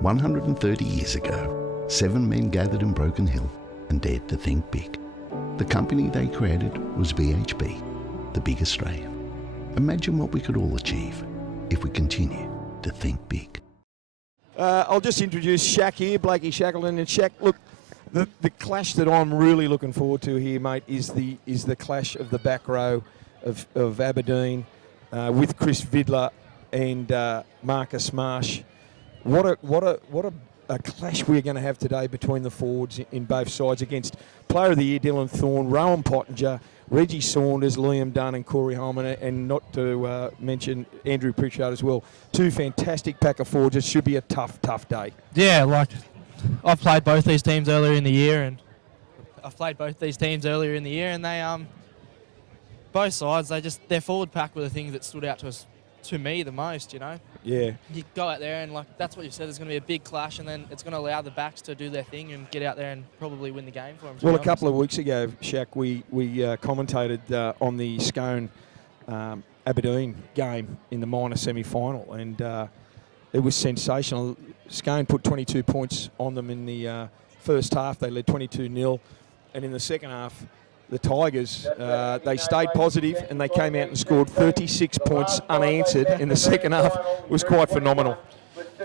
130 years ago, 7 men gathered in Broken Hill and dared to think big. The company they created was BHP, the big Australian. Imagine what we could all achieve if we continue to think big. I'll just introduce Shack here, Blakey Shackleton. And Shack, look, the clash that I'm really looking forward to here, mate, is the clash of the back row of Aberdeen with Chris Vidler and Marcus Marsh. What a clash we're going to have today between the forwards in both sides against Player of the Year Dylan Thorne, Rowan Pottinger, Reggie Saunders, Liam Dunn and Corey Holman, and not to mention Andrew Pritchard as well. 2 fantastic pack of forwards. It should be a tough day. Yeah, like I've played both these teams earlier in the year, and they both sides, their forward pack were the things that stood out to me the most, you know. Yeah. You go out there and, like, that's what you said, there's going to be a big clash, and then it's going to allow the backs to do their thing and get out there and probably win the game for them. Well, a couple of weeks ago, Shaq, we commentated on the Scone Aberdeen game in the minor semi-final, and it was sensational. Scone put 22 points on them in the first half. They led 22-0, and in the second half, the Tigers, they stayed positive and they came out and scored 36 points unanswered in the second half. It was quite phenomenal.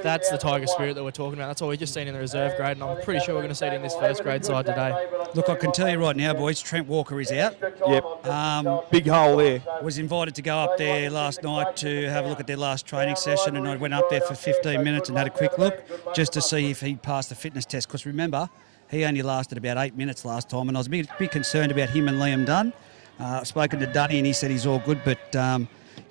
That's the Tiger spirit that we're talking about. That's all we've just seen in the reserve grade, and I'm pretty sure we're going to see it in this first grade side today. Look, I can tell you right now, boys, Trent Walker is out. Yep. Big hole there. Was invited to go up there last night to have a look at their last training session, and I went up there for 15 minutes and had a quick look just to see if he'd passed the fitness test. Because remember, he only lasted about 8 minutes last time, and I was a bit concerned about him and Liam Dunn. I've spoken to Dunny, and he said he's all good, but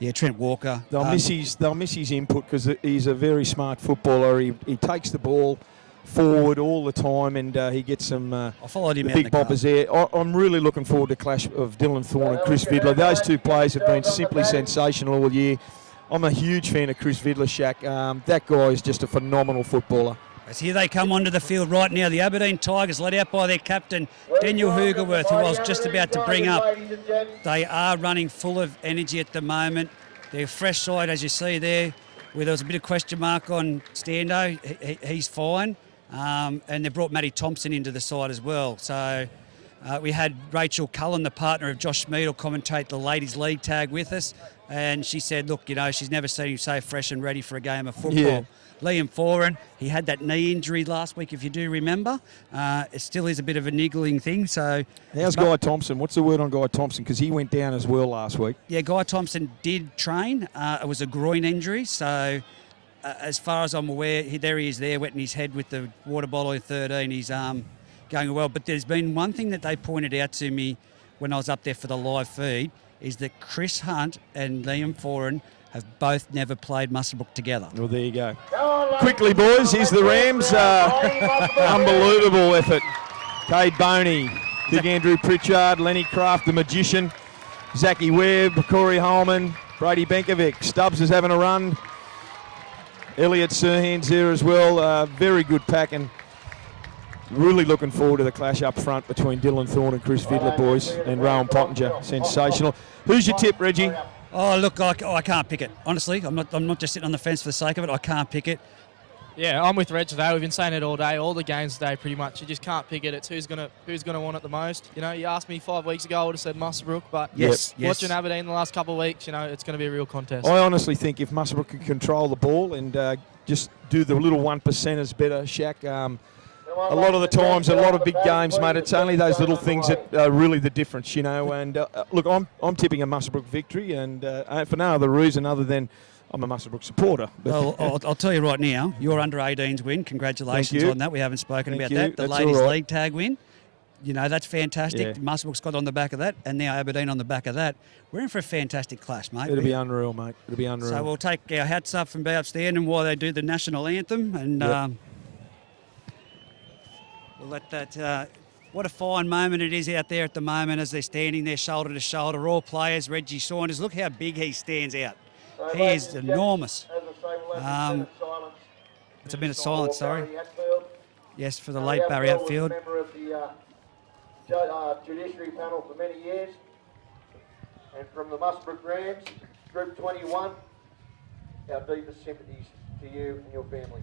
yeah, Trent Walker. They'll miss his input because he's a very smart footballer. He takes the ball forward all the time, and he gets some I followed him big boppers there. I'm really looking forward to the clash of Dylan Thorne and Chris Vidler. Those 2 players have been simply sensational all year. I'm a huge fan of Chris Vidler, Shaq. That guy is just a phenomenal footballer. As here they come onto the field right now. The Aberdeen Tigers, led out by their captain, Daniel Hoogerworth, who I was just about to bring up. They are running full of energy at the moment. They're fresh side, as you see there, where there was a bit of question mark on Stando. He's fine. And they brought Matty Thompson into the side as well. So we had Rachel Cullen, the partner of Josh Smeadle, commentate the Ladies League tag with us. And she said, look, you know, she's never seen him so fresh and ready for a game of football. Yeah. Liam Foran, he had that knee injury last week, if you do remember. It still is a bit of a niggling thing. So, how's Guy Thompson? What's the word on Guy Thompson? Because he went down as well last week. Yeah, Guy Thompson did train. It was a groin injury. So, as far as I'm aware, there he is there, wetting his head with the water bottle in 13. He's going well. But there's been one thing that they pointed out to me when I was up there for the live feed, is that Chris Hunt and Liam Foran have both never played Muswellbrook together. Well, there you go. Quickly, boys, here's the Rams. Unbelievable effort. Cade Boney, Big Andrew Pritchard, Lenny Craft, the Magician, Zachy Webb, Corey Holman, Brady Benkovic. Stubbs is having a run. Elliot Sirhan's there as well. Very good pack, and really looking forward to the clash up front between Dylan Thorne and Chris Vidler, boys, and Rowan Pottinger. Sensational. Who's your tip, Reggie? Oh, look, I can't pick it. Honestly, I'm not just sitting on the fence for the sake of it. I can't pick it. Yeah, I'm with Reg today. We've been saying it all day, all the games today pretty much. You just can't pick it. It's who's gonna want it the most. You know, you asked me 5 weeks ago, I would have said Muswellbrook, but yes. Watching Aberdeen the last couple of weeks, you know, it's going to be a real contest. I honestly think if Muswellbrook can control the ball and just do the little 1%ers better, Shaq, a lot of the times, a lot of big games, mate, it's only those little things that are really the difference, you know. And look, I'm tipping a Muswellbrook victory, and for no other reason other than I'm a Muswellbrook supporter. Well, I'll tell you right now, your under-18s win. Congratulations on that. We haven't spoken about that. The That's Ladies right. League tag win. You know, that's fantastic. Yeah. Muswellbrook's got on the back of that, and now Aberdeen on the back of that. We're in for a fantastic clash, mate. It'll be unreal, mate. It'll be unreal. So we'll take our hats up from be upstanding while they do the national anthem, and we'll let that. What a fine moment it is out there at the moment as they're standing there shoulder to shoulder, all players. Reggie Saunders, look how big he stands out. He is enormous. It's a minute of silence, sorry. Yes, for the late Barry Hatfield. Member of the judiciary panel for many years. And from the Muswellbrook Rams, Group 21, our deepest sympathies to you and your family.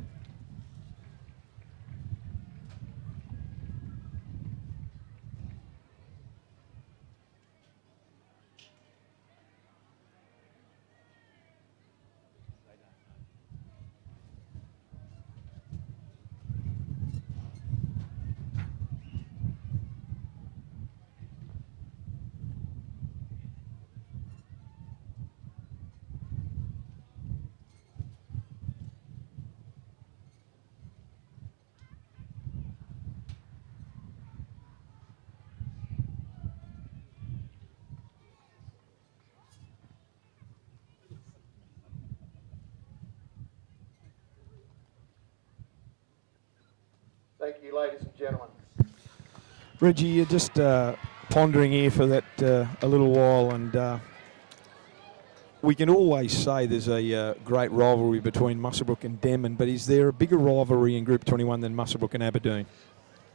you, ladies and gentlemen. Reggie, you're just pondering here for that a little while, and we can always say there's a great rivalry between Muswellbrook and Denman, but is there a bigger rivalry in Group 21 than Muswellbrook and Aberdeen?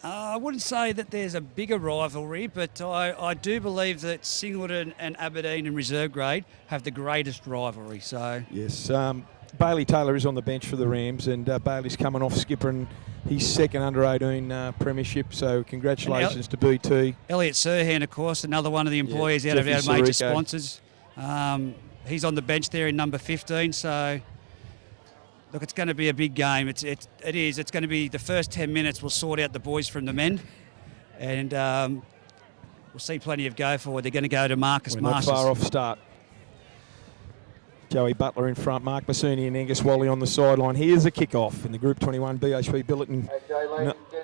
I wouldn't say that there's a bigger rivalry, but I do believe that Singleton and Aberdeen in reserve grade have the greatest rivalry. So Yes, Bailey Taylor is on the bench for the Rams, and Bailey's coming off skippering his second under-18 premiership, so congratulations to BT. Elliot Sirhan, of course, another one of the employees out of Jeffy our major Sirico. sponsors. He's on the bench there in number 15, so look, it's going to be a big game. It is. It's going to be the first 10 minutes. We'll sort out the boys from the men, and we'll see plenty of go forward. They're going to go to Marcus We're not Marshall. far off start. Joey Butler in front, Mark Basuni and Angus Wally on the sideline. Here's a kickoff in the Group 21 BHP Billiton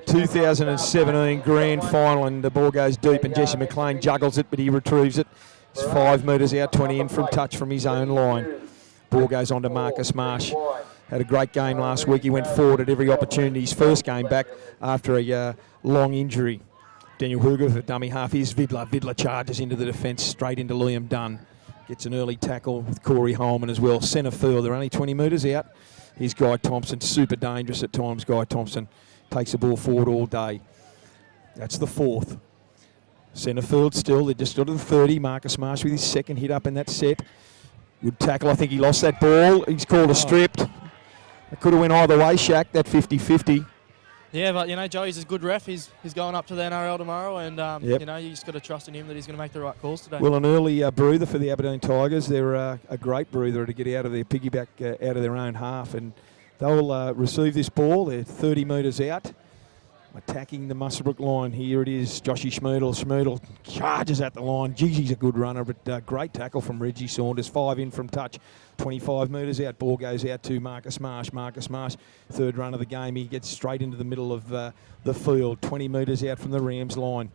2017 Grand Final, and the ball goes deep and Jesse McLean juggles it, but he retrieves it. It's 5 metres out, 20 in from touch from his own line. Ball goes on to Marcus Marsh. Had a great game last week. He went forward at every opportunity. His first game back after a long injury. Daniel Huger for dummy half. Here's Vidler. Vidler charges into the defence, straight into Liam Dunn. Gets an early tackle with Corey Holman as well. Centre field, they're only 20 metres out. Here's Guy Thompson, super dangerous at times. Guy Thompson takes the ball forward all day. That's the fourth. Centre field still, they're just got to the 30. Marcus Marsh with his second hit up in that set. Good tackle, I think he lost that ball. He's called a stripped. It could have went either way, Shaq, that 50-50. Yeah, but, you know, Joey's a good ref. He's going up to the NRL tomorrow, and, Yep. you know, you just got to trust in him that he's going to make the right calls today. Well, an early breather for the Aberdeen Tigers. They're a great breather to get out of their piggyback, out of their own half, and they'll receive this ball. They're 30 metres out, attacking the Muswellbrook line. Here it is, Joshy Schmoedel. Schmoedel charges at the line. Geez, he's a good runner, but great tackle from Reggie Saunders. 5 in from touch, 25 metres out. Ball goes out to Marcus Marsh. Marcus Marsh, third run of the game. He gets straight into the middle of the field, 20 metres out from the Rams line.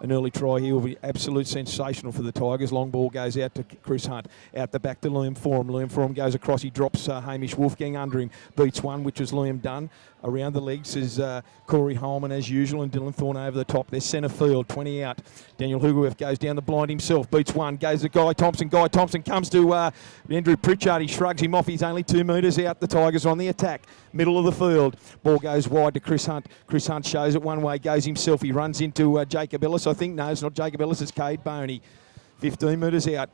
An early try here will be absolute sensational for the Tigers. Long ball goes out to Chris Hunt. Out the back to Liam Forum. Liam Forum goes across. He drops Hamish Wolfgang under him. Beats one, which was Liam Dunn. Around the legs is Corey Holman as usual, and Dylan Thorne over the top. They're centre field, 20 out. Daniel Hugoff goes down the blind himself. Beats one. Goes to Guy Thompson. Guy Thompson comes to Andrew Pritchard. He shrugs him off. He's only 2 metres out. The Tigers on the attack. Middle of the field. Ball goes wide to Chris Hunt. Chris Hunt shows it one way. Goes himself. He runs into Jacob Ellis. I think, no, it's not Jacob Ellis. It's Cade Boney. 15 metres out.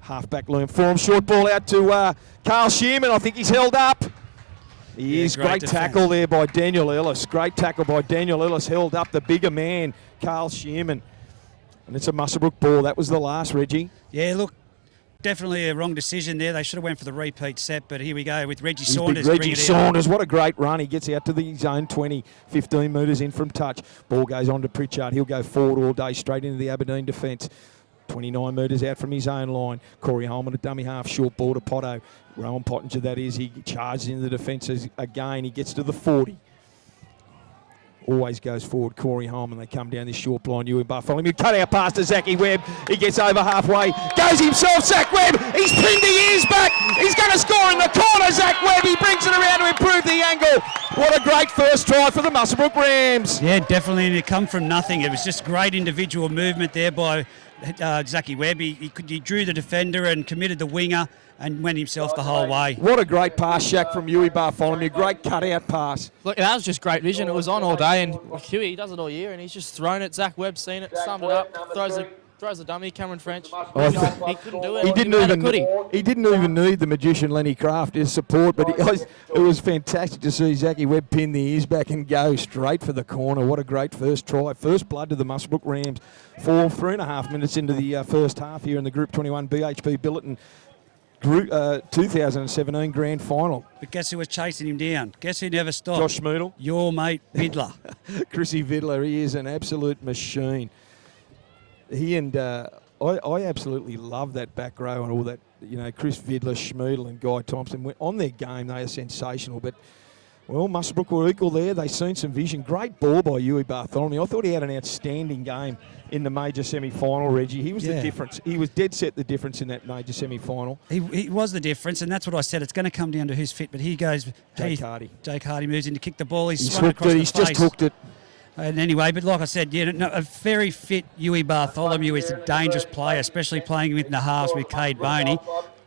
Half-back Liam Forum. Short ball out to Carl Shearman. I think he's held up. He is. Great tackle there by Daniel Ellis. Great tackle by Daniel Ellis. Held up the bigger man, Carl Shearman. And it's a Muswellbrook ball. That was the last, Reggie. Yeah, look, definitely a wrong decision there. They should have went for the repeat set, but here we go with Reggie He's Saunders. big Reggie Saunders, what a great run. He gets out to the zone 20, 15 metres in from touch. Ball goes on to Pritchard. He'll go forward all day, straight into the Aberdeen defence. 29 metres out from his own line. Corey Holman, a dummy half, short ball to Potto. Rowan Pottinger, that is. He charges into the defence again. He gets to the 40. Always goes forward, Corey Holman. They come down this short blind. Ewan Bartholomew. Cut out past to Zachy Webb. He gets over halfway. Goes himself, Zach Webb. He's pinned the ears back. He's going to score in the corner, Zach Webb. He brings it around to improve the angle. What a great first try for the Muswellbrook Rams. Yeah, definitely. And it come from nothing. It was just great individual movement there by Zachy Webb. He drew the defender and committed the winger and went himself the whole way. What a great pass, Shaq, from Huey Bartholomew. Great cut-out pass. Look, that was just great vision. It was on all day, and Huey, he does it all year, and he's just thrown it. Zach Webb's seen it, summed it up, throws the dummy, Cameron French. He couldn't do it. He didn't even need the magician Lenny Craft as support, but it was fantastic to see Zachy Webb pin the ears back and go straight for the corner. What a great first try. First blood to the Muswellbrook Rams. 3.5 minutes into the first half here in the Group 21 BHP Billiton 2017 Grand Final. But guess who was chasing him down? Guess who never stopped? Josh Schmoedel. Your mate, Vidler. Chrissy Vidler, he is an absolute machine. He and I absolutely love that back row and all that. You know, Chris Vidler, Schmoedel and Guy Thompson, on their game, they are sensational. But Well, Muswellbrook were equal there. They seen some vision. Great ball by Huey Bartholomew. I thought he had an outstanding game in the major semi-final, Reggie. He was the difference. He was dead set the difference in that major semi-final. He was the difference, and that's what I said. It's going to come down to who's fit, but here goes Jake Hardy. Jake Hardy moves in to kick the ball. He's hooked it. He's just hooked it. And anyway, but like I said, a very fit Huey Bartholomew is a dangerous player, especially playing with the halves with Cade Boney.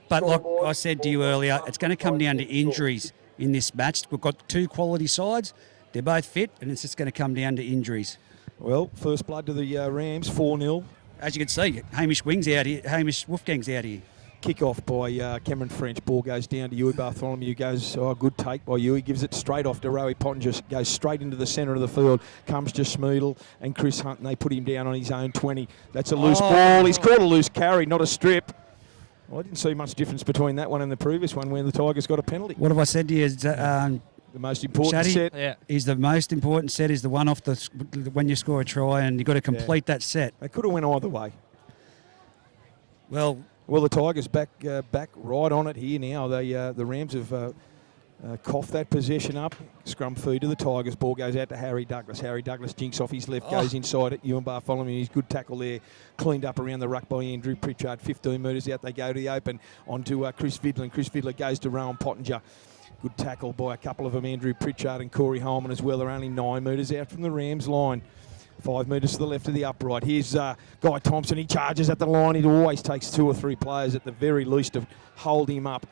But like I said to you earlier, it's going to come down to injuries in this match. We've got two quality sides. They're both fit, and it's just going to come down to injuries. Well, first blood to the Rams, 4-0. As you can see, Hamish Wolfgang's out here. Kickoff by Cameron French. Ball goes down to Huey Bartholomew. Goes, good take by Huey. Gives it straight off to Rowie Pottinger. Goes straight into the centre of the field. Comes to Schmeedel and Chris Hunt, and they put him down on his own 20. That's a loose ball. He's caught a loose carry, not a strip. Well, I didn't see much difference between that one and the previous one where the Tigers got a penalty. What have I said to you? The most important set is the most important set is the one off when you score a try, and you've got to complete that set. They could have went either way. Well, the Tigers back right on it here now. The Rams have coughed that possession up. Scrum feed to the Tigers. Ball goes out to Harry Douglas. Harry Douglas jinks off his left, goes inside it. Ewan Bartholomew, his good tackle there. Cleaned up around the ruck by Andrew Pritchard. 15 metres out, they go to the open onto Chris Vidler. And Chris Vidler goes to Rowan Pottinger. Good tackle by a couple of them, Andrew Pritchard and Corey Holman as well. They're only 9 metres out from the Rams line. 5 metres to the left of the upright. Here's Guy Thompson. He charges at the line. He always takes 2 or 3 players at the very least to hold him up.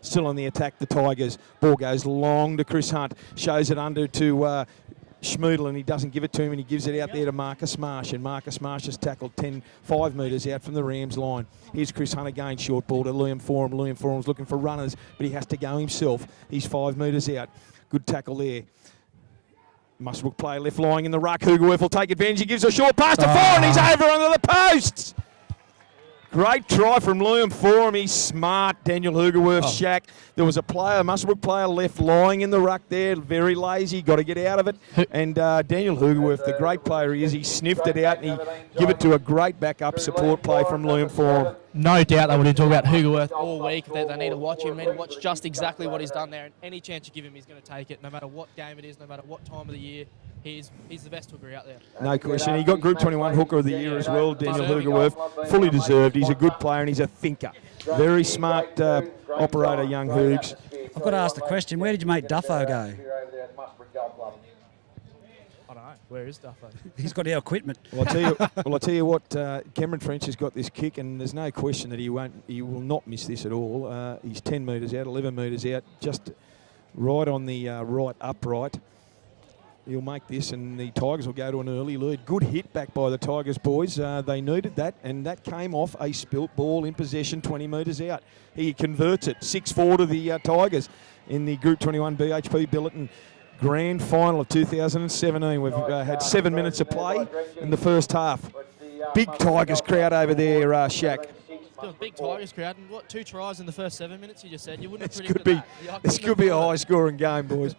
Still on the attack, the Tigers. Ball goes long to Chris Hunt. Shows it under to Schmeedel, and he doesn't give it to him, and he gives it out there to Marcus Marsh. And Marcus Marsh has tackled 5 metres out from the Rams line. Here's Chris Hunt again, short ball to Liam Forum. Liam Forum's looking for runners, but he has to go himself. He's 5 metres out. Good tackle there. Muswellbrook player left lying in the ruck. Hugerworth will take advantage. He gives a short pass to Four, and he's over under the posts. Great try from Liam Forum. He's smart, Daniel Hugerworth, Shack. There was a player, Muswellbrook player, left lying in the ruck there, very lazy, got to get out of it. And Daniel Hugerworth, the great player he is, he sniffed it out and he give it to a great backup support play from Liam Forum. No doubt they would have talked about Hugerworth all week. They need to watch him, need to watch just exactly what he's done there. And any chance you give him, he's going to take it, no matter what game it is, no matter what time of the year. He's the best hooker out there. No question. He got Group 21 Hooker of the Year as well, Daniel Hugerworth. Fully deserved. He's a good player and he's a thinker. Very smart operator, young Hoogs. I've got to ask the question, where did you make Duffo go? I don't know. Where is Duffo? He's got our equipment. Well, I tell you what, Cameron French has got this kick, and there's no question that he will not miss this at all. He's 10 metres out, 11 metres out, just right on the right upright. He'll make this, and the Tigers will go to an early lead. Good hit back by the Tigers boys. They needed that, and that came off a spilt ball in possession 20 metres out. He converts it 6-4 to the Tigers in the Group 21 BHP Billiton Grand Final of 2017. We've had 7 minutes of play in the first half. Big Tigers crowd over there, Shack. Still a big Tigers crowd, and what, 2 tries in the first 7 minutes you just said? You wouldn't have This could be a high-scoring game, boys.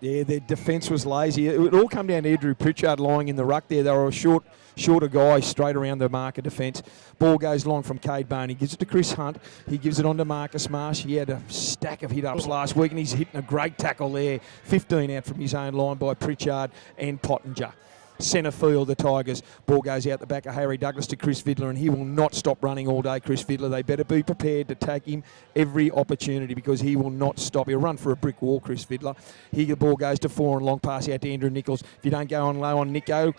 Yeah, their defence was lazy. It would all come down to Andrew Pritchard lying in the ruck there. They were a shorter guy straight around the marker defence. Ball goes long from Cade Boney. He gives it to Chris Hunt. He gives it on to Marcus Marsh. He had a stack of hit-ups last week, and he's hitting a great tackle there. 15 out from his own line by Pritchard and Pottinger. Centre field, the Tigers. Ball goes out the back of Harry Douglas to Chris Vidler, and he will not stop running all day, Chris Vidler. They better be prepared to take him every opportunity because he will not stop. He'll run for a brick wall, Chris Vidler. Here the ball goes to Four and long pass out to Andrew Nichols. If you don't go on low on Nico,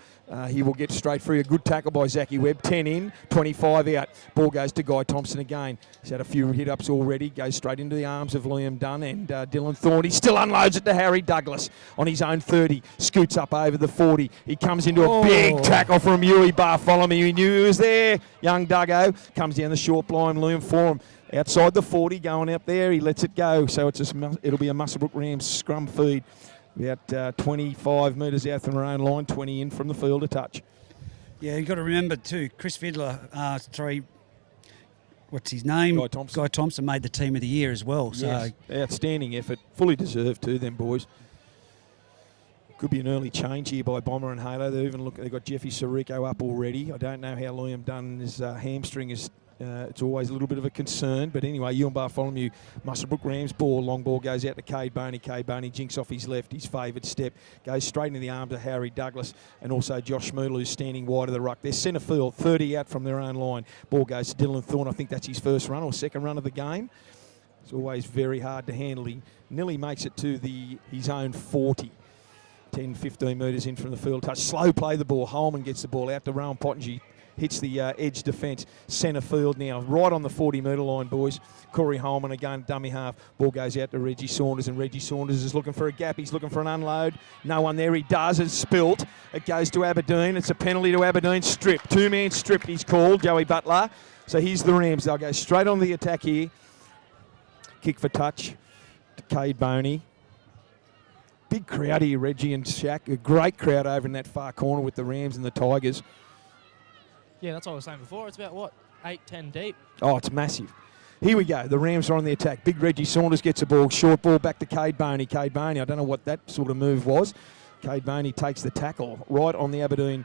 he will get straight free. A good tackle by Zachy Webb. 10 in, 25 out. Ball goes to Guy Thompson again. He's had a few hit-ups already. Goes straight into the arms of Liam Dunn and Dylan Thorne. He still unloads it to Harry Douglas on his own 30. Scoots up over the 40. He comes into a big tackle from Huey Bartholomew. He knew he was there. Young Duggo comes down the short line. Liam Forum outside the 40, going out there. He lets it go. So it'll be a Muswellbrook Rams scrum feed. About 25 metres out from their own line, 20 in from the field to touch. Yeah, you've got to remember too, Chris Vidler, what's his name? Guy Thompson made the team of the year as well. So yes. Outstanding effort, fully deserved too, them boys. Could be an early change here by Bomber and Halo. They've got Jeffy Sirico up already. I don't know how Liam Dunn's hamstring is It's always a little bit of a concern, but anyway, Ewan Bartholomew, Muswellbrook Rams ball, long ball goes out to Cade Boney. Cade Boney jinks off his left, his favoured step, goes straight into the arms of Harry Douglas and also Josh Schmoodle, who's standing wide of the ruck. They're centre field, 30 out from their own line. Ball goes to Dylan Thorne. I think that's his first run or second run of the game. It's always very hard to handle. He nearly makes it to his own 40. 10, 15 metres in from the field touch. Slow play the ball. Holman gets the ball out to Rowan Pottinger. Hits the edge defence. Centre field now. Right on the 40-metre line, boys. Corey Holman again, dummy half. Ball goes out to Reggie Saunders, and Reggie Saunders is looking for a gap. He's looking for an unload. No one there. He does. It's spilt. It goes to Aberdeen. It's a penalty to Aberdeen. Strip. Two-man strip he's called, Joey Butler. So here's the Rams. They'll go straight on the attack here. Kick for touch to Cade Boney. Big crowd here, Reggie and Shaq. A great crowd over in that far corner with the Rams and the Tigers. Yeah, that's what I was saying before. It's about, what, 8, 10 deep? Oh, it's massive. Here we go. The Rams are on the attack. Big Reggie Saunders gets a ball. Short ball back to Cade Boney. Cade Boney, I don't know what that sort of move was. Cade Boney takes the tackle right on the Aberdeen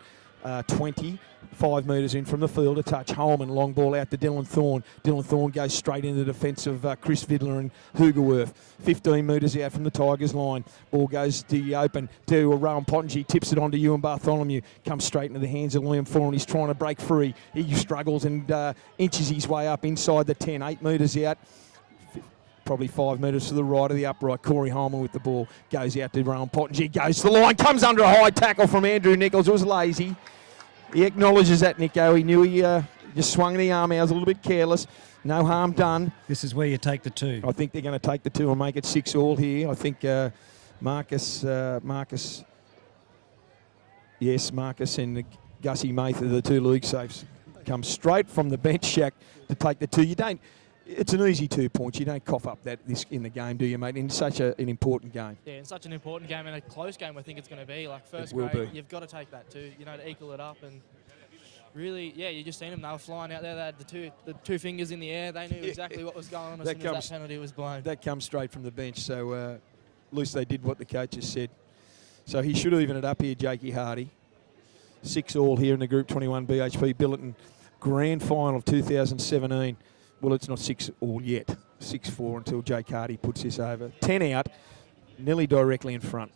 20. 5 metres in from the field, a touch. Holman, long ball out to Dylan Thorne. Dylan Thorne goes straight into the defence of Chris Vidler and Hugerworth. 15 metres out from the Tigers line. Ball goes to the open to Rowan Pottinger. Tips it on to Ewan Bartholomew. Comes straight into the hands of Liam Thorne. He's trying to break free. He struggles and inches his way up inside the 10. 8 metres out. Probably 5 metres to the right of the upright. Corey Holman with the ball. Goes out to Rowan Pottinger. Goes to the line. Comes under a high tackle from Andrew Nichols. It was lazy. He acknowledges that, Nico. He knew he just swung the arm out. He was a little bit careless. No harm done. This is where you take the 2. I think they're going to take the 2 and make it 6-all here. I think Marcus and Gussie Mather, the 2 league safes, come straight from the bench, Shaq, to take the 2. It's an easy 2 points. You don't cough up this in the game, do you, mate? In such an important game. Yeah, in such an important game and a close game, I think it's going to be. Like first will grade, be. You've got to take that 2, to equal it up. And really, yeah, you just seen them. They were flying out there. They had the two fingers in the air. They knew exactly what was going on as soon as that penalty was blown. That comes straight from the bench. So at least they did what the coaches said. So he should even it up here, Jakey Hardy. 6-all here in the Group 21 BHP Billiton Grand Final of 2017. Well, it's not 6-all yet. 6-4 until Jake Hardy puts this over. 10 out, nearly directly in front.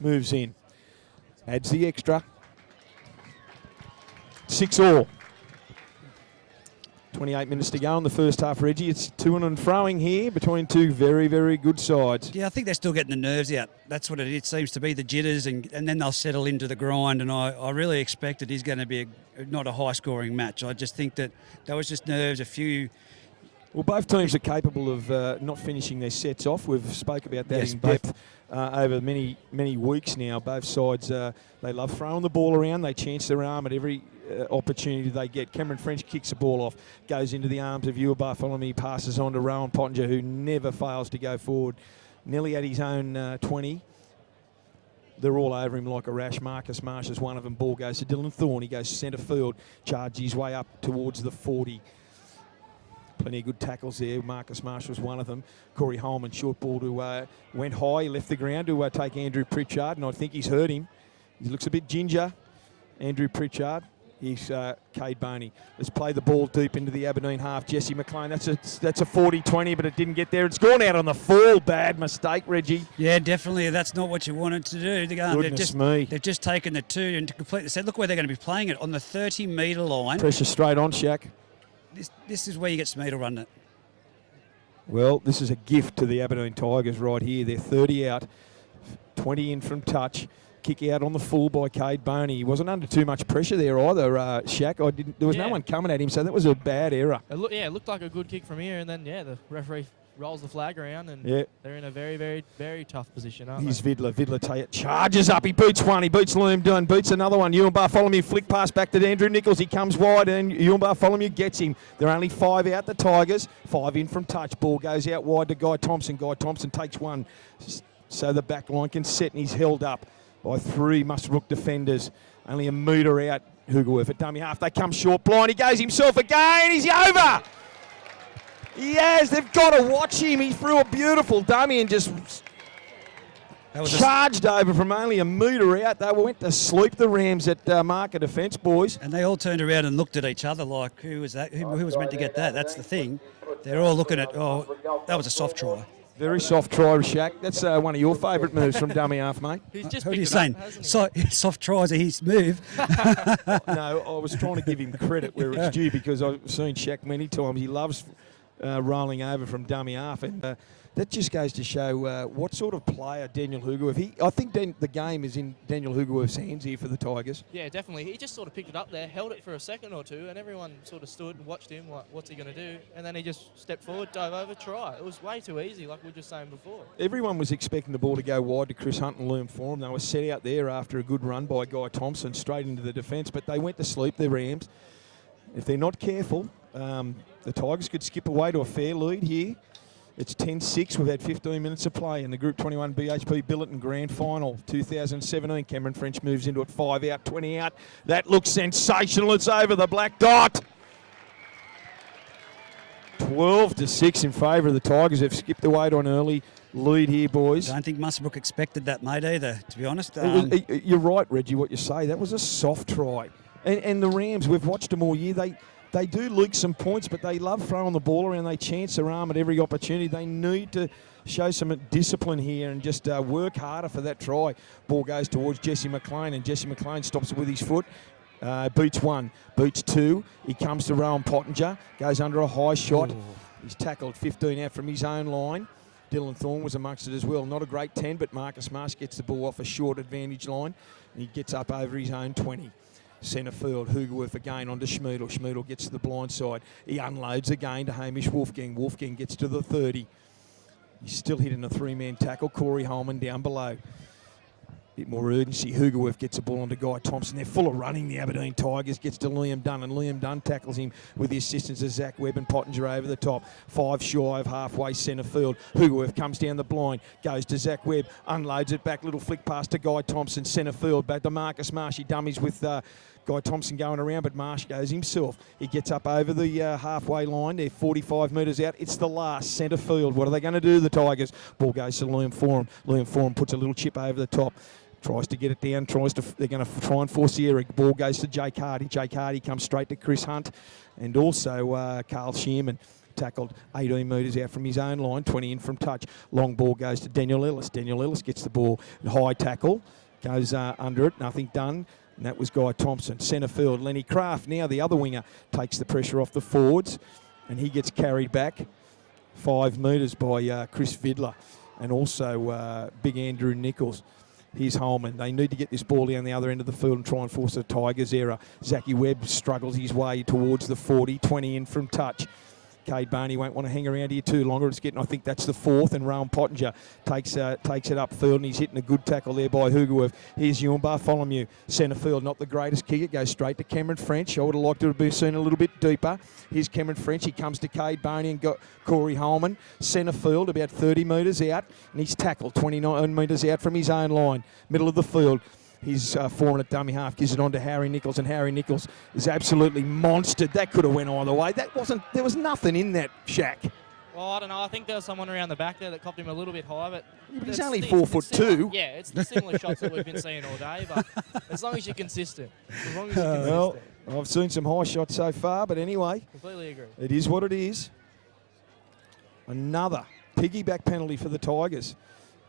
Moves in. Adds the extra. 6-all. 28 minutes to go in the first half, Reggie. It's to and throwing here between 2 very, very good sides. Yeah, I think they're still getting the nerves out. That's what it seems to be, the jitters, and then they'll settle into the grind. And I really expect it is going to be not a high-scoring match. I just think that was just nerves, a few... Well, both teams are capable of not finishing their sets off. We've spoke about that in depth over many, many weeks now. Both sides, they love throwing the ball around. They chance their arm at every opportunity they get. Cameron French kicks the ball off, goes into the arms of Ewan Bartholomew, passes on to Rowan Pottinger, who never fails to go forward. Nearly at his own 20. They're all over him like a rash. Marcus Marsh is one of them. Ball goes to Dylan Thorne. He goes centre field, charges his way up towards the 40. Plenty of good tackles there. Marcus Marsh was one of them. Corey Holman, short ball to went high. He left the ground to take Andrew Pritchard, and I think he's hurt him. He looks a bit ginger. Andrew Pritchard. He's Cade Boney. Let's play the ball deep into the Aberdeen half. Jesse McLean. That's a 40-20, but it didn't get there. It's gone out on the full. Bad mistake, Reggie. Yeah, definitely. That's not what you wanted to do. They've just taken the 2 and to complete the set. Look where they're going to be playing it, on the 30-metre line. Pressure straight on, Shaq. This is where you get Smee to run it. Well, this is a gift to the Aberdeen Tigers right here. They're 30 out, 20 in from touch. Kick out on the full by Cade Boney. He wasn't under too much pressure there either, Shaq. There was no one coming at him, so that was a bad error. It looked like a good kick from here, and then, the referee rolls the flag around, and they're in a very, very, very tough position, aren't Here's they? Vidler. Vidler charges up. He boots one. He boots Liam Dunn. Boots another one. Ewan Bartholomew flick pass back to Andrew Nichols. He comes wide, and Ewan Bartholomew gets him. They're only 5 out, the Tigers. 5 in from touch. Ball goes out wide to Guy Thompson. Guy Thompson takes one, so the back line can set, and he's held up by 3 Muswellbrook defenders. Only a metre out. Hugerworth at dummy half. They come short. Blind. He goes himself again. He's over. He has. They've got to watch him. He threw a beautiful dummy and just That was charged over from only a metre out. They went to sleep the Rams at marker defence, boys. and they all turned around and looked at each other like, who was that? Who was meant to get that? That's the thing. They're all looking at, oh, that was a soft try. Very soft try, Shaq. That's one of your favourite moves from dummy half, mate. He's just What are you picked it up, saying? hasn't he? Soft tries are his move. No, I was trying to give him credit where it's due because I've seen Shaq many times. He loves rolling over from dummy half, and that just goes to show what sort of player Daniel Hugoworth. I think the game is in Daniel Hugoworth's hands here for the Tigers. Yeah, definitely. He just sort of picked it up there, held it for a second or two, and everyone sort of stood and watched him, like, what's he going to do? And then he just stepped forward, dove over, try. It was way too easy, like we were just saying before. Everyone was expecting the ball to go wide to Chris Hunt and Liam Forum. They were set out there after a good run by Guy Thompson straight into the defence, but they went to sleep, the Rams. If they're not careful, the Tigers could skip away to a fair lead here. It's 10-6. We've had 15 minutes of play in the Group 21 BHP Billiton Grand Final 2017. Cameron French moves into it, 5 out, 20 out. That looks sensational. It's over the black dot. 12-6 in favour of the Tigers. They've skipped away to an early lead here, boys. I don't think Muswellbrook expected that, mate, either, to be honest. You're right, Reggie, what you say. That was a soft try. And the Rams, we've watched them all year. They do leak some points, but they love throwing the ball around. They chance their arm at every opportunity. They need to show some discipline here and just work harder for that try. Ball goes towards Jesse McLean, and Jesse McLean stops it with his foot. Beats one, beats two. He comes to Rowan Pottinger, goes under a high shot. Ooh. He's tackled 15 out from his own line. Dylan Thorne was amongst it as well. Not a great 10, but Marcus Marsh gets the ball off a short advantage line, and he gets up over his own 20. Centre field, Hugoworth again onto Schmiedel. Schmiedel gets to the blind side. He unloads again to Hamish Wolfgang. Wolfgang gets to the 30. He's still hitting a three-man tackle. Corey Holman down below. Bit more urgency. Hugoworth gets the ball onto Guy Thompson. They're full of running, the Aberdeen Tigers. Gets to Liam Dunn, and Liam Dunn tackles him with the assistance of Zach Webb and Pottinger over the top. 5 shy of halfway centre field. Hugoworth comes down the blind, goes to Zach Webb, unloads it back, little flick pass to Guy Thompson. Centre field, back to Marcus Marsh. He dummies with Guy Thompson going around, but Marsh goes himself. He gets up over the halfway line. They're 45 metres out. It's the last centre field. What are they going to do, the Tigers? Ball goes to Liam Forum. Liam Forum puts a little chip over the top. Tries to get it down, they're going to try and force the error. Ball goes to Jake Hardy. Jake Hardy comes straight to Chris Hunt. And also Carl Shearman tackled 18 metres out from his own line, 20 in from touch. Long ball goes to Daniel Ellis. Daniel Ellis gets the ball. High tackle, goes under it, nothing done. And that was Guy Thompson. Centre field, Lenny Craft, now the other winger, takes the pressure off the forwards. And he gets carried back 5 metres by Chris Vidler. And also Big Andrew Nichols. Here's Holman. They need to get this ball down the other end of the field and try and force a Tigers error. Zachy Webb struggles his way towards the 40, 20 in from touch. Cade Barney won't want to hang around here too longer. It's getting, I think that's the 4th, and Rowan Pottinger takes it upfield, and he's hitting a good tackle there by Hugoworth. Here's Ewan Bartholomew, centre field, not the greatest kick. It goes straight to Cameron French. I would have liked it to have been seen a little bit deeper. Here's Cameron French. He comes to Cade Barney and got Corey Holman. Centre field, about 30 metres out, and he's tackled 29 metres out from his own line. Middle of the field. He's foreign at dummy half, gives it on to Harry Nichols, and Harry Nichols is absolutely monstered. That could have went either way. There was nothing in that, Shack. Well, I don't know. I think there was someone around the back there that copped him a little bit high, but he's only 4'2". Yeah, it's the similar shots that we've been seeing all day, but as long as you're consistent. As long as you're consistent. Well, I've seen some high shots so far, but anyway. Completely agree. It is what it is. Another piggyback penalty for the Tigers.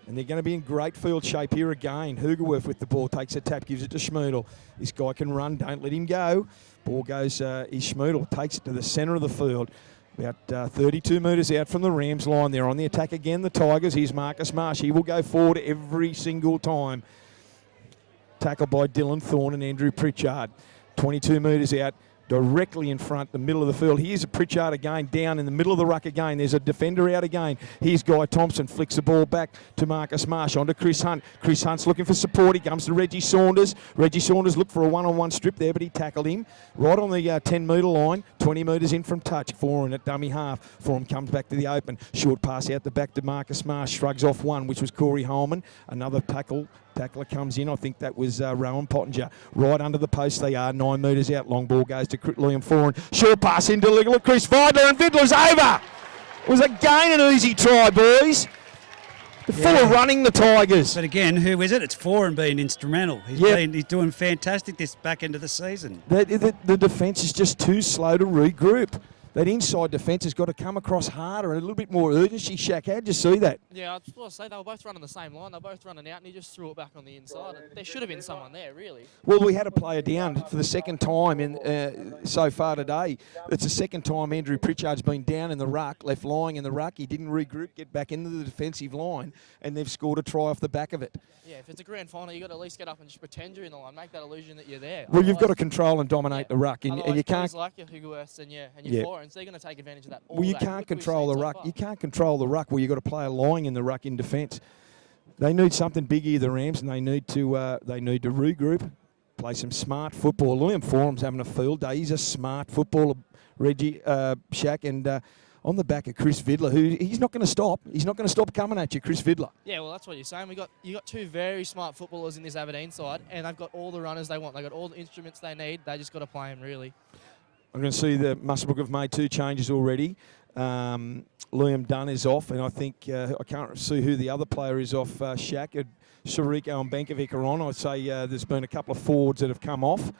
And they're going to be in great field shape here again. Hugoworth with the ball, takes a tap, gives it to Schmiedel. This guy can run, don't let him go. Ball goes, Schmiedel takes it to the centre of the field. About 32 metres out from the Rams line. They're on the attack again, the Tigers. Here's Marcus Marsh. He will go forward every single time. Tackled by Dylan Thorne and Andrew Pritchard. 22 metres out. Directly in front, the middle of the field. Here's a Pritchard again, down in the middle of the ruck again. There's a defender out again. Here's Guy Thompson, flicks the ball back to Marcus Marsh, onto Chris Hunt. Chris Hunt's looking for support. He comes to Reggie Saunders. Reggie Saunders looked for a one-on-one strip there, but he tackled him right on the 10-metre line, 20 metres in from touch. Foreign at dummy half. Foreign comes back to the open. Short pass out the back to Marcus Marsh. Shrugs off one, which was Corey Holman. Another tackler comes in. I think that was Rowan Pottinger. Right under the post they are, 9 metres out. Long ball goes to Liam Foran. Short pass into Chris Vidler, and Vidler's over. It was again an easy try, boys. Full of running, the Tigers. But again, who is it? It's Foran being instrumental. He's doing fantastic this back end of the season. The defence is just too slow to regroup. That inside defence has got to come across harder and a little bit more urgency. Shaq, how'd you see that? Yeah, I just want to say they were both running the same line. They were both running out, and he just threw it back on the inside. There should have been someone there, really. Well, we had a player down for the second time so far today. It's the second time Andrew Pritchard's been down in the ruck, left lying in the ruck. He didn't regroup, get back into the defensive line, and they've scored a try off the back of it. Yeah, if it's a grand final, you've got to at least get up and just pretend you're in the line, make that illusion that you're there. Well, you've got to control and dominate the ruck, and you can't. Like your Hugoworths and your Florence, they're going to take advantage of that. Well, you can't control the ruck. You can't control the ruck. Well, you've got a player lying in the ruck in defence. They need something big here, the Rams, and they need to regroup, play some smart football. Liam Forum's having a field day. He's a smart footballer, Reggie Shaq, and on the back of Chris Vidler, who he's not going to stop. He's not going to stop coming at you, Chris Vidler. Yeah, well, that's what you're saying. You got two very smart footballers in this Aberdeen side, and they've got all the runners they want. They've got all the instruments they need. They just got to play them, really. I'm going to see the Muswellbrook have made 2 changes already. Liam Dunn is off, and I think I can't see who the other player is off. Shaq, Shariko and Benkovic are on. I'd say there's been a couple of forwards that have come off.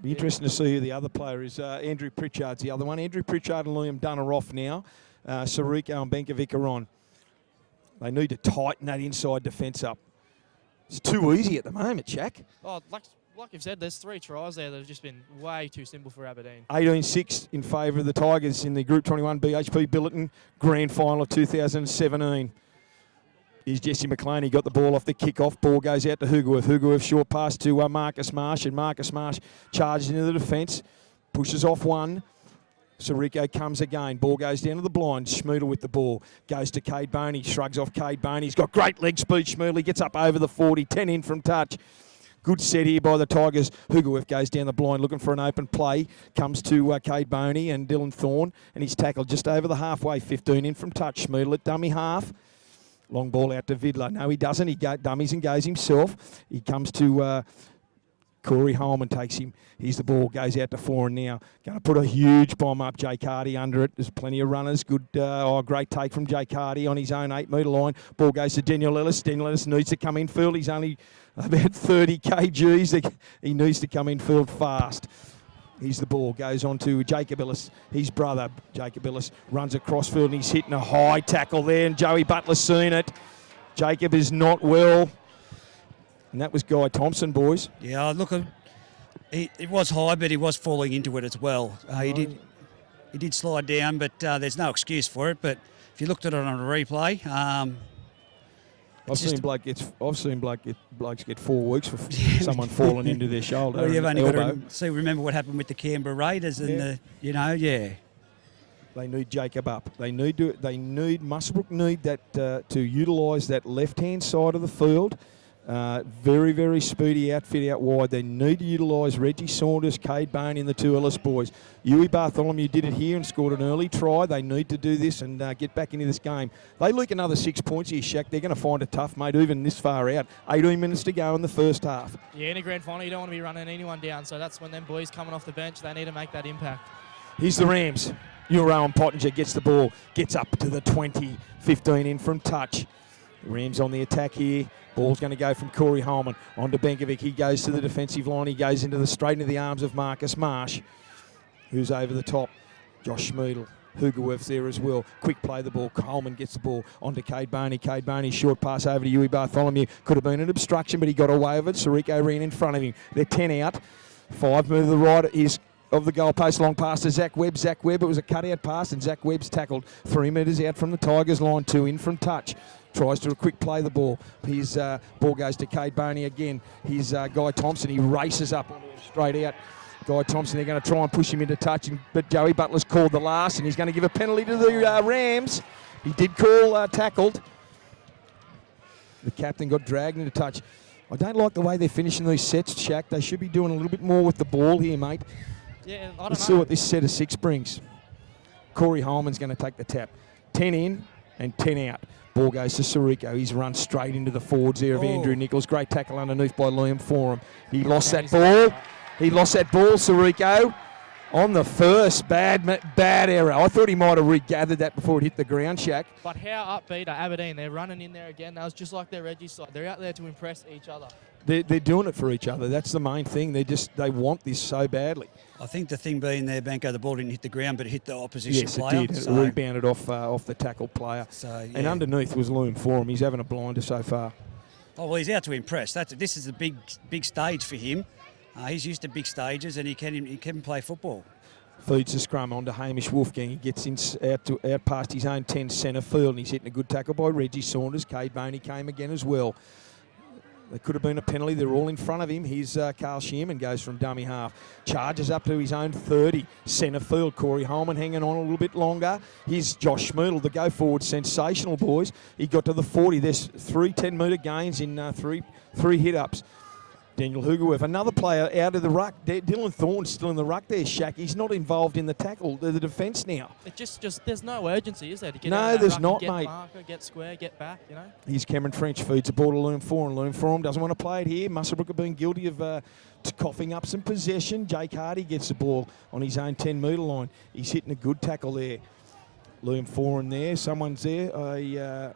Be interesting to see who the other player is. Andrew Pritchard's the other one. Andrew Pritchard and Liam Dunn are off now. Shariko and Benkovic are on. They need to tighten that inside defence up. It's too easy at the moment, Shaq. Oh, like you've said, there's 3 tries there that have just been way too simple for Aberdeen. 18-6 in favour of the Tigers in the Group 21 BHP Billiton Grand Final of 2017. Here's Jesse McLean. He got the ball off the kickoff. Ball goes out to Hugoworth. Hugoworth short pass to Marcus Marsh, and Marcus Marsh charges into the defence, pushes off one. Sirico comes again. Ball goes down to the blind. Schmoodle with the ball. Goes to Cade Boney. Shrugs off Cade Boney. He's got great leg speed, Schmoodle. He gets up over the 40. 10 in from touch. Good set here by the Tigers. Hugoworth goes down the blind looking for an open play. Comes to Cade Boney and Dylan Thorne. And he's tackled just over the halfway. 15 in from touch. Schmoodle at dummy half. Long ball out to Vidler. No, he doesn't. He dummies and goes himself. He comes to Corey Holman, takes him. Here's the ball. Goes out to Foran now. Going to put a huge bomb up. Jake Hardy under it. There's plenty of runners. Good, great take from Jake Hardy on his own 8-metre line. Ball goes to Daniel Ellis. Daniel Ellis needs to come in field. He's only about 30 kgs. He needs to come in field fast. Here's the ball, goes on to Jacob Ellis, his brother. Jacob Ellis runs across field and he's hitting a high tackle there, and Joey Butler's seen it. Jacob is not well. And that was Guy Thompson, boys. Yeah, look, it was high, but he was falling into it as well. He did slide down, but there's no excuse for it. But if you looked at it on a replay, I've seen blokes get 4 weeks for someone falling into their shoulder. Well, you've only got to remember what happened with the Canberra Raiders and They need Jacob up. Muswellbrook need that to utilise that left-hand side of the field. Very, very speedy outfit out wide. They need to utilise Reggie Saunders, Cade Boney and the 2 Ellis boys. Huey Bartholomew did it here and scored an early try. They need to do this and get back into this game. They leak another 6 points here, Shaq. They're going to find it tough, mate, even this far out. 18 minutes to go in the first half. Yeah, in a grand final, you don't want to be running anyone down, so that's when them boys coming off the bench, they need to make that impact. Here's the Rams. Euro Pottinger gets the ball, gets up to the 20, 15 in from touch. Rams on the attack here. Ball's going to go from Corey Holman on to Benkovic. He goes to the defensive line. He goes straight into the arms of Marcus Marsh, who's over the top. Josh Schmoodle. Hugoworth's there as well. Quick play the ball. Coleman gets the ball onto Cade Boney. Cade Boney, short pass over to Huey Bartholomew. Could have been an obstruction, but he got away with it. Sirico ran in front of him. They're 10 out. 5 move to the right is of the goalpost, long pass to Zach Webb. Zach Webb, it was a cutout pass, and Zach Webb's tackled 3 metres out from the Tigers line. 2 in from touch. Tries to a quick play the ball. His ball goes to Cade Boney again. His Guy Thompson, he races up onto him straight out. Guy Thompson, they're going to try and push him into touch, but Joey Butler's called the last, and he's going to give a penalty to the Rams. He did call tackled. The captain got dragged into touch. I don't like the way they're finishing these sets, Shaq. They should be doing a little bit more with the ball here, mate. Yeah, I don't Let's know. see what this set of 6 brings. Corey Holman's going to take the tap. 10 in and 10 out. Ball goes to Sirico. He's run straight into the forwards there of Andrew Nichols. Great tackle underneath by Liam Forum. He lost that ball. He lost that ball, Sirico. On the first, bad error. I thought he might have regathered that before it hit the ground, Shaq. But how upbeat are Aberdeen? They're running in there again. That was just like their Reggie side. They're out there to impress each other. They're doing it for each other. That's the main thing. They want this so badly. I think the thing being there, Benko, the ball didn't hit the ground, but it hit the opposition Yes, player. it did. It rebounded off the tackle player. So, yeah. And underneath was Loom for him. He's having a blinder so far. Oh, well, he's out to impress. This is a big stage for him. He's used to big stages, and he can play football. Feeds the scrum onto Hamish Wolfgang. He gets out past his own 10 centre field, and he's hitting a good tackle by Reggie Saunders. Cade Boney came again as well. There could have been a penalty. They're all in front of him. Here's Carl Shearman goes from dummy half. Charges up to his own 30. Centre field. Corey Holman hanging on a little bit longer. Here's Josh Schmoodle, the go-forward sensational, boys. He got to the 40. There's 3 10-metre gains in three hit-ups. Daniel Hugerworth, another player out of the ruck. Dylan Thorne's still in the ruck there, Shaq. He's not involved in the tackle, the defence now. It just there's no urgency, is there? To get No, out of that there's ruck not, and get mate. Marker, get square, get back, you know? Here's Cameron French, feeds the ball to Loom Forum. Loom Forum doesn't want to play it here. Muswellbrook have been guilty of coughing up some possession. Jake Hardy gets the ball on his own 10-metre line. He's hitting a good tackle there. Loom Forum there. Someone's there.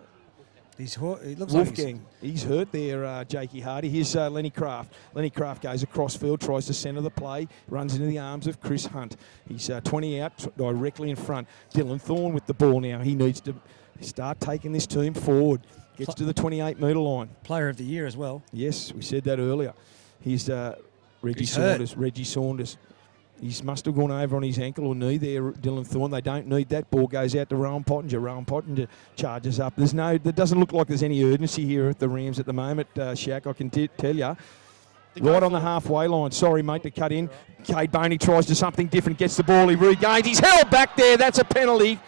He looks Wolfgang, he's hurt there, Jakey Hardy. Here's Lenny Craft. Lenny Craft goes across field, tries to centre the play, runs into the arms of Chris Hunt. He's 20 out, directly in front. Dylan Thorne with the ball now. He needs to start taking this team forward. Gets to the 28-metre line. Player of the year as well. Yes, we said that earlier. Here's Reggie Saunders. Reggie Saunders. He must have gone over on his ankle or knee there, Dylan Thorne. They don't need that. Ball goes out to Rowan Pottinger. Rowan Pottinger charges up. There doesn't look like there's any urgency here at the Rams at the moment, Shaq, I can tell you. Right on the halfway line. Sorry, mate, to cut in. Cade Boney tries to something different, gets the ball, he regains. He's held back there. That's a penalty.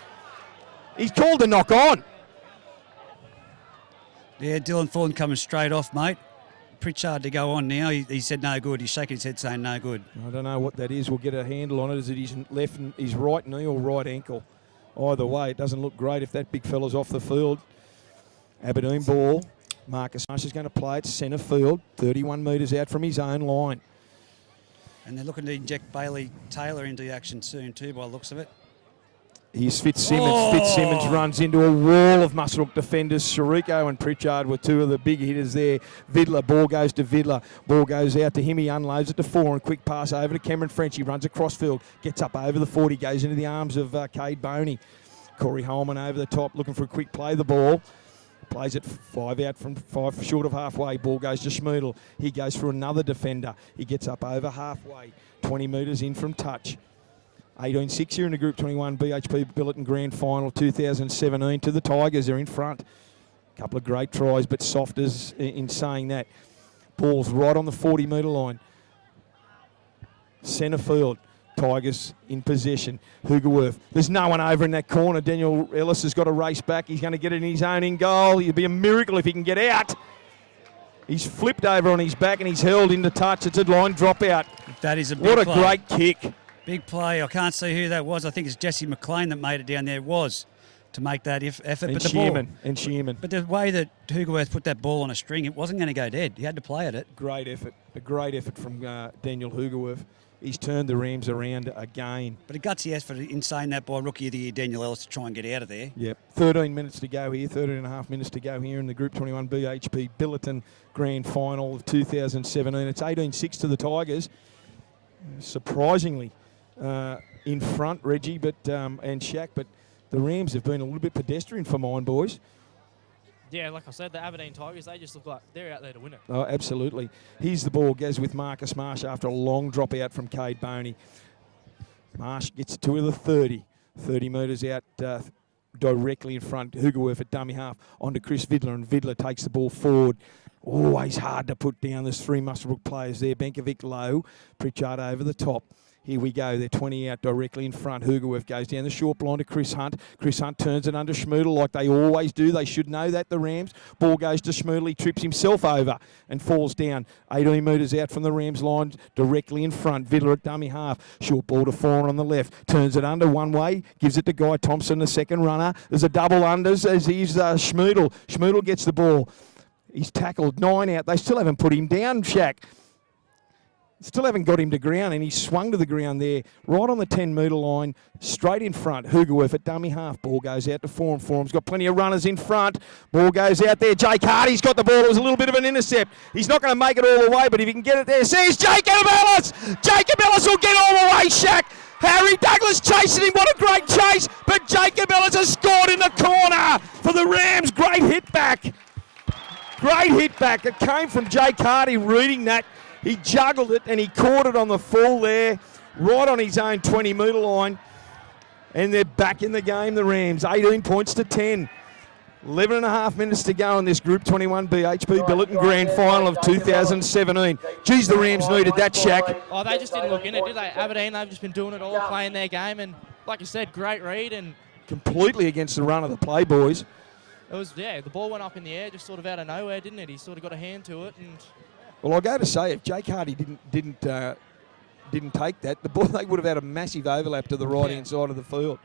He's called a knock on. Yeah, Dylan Thorne coming straight off, mate. Pritchard to go on now. He said no good. He's shaking his head saying no good. I don't know what that is. We'll get a handle on it. Is it his right knee or right ankle? Either way, it doesn't look great if that big fella's off the field. Aberdeen ball. Marcus Marsh is going to play it centre field, 31 metres out from his own line. And they're looking to inject Bailey Taylor into the action soon too, by the looks of it. Here's Fitzsimmons. Oh! Fitzsimmons runs into a wall of Muswellbrook defenders. Shariko and Pritchard were two of the big hitters there. Vidler, ball goes to Vidler. Ball goes out to him. He unloads it to Four. And quick pass over to Cameron French. He runs across field, gets up over the 40, goes into the arms of Cade Boney. Corey Holman over the top, looking for a quick play. The ball. Plays it 5 out from 5 short of halfway. Ball goes to Schmoodle. He goes for another defender. He gets up over halfway. 20 metres in from touch. 18-6 here in the Group 21 BHP Billiton Grand Final 2017 to the Tigers. They're in front. A couple of great tries, but soft as in saying that. Ball's right on the 40-metre line. Centre field. Tigers in possession. Hugerworth. There's no one over in that corner. Daniel Ellis has got to race back. He's going to get it in his own in goal. It'd be a miracle if he can get out. He's flipped over on his back and he's held into touch. It's a line dropout. That is a big What a play. great kick. Big play. I can't see who that was. I think it's Jesse McLean that made it down there. It was to make that effort. And But the ball, Shearman. but the way that Hugerworth put that ball on a string, it wasn't going to go dead. He had to play at it. Great effort. A great effort from Daniel Hugerworth. He's turned the Rams around again. But a gutsy effort in saying that by Rookie of the Year, Daniel Ellis, to try and get out of there. Yep. 13 minutes to go here, 13 and a half minutes to go here in the Group 21 BHP Billiton Grand Final of 2017. It's 18-6 to the Tigers. Surprisingly in front, Reggie and Shaq, but the Rams have been a little bit pedestrian for mine, boys. Yeah, like I said, the Aberdeen Tigers, they just look like they're out there to win it. Oh, absolutely. Here's the ball, goes with Marcus Marsh after a long drop out from Cade Boney. Marsh gets to the 30 metres out directly in front. Hugerworth at dummy half onto Chris Vidler, and Vidler takes the ball forward. Always hard to put down. There's 3 Muswellbrook players there. Benkovic low, Pritchard over the top. Here we go. They're 20 out directly in front. Hugerworth goes down the short blind to Chris Hunt. Chris Hunt turns it under Schmoodle like they always do. They should know that, the Rams. Ball goes to Schmoodle. He trips himself over and falls down. 18 metres out from the Rams line, directly in front. Vidler at dummy half. Short ball to Foran on the left. Turns it under one way. Gives it to Guy Thompson, the second runner. There's a double unders as he's Schmoodle. Schmoodle gets the ball. He's tackled 9 out. They still haven't put him down, Shaq. Still haven't got him to ground, and he swung to the ground there, right on the 10-metre line, straight in front. Hugerworth at dummy half. Ball goes out to Forum. Forum's got plenty of runners in front. Ball goes out there. Jake Hardy's got the ball. It was a little bit of an intercept. He's not going to make it all the way, but if he can get it there, says Jacob Ellis! Jacob Ellis will get all the way, Shaq! Harry Douglas chasing him. What a great chase, but Jacob Ellis has scored in the corner for the Rams. Great hit back. Great hit back. It came from Jake Hardy reading that. He juggled it and he caught it on the full there, right on his own 20-metre line. And they're back in the game, the Rams. 18 points to 10. 11 and a half minutes to go in this Group 21 BHP Billiton Grand Final of 2017. Geez, the Rams needed that, Shaq. Oh, they just didn't look in it, did they? Aberdeen, they've just been doing it all, playing their game. And like you said, great read. And completely against the run of the play, boys. it was, yeah, the ball went up in the air just sort of out of nowhere, didn't it? He sort of got a hand to it. And Well, I go to say, if Jake Hardy didn't take that, the ball, they would have had a massive overlap to the right-hand side of the field.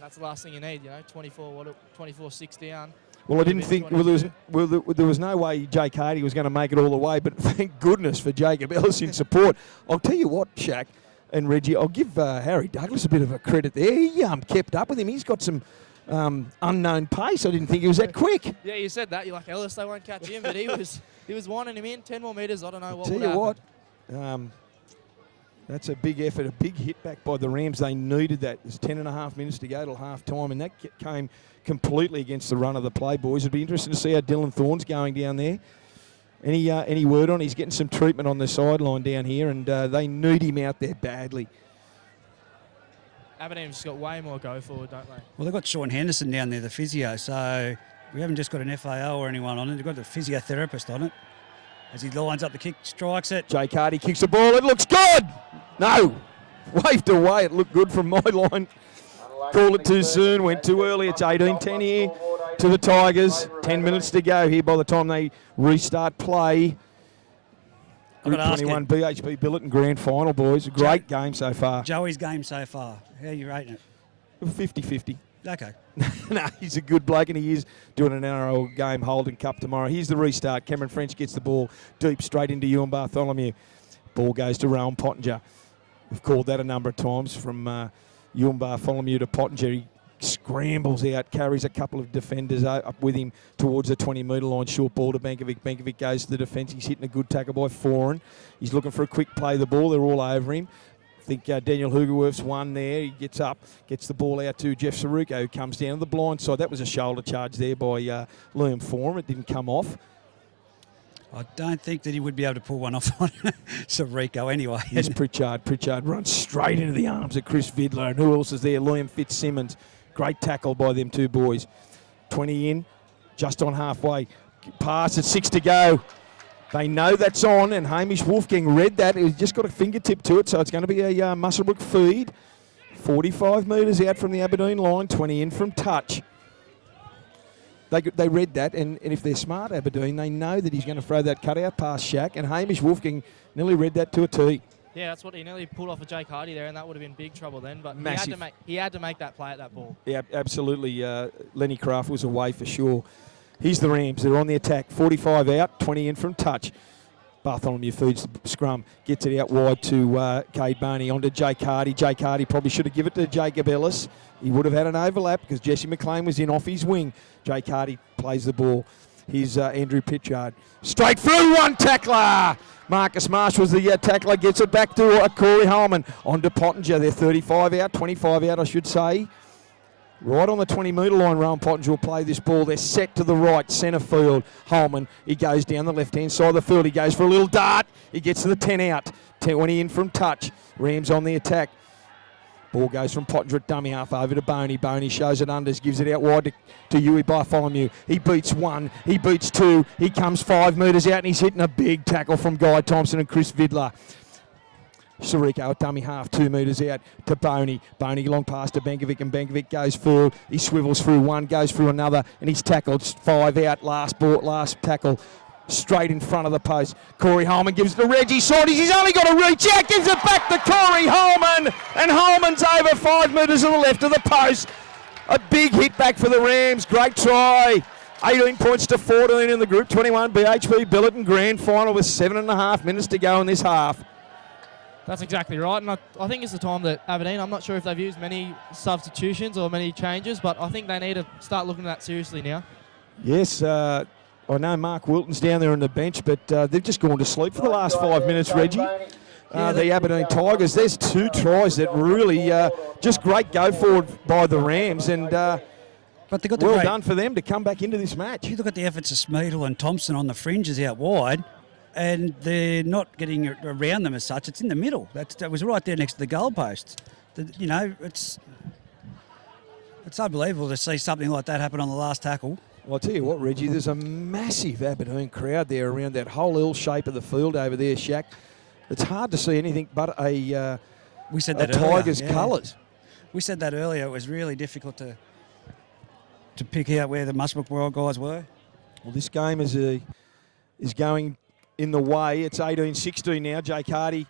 and that's the last thing you need, 24-6 down. Well, I didn't think there was no way Jake Hardy was going to make it all the way, but thank goodness for Jacob Ellis in support. I'll tell you what, Shaq and Reggie, I'll give Harry Douglas a bit of a credit there. He kept up with him. He's got some unknown pace. I didn't think he was that quick. Yeah, you said that. You're like, Ellis, they won't catch him, but he was winding him in 10 more metres. I don't know what would happen. Tell you what, that's a big effort, a big hit back by the Rams. They needed that. There's 10 and a half minutes to go till half time, and that came completely against the run of the play, boys. It'd be interesting to see how Dylan Thorne's going down there. Any word on? He's getting some treatment on the sideline down here, and they need him out there badly. Aberdeen's just got way more go forward, don't they? Well, they've got Sean Henderson down there, the physio, so we haven't just got an FAO or anyone on it. They've got the physiotherapist on it. As he lines up the kick, strikes it. Jake Hardy kicks the ball. It looks good. No. Waved away. It looked good from my line. Called it too soon. Went too early. It's 18-10 here to the Tigers. 10 minutes to go here by the time they restart play. Group 21 BHP Billiton Grand Final, boys. A great game so far. Joey's game so far. How are you rating it? 50-50. Okay. No, he's a good bloke, and he is doing an NRL game, Holden Cup tomorrow. Here's the restart. Cameron French gets the ball deep straight into Ewan Bartholomew. Ball goes to Rowan Pottinger. We've called that a number of times from Ewan Bartholomew to Pottinger. He scrambles out, carries a couple of defenders up with him towards the 20-metre line. Short ball to Benkovic. Benkovic goes to the defence. He's hitting a good tackle by Foran. He's looking for a quick play of the ball. They're all over him. I think Daniel Hugerworth's one there. He gets up, gets the ball out to Jeff Saruko, who comes down to the blind side. That was a shoulder charge there by Liam Foran. It didn't come off. I don't think that he would be able to pull one off on Saruko anyway. Here's Pritchard. Pritchard runs straight into the arms of Chris Vidler. And who else is there? Liam Fitzsimmons. Great tackle by them two boys. 20 in, just on halfway. Pass at 6 to go. They know that's on, and Hamish Wolfgang read that. He's just got a fingertip to it, so it's going to be a Muswellbrook feed. 45 metres out from the Aberdeen line, 20 in from touch. They read that, and if they're smart, Aberdeen, they know that he's going to throw that cutout past Shaq, and Hamish Wolfgang nearly read that to a tee. Yeah, that's what he nearly pulled off of Jake Hardy there, and that would have been big trouble then. But Massive. he had to make that play at that ball. Yeah, absolutely. Lenny Craft was away for sure. Here's the Rams. They're on the attack. 45 out, 20 in from touch. Bartholomew feeds the scrum, gets it out wide to Cade Barney, onto Jake Hardy. Jake Hardy probably should have given it to Jacob Ellis. He would have had an overlap because Jesse McLean was in off his wing. Jake Hardy plays the ball. Here's Andrew Pritchard. Straight through, one tackler. Marcus Marsh was the tackler, gets it back to Corey Holman. On to Pottinger. They're 35 out, 25 out, I should say. Right on the 20-metre line, Rowan Pottinger will play this ball. They're set to the right, centre field. Holman, he goes down the left-hand side of the field. He goes for a little dart. He gets to the 10 out. 20 in from touch. Rams on the attack. Ball goes from Pottinger at dummy half over to Boney. Boney shows it unders, gives it out wide to Huey Bartholomew. He beats one, he beats two. He comes 5 metres out, and he's hitting a big tackle from Guy Thompson and Chris Vidler. Saruko at dummy half, 2 metres out to Boney. Boney long pass to Benkovic, and Benkovic goes through. He swivels through one, goes through another, and he's tackled. 5 out, last tackle, straight in front of the post. Corey Holman gives it to Reggie Saunders. He's only got to reach out, gives it back to Corey Holman, and Holman's over 5 metres to the left of the post. A big hit back for the Rams. Great try. 18 points to 14 in the Group 21 BHP Billiton Grand Final with 7.5 minutes to go in this half. That's exactly right, and I think it's the time that Aberdeen, I'm not sure if they've used many substitutions or many changes, but I think they need to start looking at that seriously now. Yes, I know Mark Wilton's down there on the bench, but they've just gone to sleep for the last 5 minutes, Reggie. The Aberdeen Tigers, there's 2 tries that really just great go forward by the Rams, and but they got well done for them to come back into this match. You look at the efforts of Smeedle and Thompson on the fringes out wide, and they're not getting around them as such. It's in the middle. That was right there next to the goalposts. You know, it's unbelievable to see something like that happen on the last tackle. Well, I'll tell you what, Reggie, there's a massive Aberdeen crowd there around that whole L shape of the field over there, Shaq. It's hard to see anything but a we said that Tigers earlier, colours. We said that earlier. It was really difficult to pick out where the Muswellbrook guys were. Well, this game is going in the way. It's 18-16 now. Jake Hardy,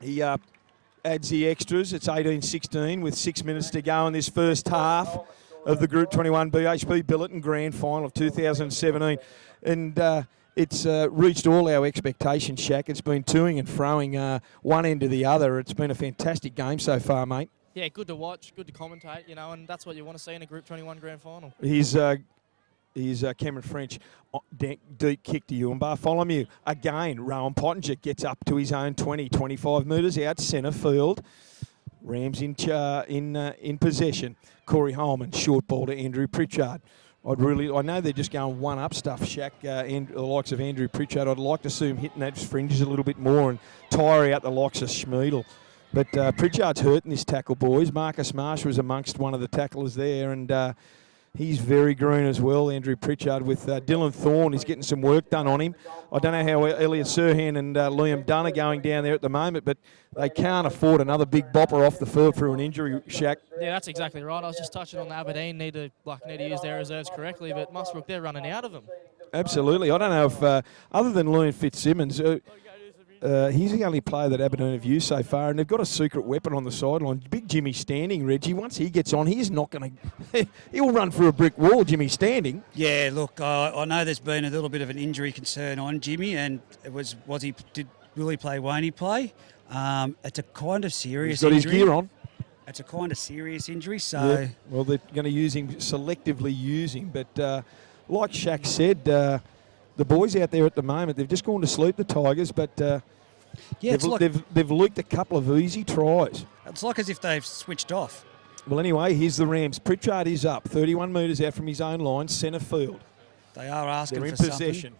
he adds the extras. It's 18-16 with 6 minutes to go in this first half of the Group 21 BHP Billiton Grand Final of 2017. And it's reached all our expectations, Shaq. It's been toing and froing one end to the other. It's been a fantastic game so far, mate. Yeah, good to watch, good to commentate, you know, and that's what you want to see in a Group 21 Grand Final. He's Cameron French, deep kick to you. Bartholomew, again, Rowan Pottinger gets up to his own 20, 25 metres out centre field. Rams in possession. Corey Holman, short ball to Andrew Pritchard. I know they're just going one-up stuff, Shaq, the likes of Andrew Pritchard. I'd like to see him hitting those fringes a little bit more and tire out the likes of Smeedle. But Pritchard's hurt in this tackle, boys. Marcus Marsh was amongst one of the tacklers there, and he's very green as well, Andrew Pritchard, with Dylan Thorne. He's getting some work done on him. I don't know how Elliot Serhan and Liam Dunn are going down there at the moment, but they can't afford another big bopper off the field through an injury, Shaq. Yeah, that's exactly right. I was just touching on the Aberdeen, need to use their reserves correctly, but Muswellbrook, they're running out of them. Absolutely. I don't know if, other than Liam Fitzsimmons, he's the only player that Aberdeen have used so far, and they've got a secret weapon on the sideline. Big Jimmy Standing, Reggie. Once he gets on, he's not going to... he'll run through a brick wall, Jimmy Standing. Yeah, look, I know there's been a little bit of an injury concern on Jimmy, and will he play, won't he play? It's a kind of serious injury. He's got his gear on. It's a kind of serious injury, so... Yeah. Well, they're going to selectively use him, but like Shaq said, the boys out there at the moment, they've just gone to sleep, the Tigers, but... Yeah, they've leaked a couple of easy tries. It's like as if they've switched off. Well, anyway, here's the Rams. Pritchard is up, 31 metres out from his own line, centre field. They are asking They're for in possession.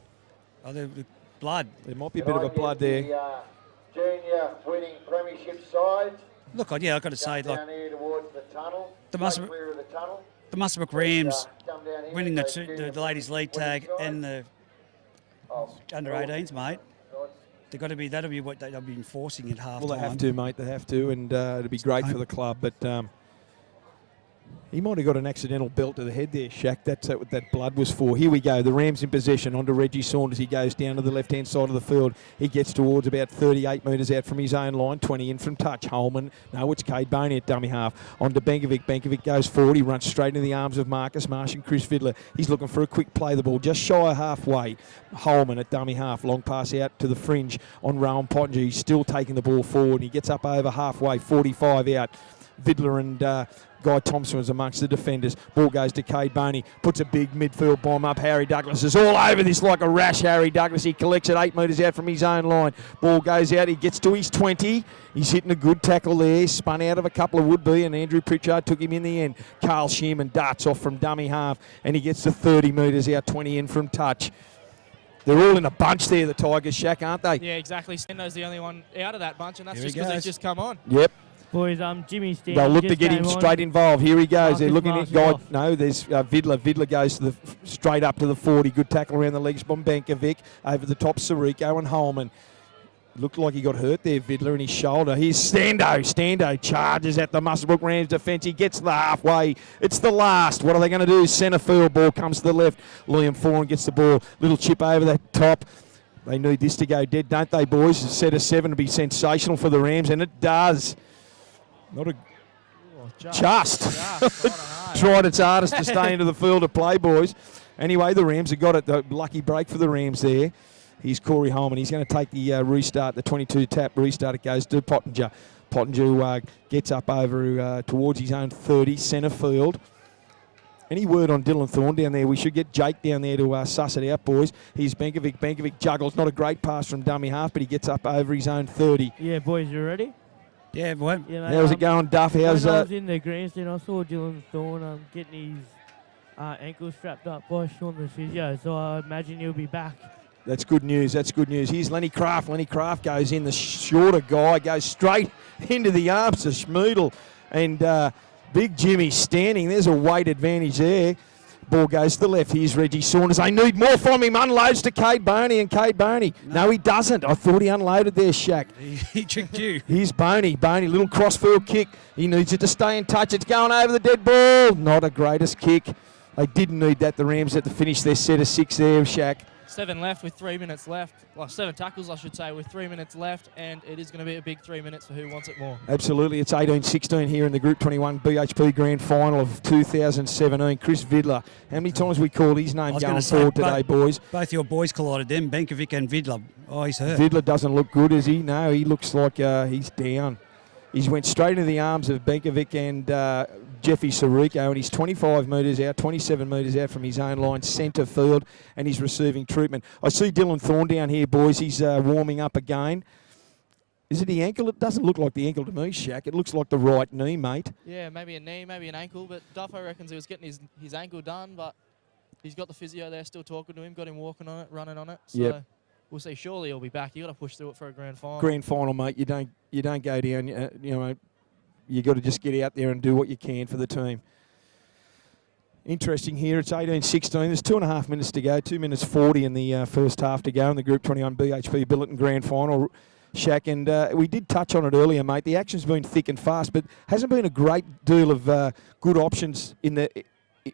Something. Oh, blood. There might be a bit of a blood there. Junior winning premiership sides. Look, I've got to say, down here towards the tunnel. The Muswellbrook Rams winning the ladies' league tag and the under-18s, mate. That'll be what they'll be enforcing at half time. Well, they have to, mate. They have to, and it'll be great for the club. But he might have got an accidental belt to the head there, Shaq. That's what that blood was for. Here we go. The Rams in possession. Onto Reggie Saunders. He goes down to the left-hand side of the field. He gets towards about 38 metres out from his own line. 20 in from touch. Holman. No, it's Cade Boney at dummy half. Onto Benkovic. Benkovic goes forward. He runs straight into the arms of Marcus Marsh and Chris Vidler. He's looking for a quick play. The ball just shy of halfway. Holman at dummy half. Long pass out to the fringe on Rowan Pottinger. He's still taking the ball forward. He gets up over halfway. 45 out. Vidler and... Guy Thompson was amongst the defenders. Ball goes to Cade Boney. Puts a big midfield bomb up. Harry Douglas is all over this like a rash. Harry Douglas. He collects it 8 metres out from his own line. Ball goes out. He gets to his 20. He's hitting a good tackle there. Spun out of a couple of would-be, and Andrew Pritchard took him in the end. Carl Shearman darts off from dummy half, and he gets to 30 metres out, 20 in from touch. They're all in a bunch there, the Tigers, Shaq, aren't they? Yeah, exactly. Stendo's the only one out of that bunch, and that's just because he's just come on. Yep. Boys, Jimmy Stanley. They'll look to get him straight involved. Here he goes. They're looking at God. Off. No, there's Vidler. Vidler goes to the straight up to the 40. Good tackle around the legs from Benkovic. Over the top, Sirico and Holman. Looked like he got hurt there, Vidler, in his shoulder. Here's Stando. Stando charges at the Muswellbrook Rams defence. He gets the halfway. It's the last. What are they going to do? Centre field ball comes to the left. Liam Foran gets the ball. Little chip over the top. They need this to go dead, don't they, boys? A set of 7 to be sensational for the Rams, and it does. Not a... Just. Tried its hardest to stay into the field of play, boys. Anyway, the Rams have got it. The lucky break for the Rams there. Here's Corey Holman. He's going to take the restart, the 22 tap restart. It goes to Pottinger. Pottinger gets up over towards his own 30, centre field. Any word on Dylan Thorne down there? We should get Jake down there to suss it out, boys. Here's Benkovic. Benkovic juggles. Not a great pass from dummy half, but he gets up over his own 30. Yeah, boys, you ready? Yeah, boy. Yeah, How's it going, Duff? How's when I was in the grandstand, I saw Dylan Thorne getting his ankle strapped up by Sean the physio, so I imagine he'll be back. That's good news. That's good news. Here's Lenny Kraft. Lenny Kraft goes in. The shorter guy goes straight into the arms of Schmoodle. And Big Jimmy standing. There's a weight advantage there. Ball goes to the left. Here's Reggie Saunders. They need more from him. Unloads to Cade Boney, and Cade Boney. No, he doesn't. I thought he unloaded there, Shaq. He tricked you. Here's Boney. Boney, little crossfield kick. He needs it to stay in touch. It's going over the dead ball. Not a greatest kick. They didn't need that. The Rams had to finish their set of 6 there, Shaq. 7 left with 3 minutes left. Well, 7 tackles, I should say, with 3 minutes left, and it is going to be a big 3 minutes for who wants it more. Absolutely. It's 18-16 here in the Group 21 BHP Grand Final of 2017. Chris Vidler. How many times we called his name going forward today, boys? Both your boys collided them, Benkovic and Vidler. Oh, he's hurt. Vidler doesn't look good, is he? No, he looks like he's down. He's went straight into the arms of Benkovic and Jeffy Sirico, and he's 25 metres out, 27 metres out from his own line, centre field, and he's receiving treatment. I see Dylan Thorne down here, boys. He's warming up again. Is it the ankle? It doesn't look like the ankle to me, Shaq. It looks like the right knee, mate. Yeah, maybe a knee, maybe an ankle, but Duffo reckons he was getting his ankle done, but he's got the physio there still talking to him, got him walking on it, running on it. So yep. We'll see. Surely he'll be back. You got to push through it for a grand final. Grand final, mate. You don't go down. You know, you got to just get out there and do what you can for the team. Interesting here. It's 18-16. There's 2.5 minutes to go. 2 minutes 40 in the first half to go in the Group 21 BHP Billiton Grand Final. Shaq, and we did touch on it earlier, mate. The action's been thick and fast, but hasn't been a great deal of good options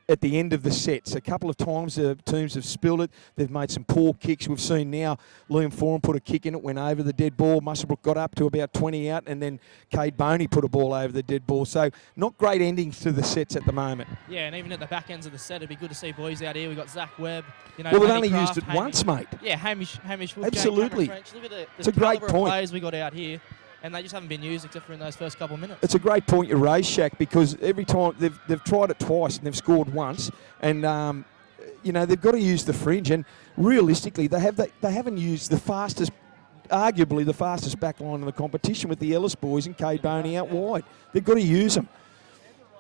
at the end of the sets. A couple of times the teams have spilled it. They've made some poor kicks. We've seen now Liam Foran put a kick in it, went over the dead ball. Muswellbrook got up to about 20 out, and then Cade Boney put a ball over the dead ball. So not great endings to the sets at the moment. Yeah, and even at the back ends of the set, it'd be good to see boys out here. We've got Zach Webb. You know, well, they've Lenny only Kraft, used it once, mate. Yeah, Hamish Woodgate, absolutely. Cameron French. Look at it's a great point. Of players we got out here. And they just haven't been used except for in those first couple of minutes. It's a great point you raise, Shaq, because every time they've tried it twice and they've scored once, and you know they've got to use the fringe. And realistically, they haven't used arguably the fastest back line in the competition with the Ellis boys and Cade Boney out wide. They've got to use them.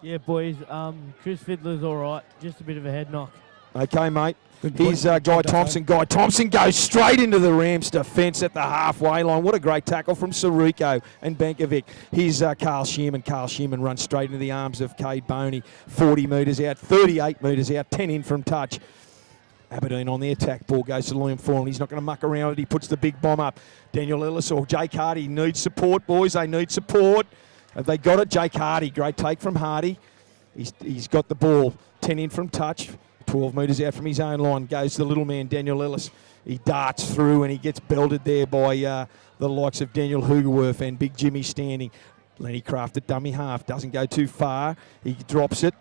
Yeah, boys. Chris Fiddler's all right. Just a bit of a head knock. Okay, mate. Here's Guy Thompson. Guy Thompson goes straight into the Rams' defence at the halfway line. What a great tackle from Sirico and Benkovic. Here's Carl Shearman. Carl Shearman runs straight into the arms of Cade Boney. 40 metres out, 38 metres out, 10 in from touch. Aberdeen on the attack. Ball goes to Liam Foran. He's not going to muck around it. He puts the big bomb up. Daniel Ellis or Jake Hardy needs support, boys. They need support. Have they got it? Jake Hardy. Great take from Hardy. He's got the ball. 10 in from touch. 12 metres out from his own line, goes to the little man, Daniel Ellis. He darts through and he gets belted there by the likes of Daniel Hoogerworth and Big Jimmy standing. Lenny Kraft at dummy half, doesn't go too far. He drops it.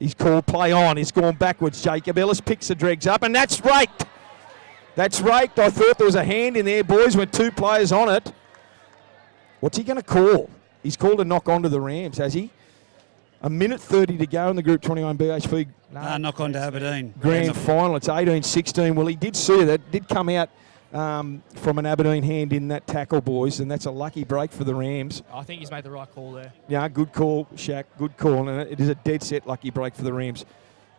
He's called play on. He's gone backwards. Jacob Ellis picks the dregs up, and that's raked. That's raked. I thought there was a hand in there, boys, with 2 players on it. What's he going to call? He's called a knock on to the Rams, has he? A minute 30 to go in the Group 21 BHP. Knock on to Aberdeen. Grand final. It's 18-16. Well, he did see that. Did come out from an Aberdeen hand in that tackle, boys, and that's a lucky break for the Rams. I think he's made the right call there. Yeah, good call, Shaq. Good call. And it is a dead set lucky break for the Rams.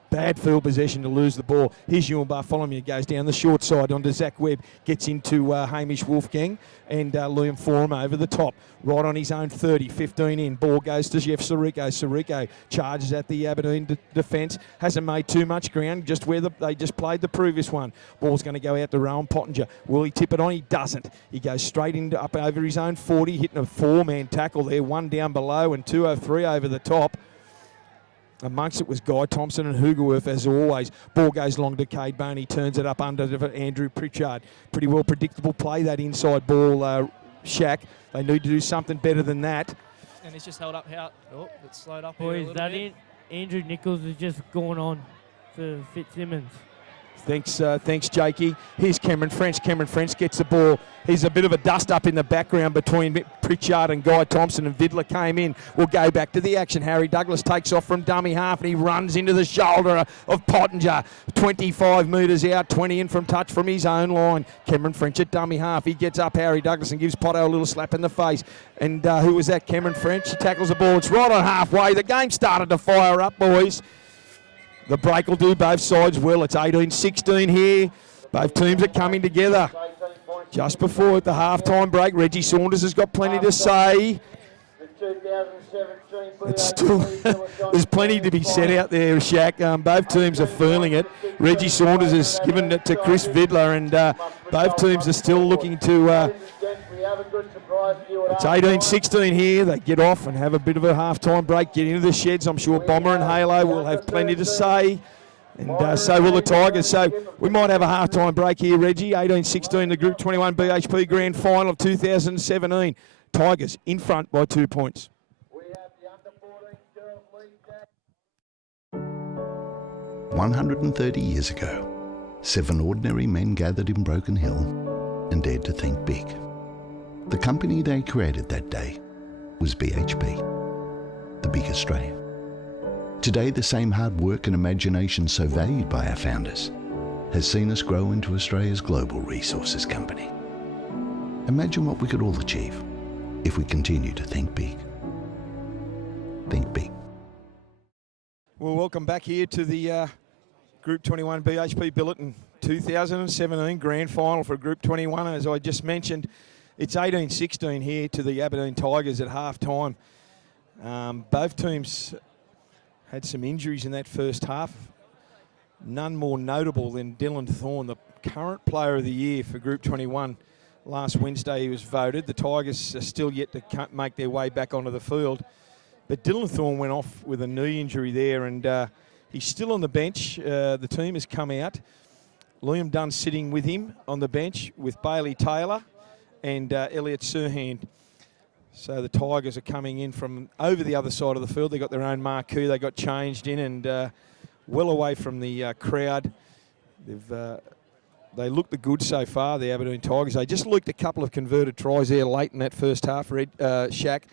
Bad field possession to lose the ball. Here's Ewan Bartholomew, goes down the short side onto Zach Webb, gets into Hamish Wolfgang and Liam Foran over the top, right on his own 30, 15 in. Ball goes to Jeff Sirico. Sirico charges at the Aberdeen defence, hasn't made too much ground, just where they just played the previous one. Ball's going to go out to Rowan Pottinger. Will he tip it on? He doesn't. He goes straight up over his own 40, hitting a 4-man tackle there, 1 down below and 203 over the top. Amongst it was Guy Thompson and Hoogerworth, as always. Ball goes long to Cade Boney, turns it up under to Andrew Pritchard. Pretty well predictable play, that inside ball, Shaq. They need to do something better than that. And he's just held up how... Oh, it's slowed up Boys, here a little bit. Andrew Nichols is just going on for Fitzsimmons. Thanks, Jakey. Here's Cameron French. Cameron French gets the ball. He's a bit of a dust-up in the background between Pritchard and Guy Thompson, and Vidler came in. We'll go back to the action. Harry Douglas takes off from dummy half, and he runs into the shoulder of Pottinger. 25 metres out, 20 in from touch from his own line. Cameron French at dummy half. He gets up Harry Douglas and gives Potto a little slap in the face. And who was that? Cameron French. He tackles the ball. It's right on halfway. The game started to fire up, boys. The break will do both sides well. It's 18-16 here. Both teams are coming together. Just before the halftime break, Reggie Saunders has got plenty to say. It's still, there's plenty to be said out there, Shaq. Both teams are feeling it. Reggie Saunders has given it to Chris Vidler, and both teams are still looking to... It's 18-16 here. They get off and have a bit of a halftime break, get into the sheds. I'm sure Bomber and Halo will have plenty to say, and so will the Tigers. So we might have a halftime break here, Reggie. 18-16, the Group 21 BHP Grand Final of 2017. Tigers in front by 2 points. 130 years ago, 7 ordinary men gathered in Broken Hill and dared to think big. The company they created that day was BHP, the big Australia. Today, the same hard work and imagination so valued by our founders has seen us grow into Australia's global resources company. Imagine what we could all achieve if we continue to think big. Think big. Well, welcome back here to the Group 21 BHP Billiton 2017 Grand Final for Group 21. As I just mentioned, it's 18-16 here to the Aberdeen Tigers at half-time. Both teams had some injuries in that first half. None more notable than Dylan Thorne, the current player of the year for Group 21. Last Wednesday he was voted. The Tigers are still yet to make their way back onto the field. But Dylan Thorne went off with a knee injury there, and he's still on the bench. The team has come out. Liam Dunn sitting with him on the bench with Bailey Taylor and Elliot Surhand. So the Tigers are coming in from over the other side of the field. They got their own marquee. They got changed in and well away from the crowd. They look the good so far, the Aberdeen Tigers. They just leaked a couple of converted tries there late in that first half, Shaq.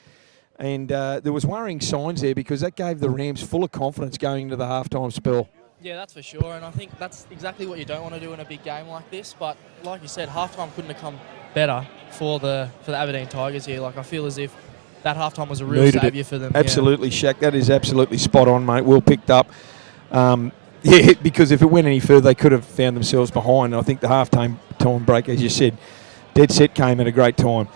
And there was worrying signs there because that gave the Rams full of confidence going into the halftime spell. Yeah, that's for sure, and I think that's exactly what you don't want to do in a big game like this. But like you said, halftime couldn't have come better for the Aberdeen Tigers here. Like, I feel as if that halftime was a real saviour for them. Absolutely, yeah. Shaq. That is absolutely spot on, mate. Well picked up. Yeah, because if it went any further, they could have found themselves behind. I think the halftime break, as you said, dead set came at a great time.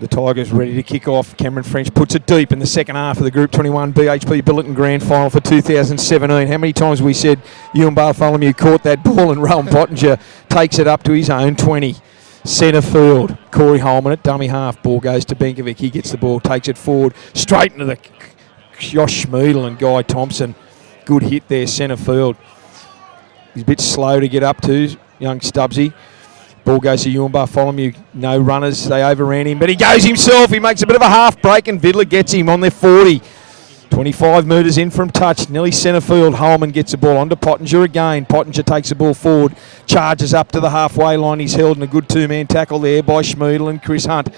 The Tigers ready to kick off. Cameron French puts it deep in the second half of the Group 21 BHP Billiton Grand Final for 2017. How many times we said Ewan Bartholomew caught that ball and Rowan Pottinger takes it up to his own 20. Centre field, Corey Holman at dummy half. Ball goes to Benkovic. He gets the ball, takes it forward, straight into the Josh Schmiedel and Guy Thompson. Good hit there, centre field. He's a bit slow to get up to, young Stubbsy. Ball goes to Ewan Bartholomew. No runners. They overran him, but he goes himself. He makes a bit of a half break, and Vidler gets him on their 40. 25 metres in from touch. Nearly centre field. Holman gets the ball onto Pottinger again. Pottinger takes the ball forward. Charges up to the halfway line. He's held in a good two-man tackle there by Schmiedel and Chris Hunt.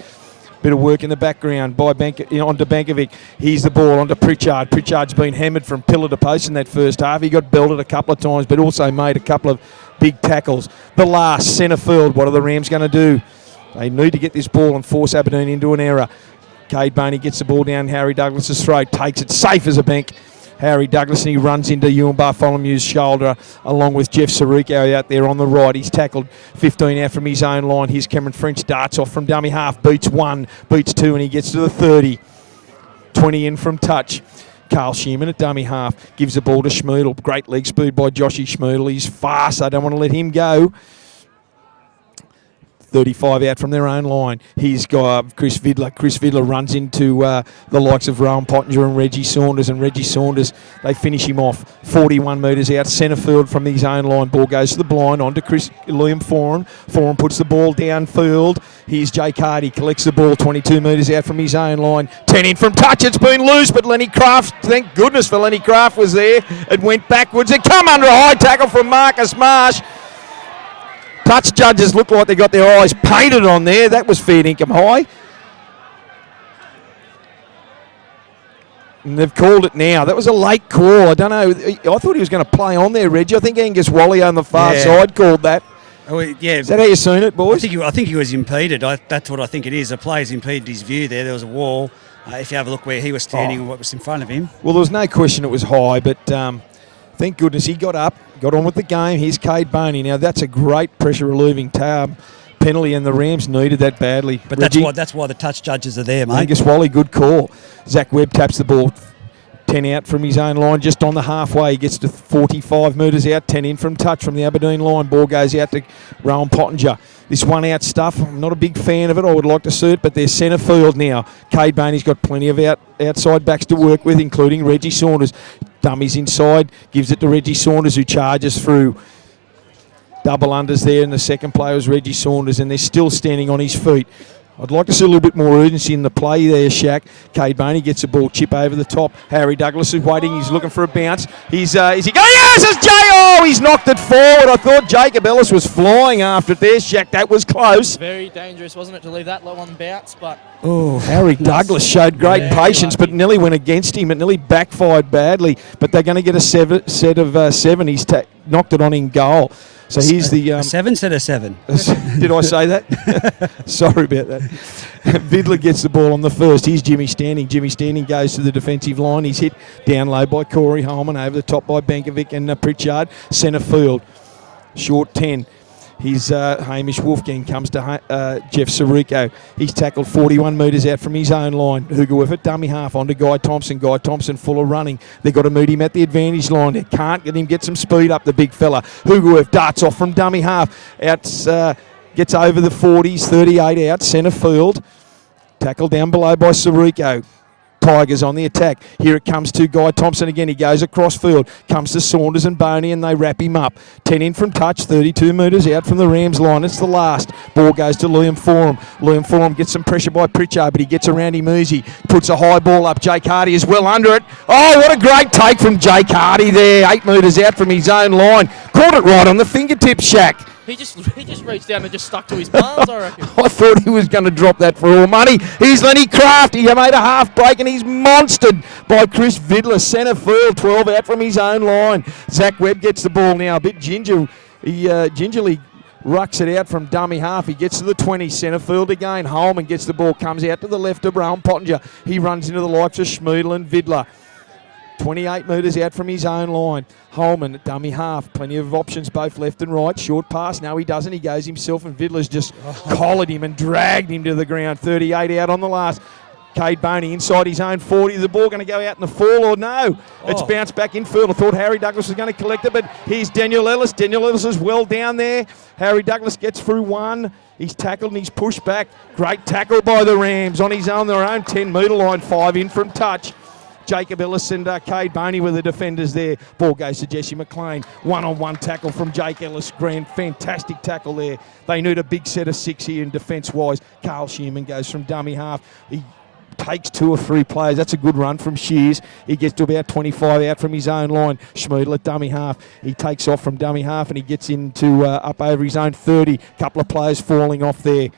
Bit of work in the background by onto Benkovic. Here's the ball onto Pritchard. Pritchard's been hammered from pillar to post in that first half. He got belted a couple of times, but also made a couple of big tackles. The last, centre field. What are the Rams going to do? They need to get this ball and force Aberdeen into an error. Cade Boney gets the ball down Harry Douglas's throat, takes it safe as a bank. Harry Douglas, and he runs into Ewan Bartholomew's shoulder along with Jeff Saruko out there on the right. He's tackled 15 out from his own line. Here's Cameron French, darts off from dummy half, beats one, beats two, and he gets to the 30. 20 in from touch. Carl Shearman at dummy half gives the ball to Schmiedel. Great leg speed by Joshy Schmiedel. He's fast. I don't want to let him go. 35 out from their own line. Here's Chris Vidler. Chris Vidler runs into the likes of Rowan Pottinger and Reggie Saunders. And Reggie Saunders, they finish him off 41 metres out. Centre field from his own line. Ball goes to the blind. On to Liam Foran. Foran puts the ball downfield. Here's Jake Hardy. Collects the ball 22 metres out from his own line. 10 in from touch. It's been loose, but Lenny Craft, thank goodness for Lenny Craft, was there. It went backwards. It come under a high tackle from Marcus Marsh. Touch judges look like they got their eyes painted on there. That was fair income high. And they've called it now. That was a late call. I don't know. I thought he was going to play on there, Reggie. I think Angus Wally on the far side called that. Oh, yeah. Is that how you seen it, boys? I think he was impeded. That's what I think it is. The players impeded his view there. There was a wall. If you have a look where he was standing and what was in front of him. Well, there was no question it was high, but thank goodness he got up, got on with the game. Here's Cade Boney. Now, that's a great pressure-relieving penalty, and the Rams needed that badly. But Reggie, that's why the touch judges are there, mate. Angus Wally, good call. Zach Webb taps the ball 10 out from his own line, just on the halfway. He gets to 45 metres out, 10 in from touch from the Aberdeen line. Ball goes out to Rowan Pottinger. This one out stuff, I'm not a big fan of it. I would like to see it, but they're centre field now. Cade Boney's got plenty of outside backs to work with, including Reggie Saunders. Dummies inside, gives it to Reggie Saunders, who charges through. Double unders there, and the second player was Reggie Saunders, and they're still standing on his feet. I'd like to see a little bit more urgency in the play there, Shaq. Cade Boney gets the ball, chip over the top. Harry Douglas is waiting. He's looking for a bounce. Is he going? Yes, it's Jay. Oh, he's knocked it forward. I thought Jacob Ellis was flying after it there, Shaq. That was close. Very dangerous, wasn't it, to leave that one bounce? But Harry Douglas showed great patience, but nearly went against him. It nearly backfired badly. But they're going to get a set of 7. He's knocked it on in goal. So here's the 7 set of 7. Did I say that? Sorry about that. Vidler gets the ball on the first. Here's Jimmy Standing. Jimmy Standing goes to the defensive line. He's hit down low by Corey Holman, over the top by Benkovic and Pritchard. Centre field, short 10. His Hamish Wolfgang comes to Jeff Sirico. He's tackled 41 metres out from his own line. Hugo with it, dummy half onto Guy Thompson. Guy Thompson full of running. They've got to meet him at the advantage line. They can't get some speed up, the big fella. Hugo darts off from dummy half. Gets over the 40s, 38 out, centre field. Tackled down below by Sirico. Tigers on the attack. Here it comes to Guy Thompson again. He goes across field. Comes to Saunders and Boney, and they wrap him up. 10 in from touch, 32 metres out from the Rams line. It's the last. Ball goes to Liam Foran. Liam Foran gets some pressure by Pritchard, but he gets around him easy. Puts a high ball up. Jake Hardy is well under it. Oh, what a great take from Jake Hardy there. 8 metres out from his own line. Caught it right on the fingertips, Shaq. he just reached down and just stuck to his palms, I reckon. I thought he was going to drop that for all money. Here's Lenny Craft. He made a half break and he's monstered by Chris Vidler. Centre field, 12 out from his own line. Zach Webb gets the ball now. A bit ginger. He gingerly rucks it out from dummy half. He gets to the 20, centre field again. Holman gets the ball, comes out to the left of Rowan Pottinger. He runs into the likes of Schmiedel and Vidler. 28 metres out from his own line. Holman at dummy half. Plenty of options both left and right. Short pass. No, he doesn't. He goes himself and Vidler's just collared him and dragged him to the ground. 38 out on the last. Cade Boney inside his own 40. Is the ball going to go out in the fall or no? It's bounced back infield. I thought Harry Douglas was going to collect it, but here's Daniel Ellis. Daniel Ellis is well down there. Harry Douglas gets through one. He's tackled and he's pushed back. Great tackle by the Rams on his own, their own 10-metre line. 5 in from touch. Jacob Ellis and Cade Boney were the defenders there. Ball goes to Jesse McLean. One-on-one tackle from Jake Ellis. Fantastic tackle there. They need a big set of 6 here in defence-wise. Carl Shearman goes from dummy half. He takes 2 or 3 players. That's a good run from Shears. He gets to about 25 out from his own line. Schmiedel at dummy half. He takes off from dummy half and he gets into up over his own 30. Couple of players falling off there.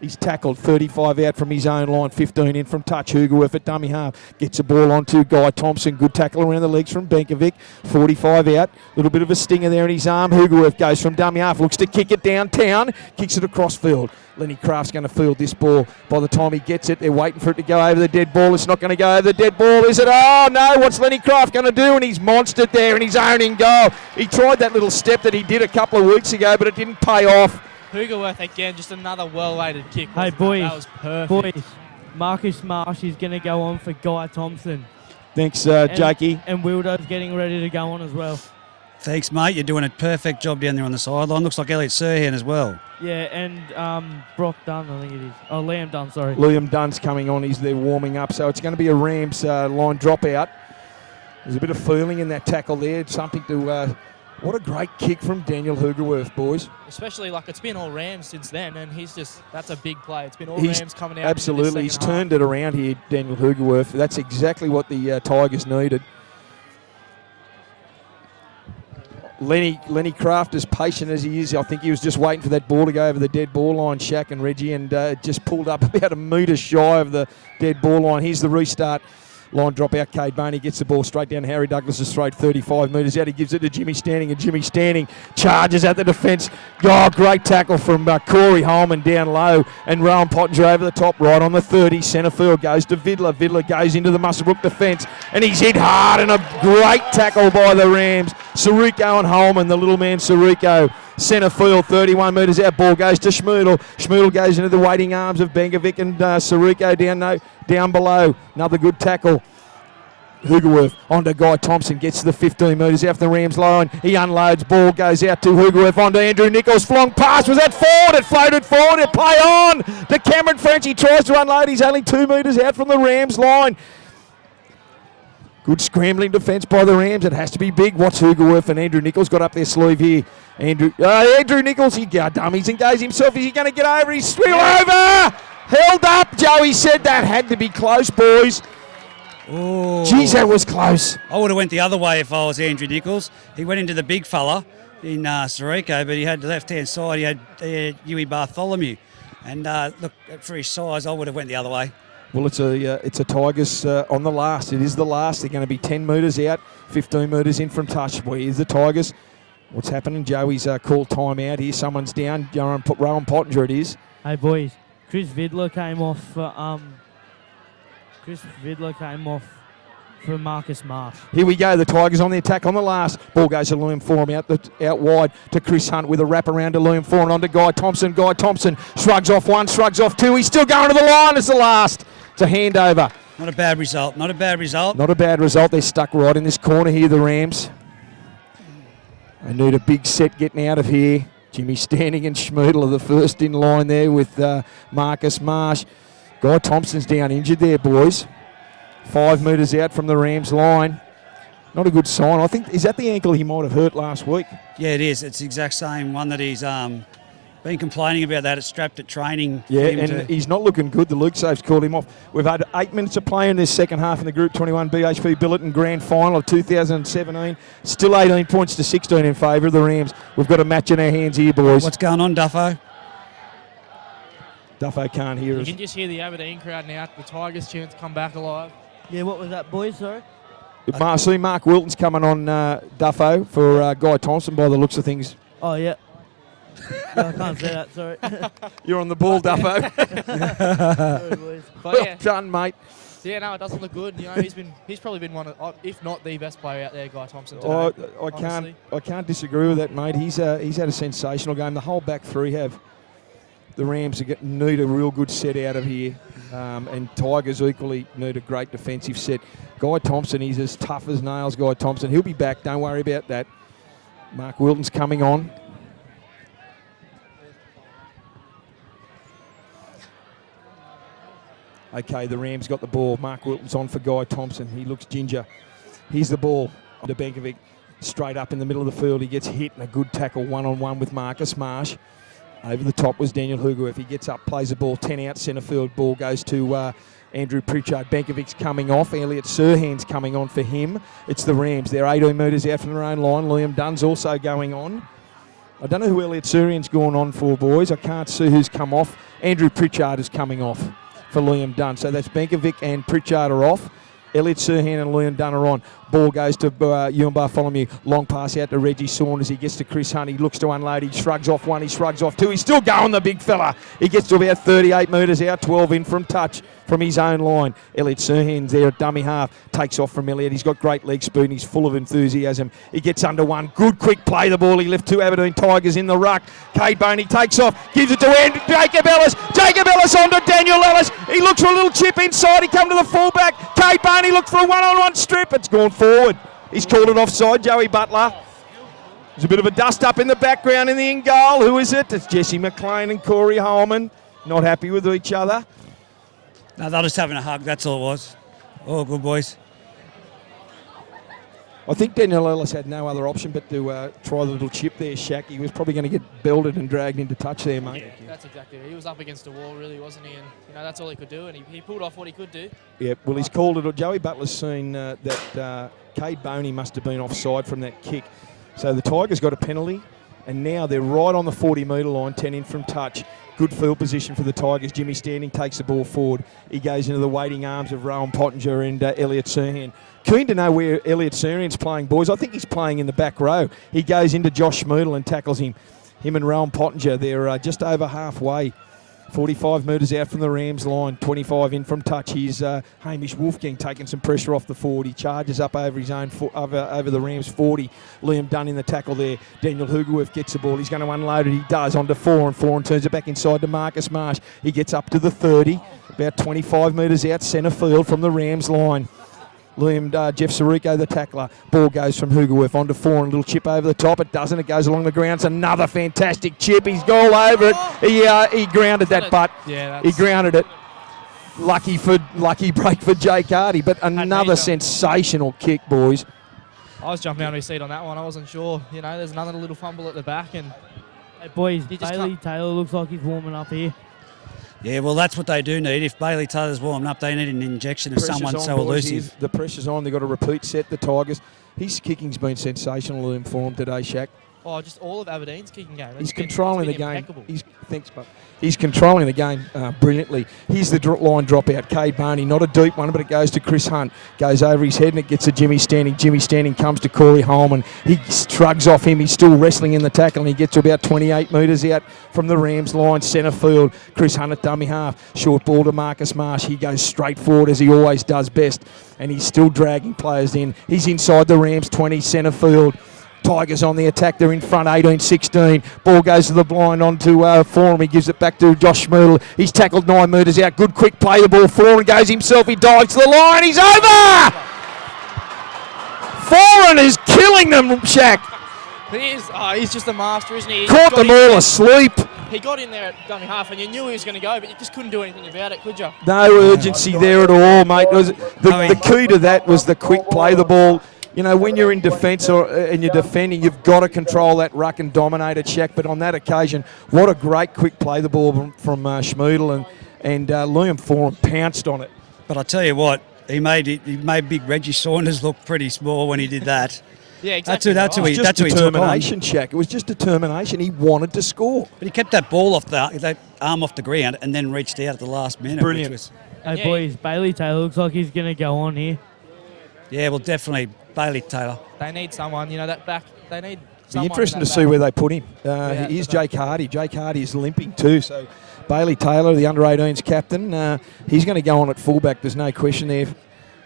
He's tackled 35 out from his own line, 15 in from touch. Hugoworth at dummy half. Gets the ball onto Guy Thompson. Good tackle around the legs from Benkovic. 45 out. Little bit of a stinger there in his arm. Hugoworth goes from dummy half. Looks to kick it downtown. Kicks it across field. Lenny Craft's going to field this ball. By the time he gets it, they're waiting for it to go over the dead ball. It's not going to go over the dead ball, is it? Oh, no. What's Lenny Craft going to do? And he's monstered there in his own in goal. He tried that little step that he did a couple of weeks ago, but it didn't pay off. Hugoworth again, just another well-weighted kick. Hey, boys. That was perfect. Boys, Marcus Marsh is going to go on for Guy Thompson. Thanks, Jakey. And Wilder's getting ready to go on as well. Thanks, mate. You're doing a perfect job down there on the sideline. Looks like Elliot Sirhan as well. Yeah, and Brock Dunn, I think it is. Oh, Liam Dunn, sorry. Liam Dunn's coming on. He's there warming up. So it's going to be a Rams line dropout. There's a bit of feeling in that tackle there. Something to... what a great kick from Daniel Hugerworth, boys. Especially, like, it's been all Rams since then, and that's a big play. It's been all Rams coming out. Absolutely. He's turned it around here, Daniel Hugerworth. That's exactly what the Tigers needed. Lenny Craft, as patient as he is, I think he was just waiting for that ball to go over the dead ball line, Shaq and Reggie, and just pulled up about a metre shy of the dead ball line. Here's the restart. Line drop out, Cade Barney gets the ball straight down Harry Douglas's throat, 35 metres out. He gives it to Jimmy Standing, and Jimmy Standing charges at the defence. Oh, great tackle from Corey Holman down low, and Rowan Pottinger over the top right on the 30. Centre field goes to Vidler. Vidler goes into the Muswellbrook defence, and he's hit hard, and a great tackle by the Rams. Siriko and Holman, the little man Siriko. Centre field, 31 metres out. Ball goes to Schmoodle. Schmoodle goes into the waiting arms of Benkovic and Siriko down below. Another good tackle. Hugerworth onto Guy Thompson, gets to the 15 metres out the Rams line. He unloads, ball goes out to Hugerworth onto Andrew Nichols. Flong pass, was that forward? It floated forward, it play on to Cameron French. He tries to unload, he's only 2 metres out from the Rams line. Good scrambling defence by the Rams. It has to be big. What's Hugerworth and Andrew Nichols got up their sleeve here? Andrew Nichols, he dummies and goes himself. Is he going to get over? He's still over! Held up, Joey said that had to be close, boys. Oh. Jeez, that was close. I would have went the other way if I was Andrew Nichols. He went into the big fella in Siriko, but he had the left-hand side. He had Huey Bartholomew. And look, for his size, I would have went the other way. Well, it's a Tigers on the last. It is the last. They're going to be 10 metres out, 15 metres in from touch. Where's the Tigers? What's happening? Joey's called time out here. Someone's down. Rowan Pottinger it is. Hey, boys. Chris Vidler came off for Marcus Marsh. Here we go. The Tigers on the attack on the last. Ball goes to Liam Foran out wide to Chris Hunt with a wrap around to Liam Foran onto Guy Thompson. Guy Thompson shrugs off one, shrugs off two. He's still going to the line. It's the last. It's a handover. Not a bad result. Not a bad result. Not a bad result. They're stuck right in this corner here, the Rams. They need a big set getting out of here. Jimmy Standing and Schmoodle are the first in line there with Marcus Marsh. Guy Thompson's down injured there, boys. 5 metres out from the Rams line. Not a good sign. I think, is that the ankle he might have hurt last week? Yeah, it is. It's the exact same one that he's been complaining about, that it's strapped at training. Yeah, and he's not looking good. The Luke Safe's called him off. We've had 8 minutes of play in this second half in the Group 21 BHP Billiton Grand Final of 2017. Still 18 points to 16 in favour of the Rams. We've got a match in our hands here, boys. What's going on, Duffo? Duffo can't hear us. You can just hear the Aberdeen crowd now. The Tigers cheering to come back alive. Yeah, what was that, boys? Sorry? I see Mark Wilton's coming on Duffo for Guy Thompson by the looks of things. Oh, yeah. No, I can't say that, sorry. You're on the ball, Duffo. Sorry, boys. But Well yeah, done, mate. yeah, no, it doesn't look good. You know, he's probably been one of, if not the best player out there, Guy Thompson today. I can't disagree with that, mate. He's had a sensational game. The whole back three have. The Rams need a real good set out of here, and Tigers equally need a great defensive set. Guy Thompson, he's as tough as nails, Guy Thompson. He'll be back, don't worry about that. Mark Wilton's coming on. Okay, the Rams got the ball. Mark Wilton's on for Guy Thompson. He looks ginger. Here's the ball to Benkovic. Straight up in the middle of the field. He gets hit and a good tackle one-on-one with Marcus Marsh. Over the top was Daniel Hugerworth. He gets up, plays the ball, 10 out centre field. Ball goes to Andrew Pritchard. Benkovic's coming off. Elliot Sirhan's coming on for him. It's the Rams. They're 18 metres out from their own line. Liam Dunn's also going on. I don't know who Elliot Sirhan's gone on for, boys. I can't see who's come off. Andrew Pritchard is coming off for Liam Dunn. So that's Benkovic and Pritchard are off. Elliot Sirhan and Liam Dunn are on. Ball goes to Ewan Bartholomew. Long pass out to Reggie Saunders. He gets to Chris Hunt. He looks to unload. He shrugs off one. He shrugs off two. He's still going, the big fella. He gets to about 38 metres out, 12 in from touch from his own line. Elliot Sirhan's there at dummy half. Takes off from Elliot. He's got great leg speed. He's full of enthusiasm. He gets under one. Good quick play the ball. He left two Aberdeen Tigers in the ruck. Cade Boney takes off. Gives it to Jacob Ellis. Jacob Ellis on to Daniel Ellis. He looks for a little chip inside. He come to the fullback. Cade Boney looked for a one-on-one strip. It's gone forward. He's called it offside, Joey Butler. There's a bit of a dust-up in the background in the in goal. Who is it? It's Jesse McLean and Corey Holman. Not happy with each other. No, they're just having a hug, that's all it was. All good, boys. I think Daniel Ellis had no other option but to try the little chip there, Shaq. He was probably going to get belted and dragged into touch there, mate. Yeah, that's exactly it. He was up against a wall, really, wasn't he? And, that's all he could do, and he pulled off what he could do. Yeah, well, he's called it. Joey Butler's seen that Cade Boney must have been offside from that kick. So the Tigers got a penalty, and now they're right on the 40-metre line, 10 in from touch. Good field position for the Tigers. Jimmy Standing takes the ball forward. He goes into the waiting arms of Rowan Pottinger and Elliot Serhan. Keen to know where Elliot Serhan's playing, boys. I think he's playing in the back row. He goes into Josh Schmoodle and tackles him. Him and Rowan Pottinger, they're just over halfway. 45 metres out from the Rams line, 25 in from touch. Here's Hamish Wolfgang taking some pressure off the forward. He charges up over his own over the Rams 40. Liam Dunn in the tackle there. Daniel Hugerworth gets the ball. He's going to unload it. He does onto 4 and turns it back inside to Marcus Marsh. He gets up to the 30, about 25 metres out centre field from the Rams line. Jeff Sirico, the tackler. Ball goes from Hugerworth onto 4 and a little chip over the top. It doesn't. It goes along the ground. It's another fantastic chip. He's all over it. He grounded that butt. Yeah, he grounded it. Lucky break for Jake Hardy, but another sensational kick, boys. I was jumping out of my seat on that one. I wasn't sure. There's another little fumble at the back, and hey, boys, Bailey Taylor looks like he's warming up here. Yeah, well, that's what they do need. If Bailey Taylor's warming up, they need an injection of someone so elusive. The pressure's on. They've got a repeat set, the Tigers. His kicking's been sensational for him today, Shaq. Oh, just all of Aberdeen's kicking game. He's controlling the game. He's controlling the game brilliantly. Here's the line dropout. Cade Boney, not a deep one, but it goes to Chris Hunt. Goes over his head and it gets to Jimmy Standing. Jimmy Standing comes to Corey Holman. He shrugs off him. He's still wrestling in the tackle and he gets to about 28 metres out from the Rams line, centre field. Chris Hunt at dummy half. Short ball to Marcus Marsh. He goes straight forward as he always does best. And he's still dragging players in. He's inside the Rams 20, centre field. Tigers on the attack. They're in front, 18-16. Ball goes to the blind onto Forum. He gives it back to Josh Schmoodle. He's tackled 9 metres out. Good quick play. The ball. Forum goes himself. He dives to the line. He's over! Forum is killing them, Shaq. He's just a master, isn't he? Caught them all asleep. He got in there at dummy half and you knew he was going to go, but you just couldn't do anything about it, could you? No urgency there at all, mate. The key to that was the quick play. The ball. When you're in defence and you're defending, you've got to control that ruck and dominate it, Shaq. But on that occasion, what a great quick play the ball from Schmoodle and Liam Forum pounced on it. But I tell you what, he made big Reggie Saunders look pretty small when he did that. Yeah, exactly. That's who he took on. Determination, Shaq. It was just determination. He wanted to score. But he kept that ball that arm off the ground and then reached out at the last minute. Brilliant. Hey, boys, Bailey Taylor looks like he's going to go on here. Yeah, well, definitely Bailey Taylor. They need someone, that back. They need It'll be interesting to see where they put him. Here's Jake Hardy. Jake Hardy is limping too. So Bailey Taylor, the under-18s captain, he's going to go on at fullback. There's no question there,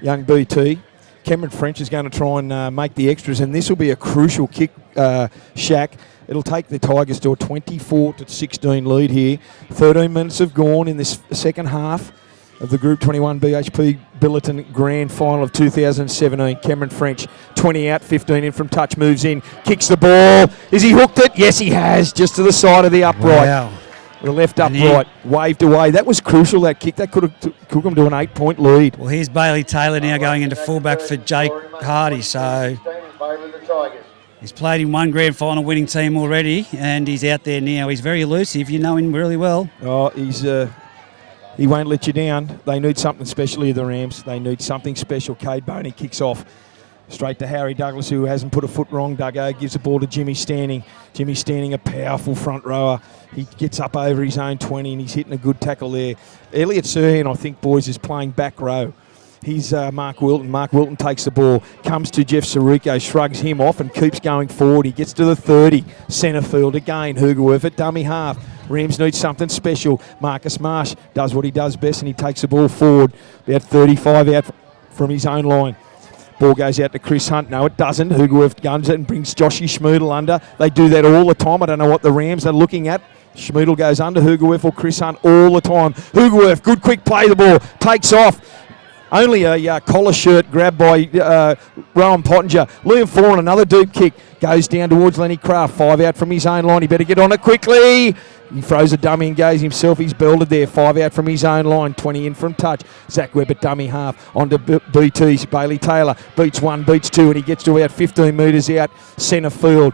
young BT. Cameron French is going to try and make the extras, and this will be a crucial kick, Shaq. It'll take the Tigers to a 24-16 lead here. 13 minutes have gone in this second half of the Group 21 BHP Billiton Grand Final of 2017. Cameron French, 20 out, 15 in from touch, moves in, kicks the ball. Has he hooked it? Yes, he has, just to the side of the upright. Wow. The left upright, waved away. That was crucial, that kick. That could have took him to an 8-point lead. Well, here's Bailey Taylor now going into fullback for Jake Hardy. So he's played in one grand final winning team already, and he's out there now. He's very elusive. You know him really well. Oh, he won't let you down. They need something special here, the Rams. They need something special. Cade Boney kicks off straight to Harry Douglas, who hasn't put a foot wrong. Duggo gives the ball to Jimmy Standing. Jimmy Standing, a powerful front rower. He gets up over his own 20 and he's hitting a good tackle there. Elliot Serhan, I think, boys, is playing back row. He's Mark Wilton. Mark Wilton takes the ball, comes to Jeff Sirico, shrugs him off and keeps going forward. He gets to the 30, centre field again. Hugerworth at dummy half. Rams need something special. Marcus Marsh does what he does best and he takes the ball forward, about 35 out from his own line. Ball goes out to Chris Hunt. No, it doesn't. Hugerworth guns it and brings Joshy Schmoodle under. They do that all the time. I don't know what the Rams are looking at. Schmoodle goes under Hugerworth or Chris Hunt all the time. Hugerworth, good quick play the ball. Takes off. Only a collar shirt grabbed by Rowan Pottinger. Liam Foran, another deep kick. Goes down towards Lenny Craft. 5 out from his own line. He better get on it quickly. He throws a dummy and goes himself. He's belted there. 5 out from his own line. 20 in from touch. Zach Webb at dummy half. On to BT's. Bailey Taylor beats 1, beats 2, and he gets to about 15 metres out centre field.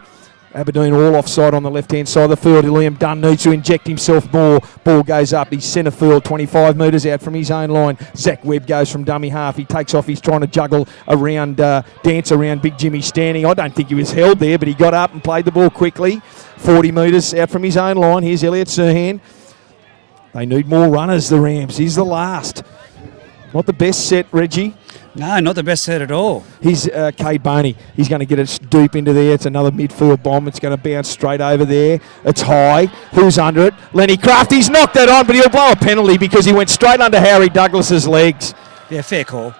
Aberdeen all offside on the left-hand side of the field. Liam Dunn needs to inject himself more. Ball goes up. He's centre field, 25 metres out from his own line. Zach Webb goes from dummy half. He takes off. He's trying to juggle around, dance around Big Jimmy Standing. I don't think he was held there, but he got up and played the ball quickly. 40 metres out from his own line. Here's Elliot Serhan. They need more runners, the Rams. He's the last. Not the best set, Reggie. No, not the best set at all. Here's Cade Boney. He's going to get it deep into there. It's another midfield bomb. It's going to bounce straight over there. It's high. Who's under it? Lenny Craft. He's knocked that on, but he'll blow a penalty because he went straight under Harry Douglas's legs. Yeah, fair call.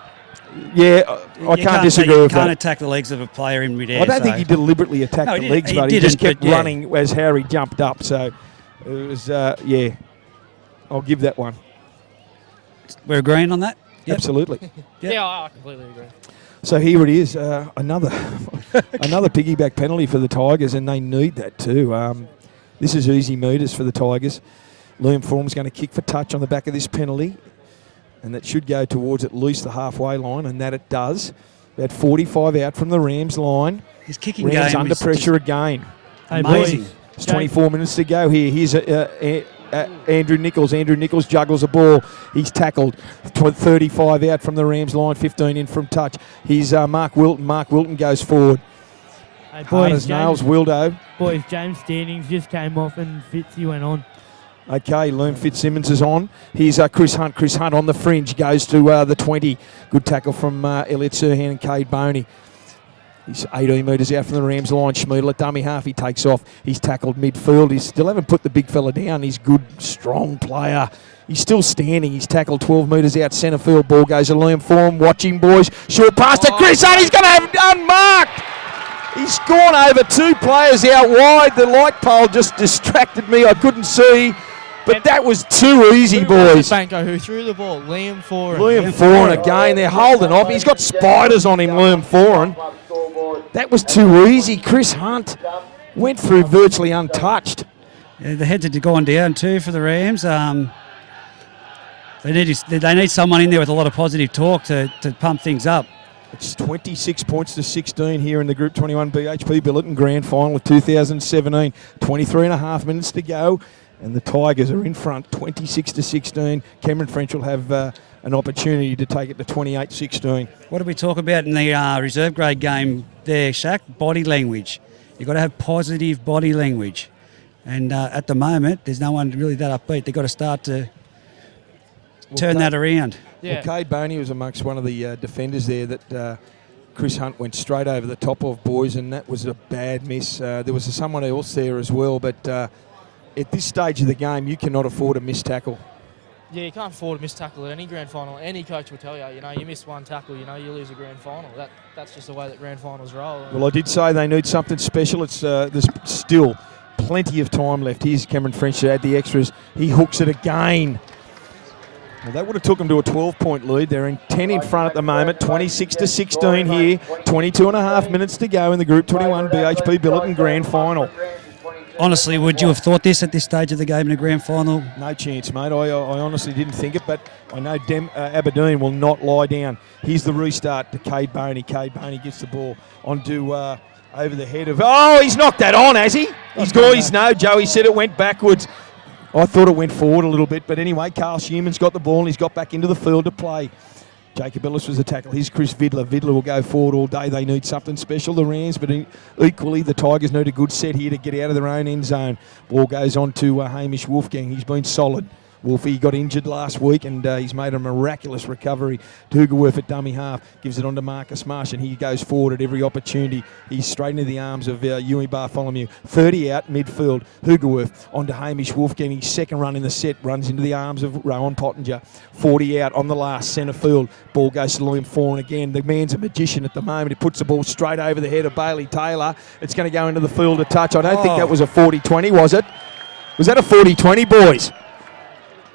Yeah, I can't disagree with that. You can't attack the legs of a player in midair. I don't think he deliberately attacked the legs, but he just kept running as Harry jumped up. So it was, yeah, I'll give that one. We're agreeing on that? Yep. Absolutely. Yep. Yeah, I completely agree. So here it is, another piggyback penalty for the Tigers, and they need that too. This is easy meters for the Tigers. Liam Form's going to kick for touch on the back of this penalty, and that should go towards at least the halfway line, and that it does. About 45 out from the Rams line. His kicking Rams game under pressure again. Amazing. It's 24 minutes to go here. Here's Andrew Nichols. Andrew Nichols juggles a ball. He's tackled. 35 out from the Rams line, 15 in from touch. Here's Mark Wilton. Mark Wilton goes forward. Hey, hard as nails, Wildo. Boys, James Standings just came off and Fitzy went on. Okay, Loom Fitzsimmons is on. Here's Chris Hunt. Chris Hunt on the fringe goes to the 20. Good tackle from Elliot Serhan and Cade Boney. He's 18 metres out from the Rams line. Schmiedel at dummy half. He takes off. He's tackled midfield. He still haven't put the big fella down. He's good, strong player. He's still standing. He's tackled 12 metres out centre field. Ball goes to Liam Form. Watching, boys. Short pass to Chris Hunt. He's going to have it unmarked. He's gone over 2 players out wide. The light pole just distracted me. I couldn't see. But that was too easy, boys. Banko, who threw the ball? Liam Foran. Liam Foran again. They're holding off. He's got spiders on him, Liam Foran. That was too easy. Chris Hunt went through virtually untouched. Yeah, the heads had gone down too for the Rams. They need someone in there with a lot of positive talk to pump things up. It's 26 points to 16 here in the Group 21 BHP Billiton Grand Final of 2017. 23 and a half minutes to go, and the Tigers are in front, 26 to 16. Cameron French will have an opportunity to take it to 28-16. What did we talk about in the reserve grade game there, Shaq? Body language. You've got to have positive body language. And at the moment, there's no one really that upbeat. They've got to start to turn that around. Yeah. Well, Cade Boney was amongst one of the defenders there that Chris Hunt went straight over the top of, boys, and that was a bad miss. There was someone else there as well, but at this stage of the game, you cannot afford a missed tackle. Yeah, you can't afford a missed tackle at any grand final. Any coach will tell you, you miss one tackle, you lose a grand final. That's just the way that grand finals roll. Well, I did say they need something special. It's there's still plenty of time left. Here's Cameron French to add the extras. He hooks it again. Well, that would have took them to a 12-point lead. They're in 10 in front at the moment, 26 to 16 here. 22 and a half minutes to go in the Group 21 BHP Billiton Grand Final. Honestly, would you have thought this at this stage of the game in a grand final? No chance, mate. I honestly didn't think it, but I know Aberdeen will not lie down. Here's the restart to Cade Boney. Cade Boney gets the ball onto over the head of... Oh, he's knocked that on, has he? No, Joey said it went backwards. I thought it went forward a little bit, but anyway, Carl Schumann's got the ball and he's got back into the field to play. Jacob Ellis was the tackle. Here's Chris Vidler. Vidler will go forward all day. They need something special, the Rams, but equally the Tigers need a good set here to get out of their own end zone. Ball goes on to Hamish Wolfgang. He's been solid. Wolfie got injured last week and he's made a miraculous recovery. Dugerworth at dummy half gives it on to Marcus Marsh and he goes forward at every opportunity. He's straight into the arms of Ewan Bartholomew. 30 out midfield. Dugerworth on to Hamish Wolfgang. His second run in the set runs into the arms of Rowan Pottinger. 40 out on the last centre field. Ball goes to Liam Foran again. The man's a magician at the moment. He puts the ball straight over the head of Bailey Taylor. It's going to go into the field to touch. I don't think that was a 40-20, was it? Was that a 40-20, boys?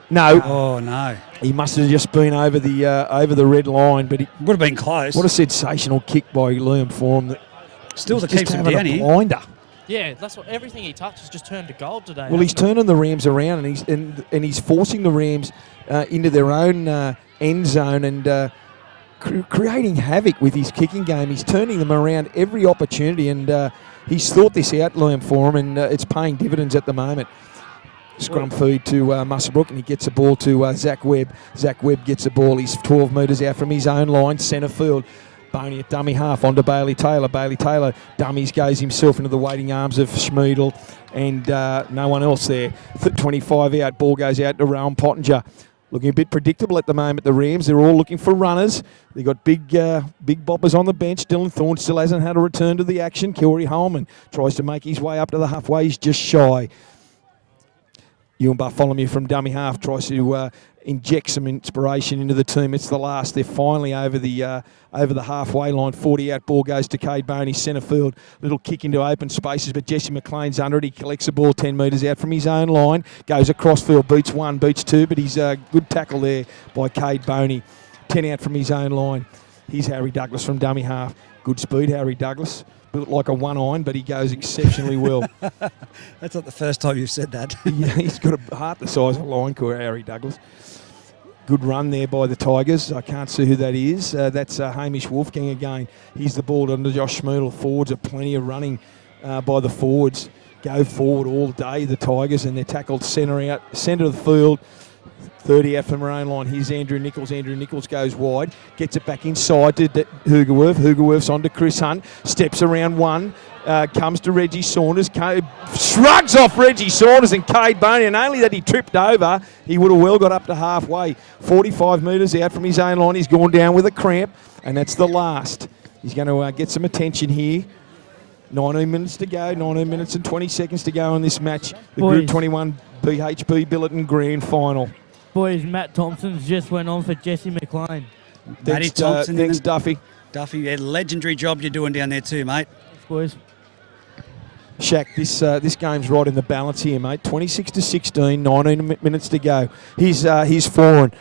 No. Oh, no. He must have just been over the red line, but Would have been close. what a sensational kick by Liam Forum. Still He's to keep just him having down a here. blinder. Yeah, that's what everything he touches just turned to gold today. Well, he's hasn't it? turning the Rams around, and he's forcing the Rams into their own end zone and creating havoc with his kicking game. He's turning them around every opportunity, and he's thought this out, Liam Forum, and it's paying dividends at the moment. Scrum feed to Muswellbrook, and he gets the ball to Zach Webb. Zach Webb gets the ball. He's 12 metres out from his own line, centre field. Boney at dummy half onto Bailey Taylor. Bailey Taylor dummies, goes himself into the waiting arms of Schmiedel, and no one else there. 25 out, ball goes out to Rowan Pottinger. Looking a bit predictable at the moment, the Rams. They're all looking for runners. They've got big boppers on the bench. Dylan Thorne still hasn't had a return to the action. Corey Holman tries to make his way up to the halfway. He's just shy. Ewan Bartholomew from dummy half tries to inject some inspiration into the team. It's the last. They're finally over the halfway line. 40 out, ball goes to Cade Boney, centre field. Little kick into open spaces, but Jesse McLean's under it. He collects the ball 10 metres out from his own line. Goes across field, beats one, beats two, but he's a good tackle there by Cade Boney. 10 out from his own line. Here's Harry Douglas from dummy half. Good speed, Harry Douglas. Built like a one-iron, but he goes exceptionally well. That's not the first time you've said that. Yeah, he's got a heart the size of a line core, Harry Douglas. Good run there by the Tigers. I can't see who that is. That's Hamish Wolfgang again. Here's the ball under Josh Schmiedel. Forwards are plenty of running by the forwards. Go forward all day, the Tigers, and they're tackled centre out, centre of the field. 30 out from their own line. Here's Andrew Nichols. Andrew Nichols goes wide. Gets it back inside to Hoogerwerth. Hoogerwerth's on to Chris Hunt. Steps around one. Comes to Reggie Saunders. Shrugs off Reggie Saunders and Cade Boney. And only that he tripped over, he would have well got up to halfway. 45 metres out from his own line. He's gone down with a cramp. And that's the last. He's going to get some attention here. 19 minutes to go. 19 minutes and 20 seconds to go in this match. The Group 21 BHP Billiton Grand Final. Boys, Matt Thompson's just went on for Jesse McLean. Matty Thompson. Thanks, Duffy. Duffy, yeah, legendary job you're doing down there too, mate. Thanks, boys. Shaq, this game's right in the balance here, mate. 26-16, 19 minutes to go. Here's Foran.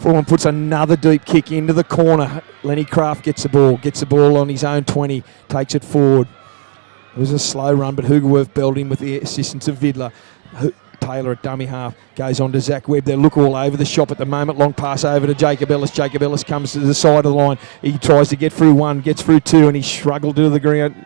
Foran puts another deep kick into the corner. Lenny Craft gets the ball on his own 20, takes it forward. It was a slow run, but Hoogerwerth belled him with the assistance of Vidler. Taylor at dummy half goes on to Zach Webb. They look all over the shop at the moment. Long pass over to Jacob Ellis. Jacob Ellis comes to the side of the line. He tries to get through one, gets through two, and he shrugged to the ground.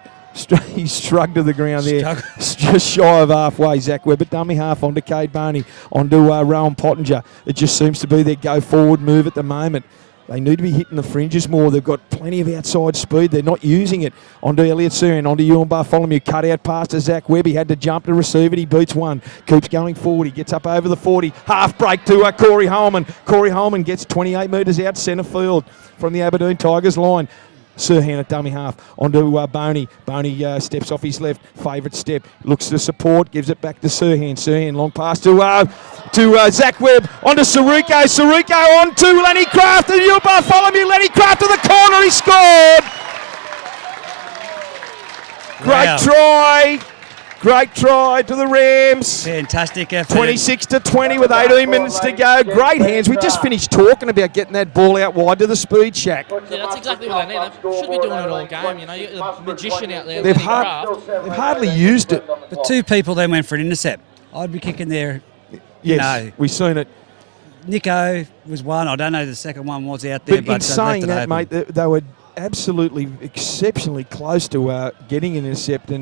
He shrugged to the ground there, just shy of halfway. Zach Webb at dummy half onto Cade Boney, onto Rowan Pottinger. It just seems to be their go forward move at the moment. They need to be hitting the fringes more. They've got plenty of outside speed. They're not using it. Onto Elliot Surian, onto Ewan Bartholomew. Cut out pass to Zach Webb. He had to jump to receive it. He beats one. Keeps going forward. He gets up over the 40. Half break to Corey Holman. Corey Holman gets 28 metres out centre field from the Aberdeen Tigers line. Sirhan at dummy half onto Boney. Boney steps off his left, favourite step, looks to support, gives it back to Sirhan. Sirhan, long pass to Zach Webb, onto Saruko. Saruko on to Lenny Craft, and Ewan Bartholomew. Lenny Craft to the corner, he scored! Great try. Great try to the Rams. Fantastic effort. 26-20 with 18 minutes to go. Great hands. We just finished talking about getting that ball out wide to the speed shack. Yeah, that's exactly what they need. They should be doing it all game. You know, you're the magician out there. They've Lenny hardly used it. But two people then went for an intercept. I'd be kicking there. Yes, we've seen it. Nico was one. I don't know who the second one was out there. But in saying that, mate, they were absolutely exceptionally close to getting an intercept,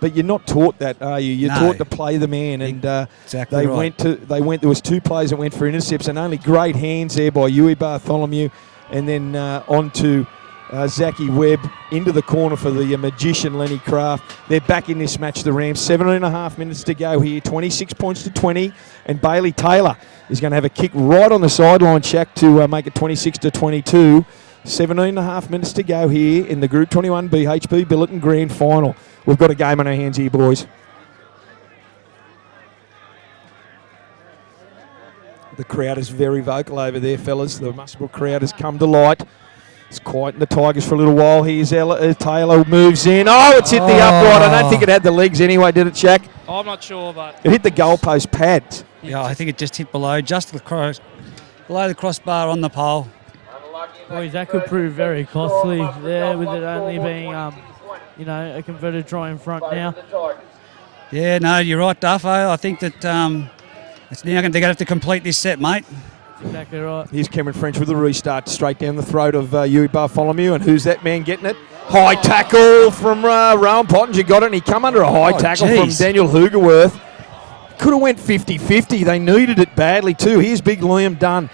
but you're not taught that, are you? You're taught to play the man, and exactly right. There was two players that went for intercepts, and only great hands there by Ewan Bartholomew, and then on to Zachy Webb into the corner for the magician Lenny Craft. They're back in this match, the Rams. 17.5 minutes to go here, 26 points to 20, and Bailey Taylor is going to have a kick right on the sideline, Shaq, to make it 26-22. 17.5 minutes to go here in the Group 21 BHP Billiton Grand Final. We've got a game on our hands here, boys. The crowd is very vocal over there, fellas. The Muswellbrook crowd has come to light. It's quiet in the Tigers for a little while. Here's Taylor moves in. Oh, it's hit the upright. I don't think it had the legs anyway, did it, Shaq? I'm not sure, but It hit the goalpost pads. Yeah, I think it just hit below the crossbar on the pole. Boys, that could prove very costly there with it only being, a converted try in front now. Yeah, no, you're right, Duffo. I think that it's now they're going to have to complete this set, mate. Exactly right. Here's Cameron French with a restart straight down the throat of Huey Bartholomew. And who's that man getting it? High tackle from Rowan Pottinger. Got it, and he come under a high tackle from Daniel Hoogerworth. Could have went 50-50. They needed it badly too. Here's big Liam Dunn.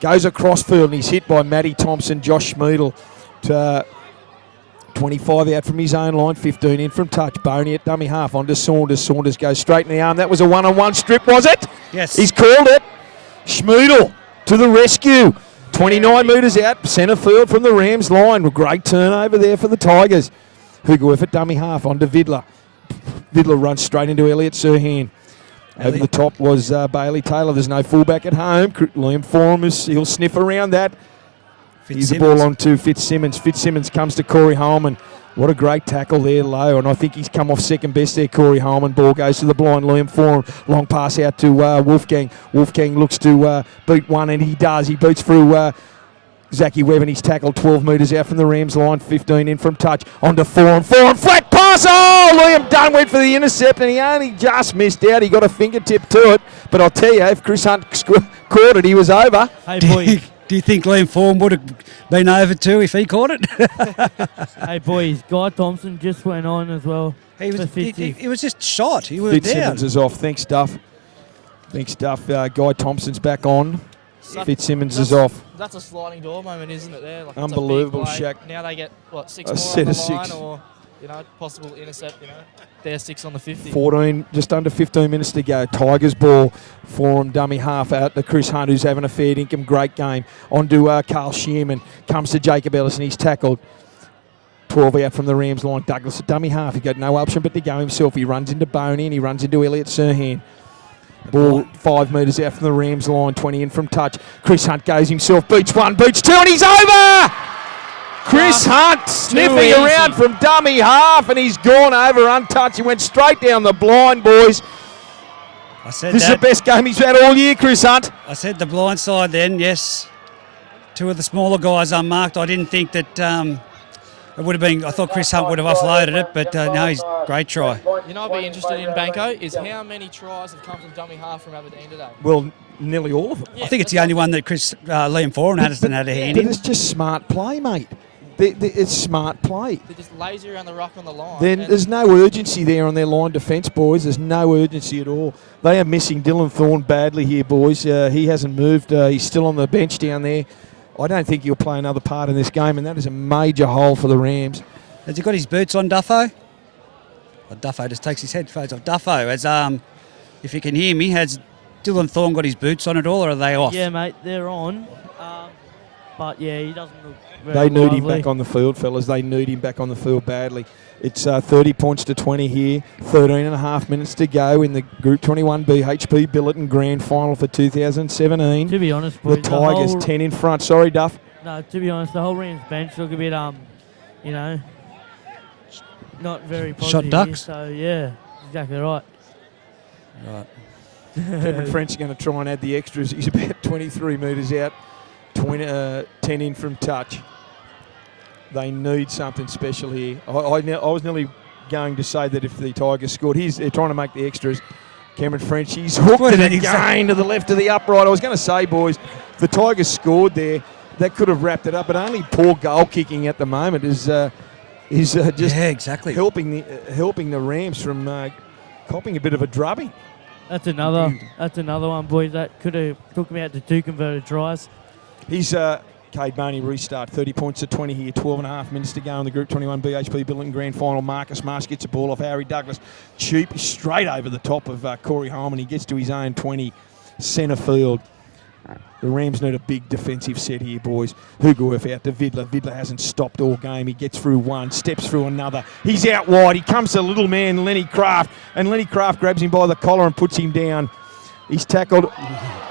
Goes across field, and he's hit by Matty Thompson, Josh Schmiedel. 25 out from his own line, 15 in from touch. Boney at dummy half, onto Saunders. Saunders goes straight in the arm. That was a one-on-one strip, was it? Yes. He's called it. Schmiedel to the rescue. 29 metres out, centre field from the Rams line. Great turnover there for the Tigers. Hoogerworth at dummy half, onto Vidler. Vidler runs straight into Elliot Sirhan. Over the top was Bailey Taylor. There's no fullback at home. Liam Forum, he'll sniff around that. Here's the ball on to Fitzsimmons. Fitzsimmons comes to Corey Holman. What a great tackle there low, and I think he's come off second best there, Corey Holman. Ball goes to the blind, Liam Forum. Long pass out to Wolfgang. Wolfgang looks to beat one, and he does. He beats through Zachy Webb, and he's tackled 12 metres out from the Rams line, 15 in from touch. Onto Forum. Forum, flat pass. Oh, Liam Dunn went for the intercept, and he only just missed out. He got a fingertip to it, but I'll tell you, if Chris Hunt caught it, he was over. Hey, boys. Do you think Liam Forum would have been over too if he caught it? Hey, boys. Guy Thompson just went on as well. He was just shot. He was down. Fitzsimmons is off. Thanks, Duff. Guy Thompson's back on. Fitzsimmons is off. That's a sliding door moment, isn't it? There, like Unbelievable, it's a big play. Shaq. Now they get what, 6 A more set on the of line, 6. or possible intercept. They're 6 on the 50. 14, just under 15 minutes to go. Tigers ball, Forum dummy half out to Chris Hunt, who's having a fair dinkum. Great game. On to Carl Shearman. Comes to Jacob Ellis, and he's tackled. 12 out from the Rams line. Douglas at dummy half. He got no option but to go himself. He runs into Boney, and he runs into Elliot Sirhan. Ball 5 metres out from the Rams line, 20 in from touch. Chris Hunt goes himself, beats 1, beats 2, and he's over! Chris Hunt sniffing around from dummy half, and he's gone over untouched. He went straight down the blind, boys. This is the best game he's had all year, Chris Hunt. I said the blind side then, yes. 2 of the smaller guys unmarked. I didn't think that it would have been, I thought Chris Hunt would have offloaded it, but no, he's great try. I'd be interested in, Banko, is how many tries have come from dummy half from Aberdeen today? Well, nearly all of them. I think it's the only one that Liam Foran hasn't had a hand in. But it's just smart play, mate. It's smart play. They're just lazy around the ruck on the line. There's no urgency there on their line defence, boys. There's no urgency at all. They are missing Dylan Thorne badly here, boys. He hasn't moved. He's still on the bench down there. I don't think he'll play another part in this game, and that is a major hole for the Rams. Has he got his boots on, Duffo? Oh, Duffo just takes his headphones off. Duffo, if you can hear me, has Dylan Thorne got his boots on at all, or are they off? Yeah, mate, they're on. But, yeah, he doesn't look very They need him lively. back on the field, fellas. They need him back on the field badly. It's 30 points to 20 here. 13 and a half minutes to go in the Group 21 BHP Billiton Grand Final for 2017. To be honest, The boys, Tigers 10 in front. Sorry, Duff. No, to be honest, the whole Rams bench look a bit, not very positive. Shot ducks? Here, so, yeah, exactly right. Right. Cameron French is going to try and add the extras. He's about 23 metres out, 10 in from touch. They need something special here. I was nearly going to say that if the Tigers scored, they're trying to make the extras. Cameron French, he's hooked it again to the left of the upright. I was going to say, boys, if the Tigers scored there, that could have wrapped it up, but only poor goal kicking at the moment is just exactly helping the Rams from copping a bit of a drubbing. That's another one, boys. That could have took me out to 2 converted tries. He's Cade Boney restart, 30 points to 20 here, 12 and a half minutes to go in the Group 21 BHP Billiton Grand Final. Marcus Marsh gets a ball off Harry Douglas. Cheap, straight over the top of Corey Holman. He gets to his own 20, centre field. The Rams need a big defensive set here, boys. Hoogerworth out to Vidler. Vidler hasn't stopped all game. He gets through one, steps through another. He's out wide. He comes to little man, Lenny Craft, and Lenny Craft grabs him by the collar and puts him down. He's tackled.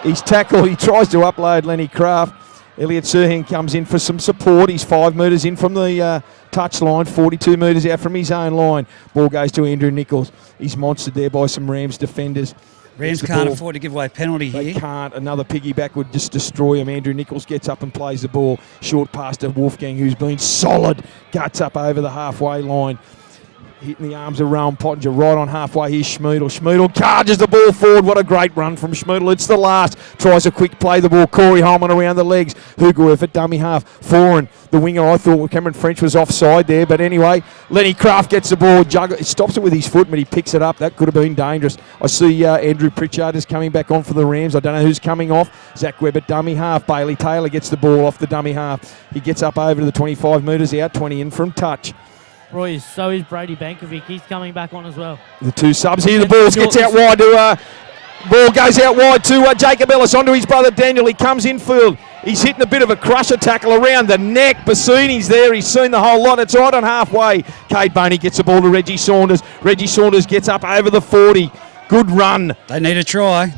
He tries to upload Lenny Craft. Elliot Sirhan comes in for some support. He's 5 metres in from the touch line, 42 metres out from his own line. Ball goes to Andrew Nichols. He's monstered there by some Rams defenders. Rams can't afford to give away a penalty here. They can't. Another piggyback would just destroy him. Andrew Nichols gets up and plays the ball. Short pass to Wolfgang, who's been solid. Guts up over the halfway line. Hitting the arms of Rowan Pottinger right on halfway. Here's Schmoodle. Schmoodle charges the ball forward. What a great run from Schmoodle. It's the last. Tries a quick play the ball. Corey Holman around the legs. Hugoworth at dummy half. Foran, the winger, I thought Cameron French was offside there. But anyway, Lenny Kraft gets the ball. He stops it with his foot, but he picks it up. That could have been dangerous. I see Andrew Pritchard is coming back on for the Rams. I don't know who's coming off. Zach Webb at dummy half. Bailey Taylor gets the ball off the dummy half. He gets up over to the 25 metres out. 20 in from touch. Roy, so is Brady Benkovic. He's coming back on as well. The two subs here. The ball gets out wide to... ball goes out wide to Jacob Ellis onto his brother Daniel. He comes infield. He's hitting a bit of a crusher tackle around the neck. Bassini's there. He's seen the whole lot. It's right on halfway. Cade Boney gets the ball to Reggie Saunders. Reggie Saunders gets up over the 40. Good run. They need a try.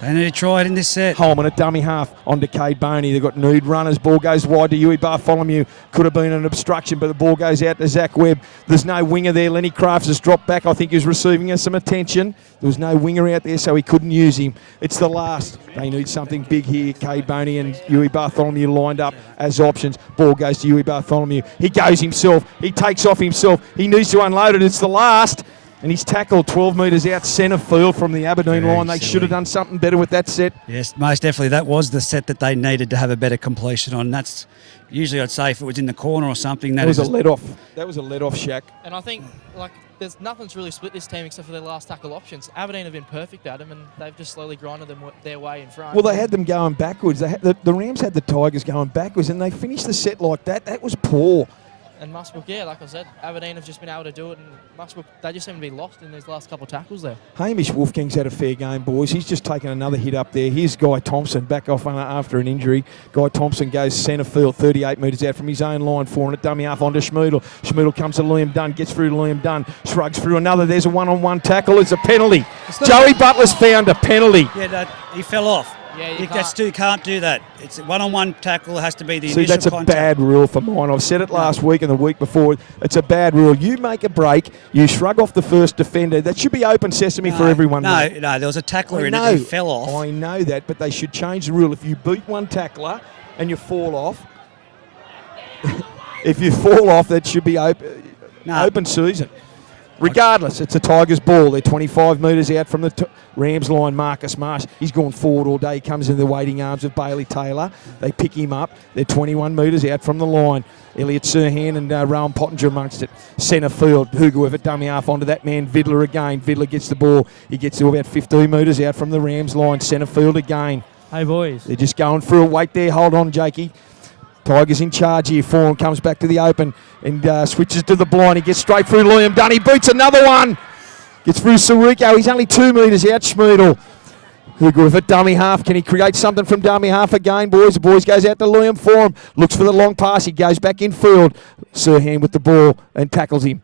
They need to try it in this set. Holman at dummy half onto Cade Boney. They've got nude runners. Ball goes wide to Huey Bartholomew. Could have been an obstruction, but the ball goes out to Zach Webb. There's no winger there. Lenny Crafts has dropped back. I think he was receiving some attention. There was no winger out there, so he couldn't use him. It's the last. They need something big here. Cade Boney and Huey Bartholomew lined up as options. Ball goes to Huey Bartholomew. He goes himself. He takes off himself. He needs to unload it. It's the last. And he's tackled 12 metres out centre field from the Aberdeen line. They should have done something better with that set. Yes, most definitely. That was the set that they needed to have a better completion on. That's usually, I'd say, if it was in the corner or something. That was a let-off. That was a let-off, Shaq. And I think, there's nothing's really split this team except for their last tackle options. Aberdeen have been perfect at them, and they've just slowly grinded them their way in front. Well, they had them going backwards. The Rams had the Tigers going backwards, and they finished the set like that. That was poor. And Muswellbrook, yeah, like I said, Aberdeen have just been able to do it, and Muswellbrook, they just seem to be lost in these last couple of tackles there. Hamish Wolfgang's had a fair game, boys. He's just taken another hit up there. Here's Guy Thompson back off after an injury. Guy Thompson goes centre field, 38 metres out from his own line, 4 at dummy half onto Schmoodle. Schmoodle comes to Liam Dunn, gets through to Liam Dunn, shrugs through another. There's a one-on-one tackle. It's a penalty. Joey Butler's found a penalty. Yeah, he fell off. Yeah, you can't do that. It's a one-on-one tackle. It has to be the initial contact. See, that's a bad rule for mine. I've said it last week and the week before. It's a bad rule. You make a break, you shrug off the first defender. That should be open sesame for everyone. No, there was a tackler in it. He fell off. I know that, but they should change the rule. If you beat one tackler and you fall off, that should be open season. Regardless, it's a Tigers ball. They're 25 metres out from the Rams line. Marcus Marsh, he's gone forward all day. He comes in the waiting arms of Bailey Taylor. They pick him up. They're 21 metres out from the line. Elliot Sirhan and Rowan Pottinger amongst it. Centre field, Hugoworth at dummy half onto that man, Vidler again. Vidler gets the ball. He gets to about 15 metres out from the Rams line. Centre field again. Hey, boys. They're just going through it. Wait there. Hold on, Jakey. Tigers in charge here. Fawn comes back to the open and switches to the blind. He gets straight through Liam Dunn. He beats another one. Gets through Sariko. He's only 2 metres out, Schmoodle. Hugoworth at dummy half. Can he create something from dummy half again, boys? The boys goes out to Liam for him. Looks for the long pass. He goes back in field. Sirhan with the ball and tackles him.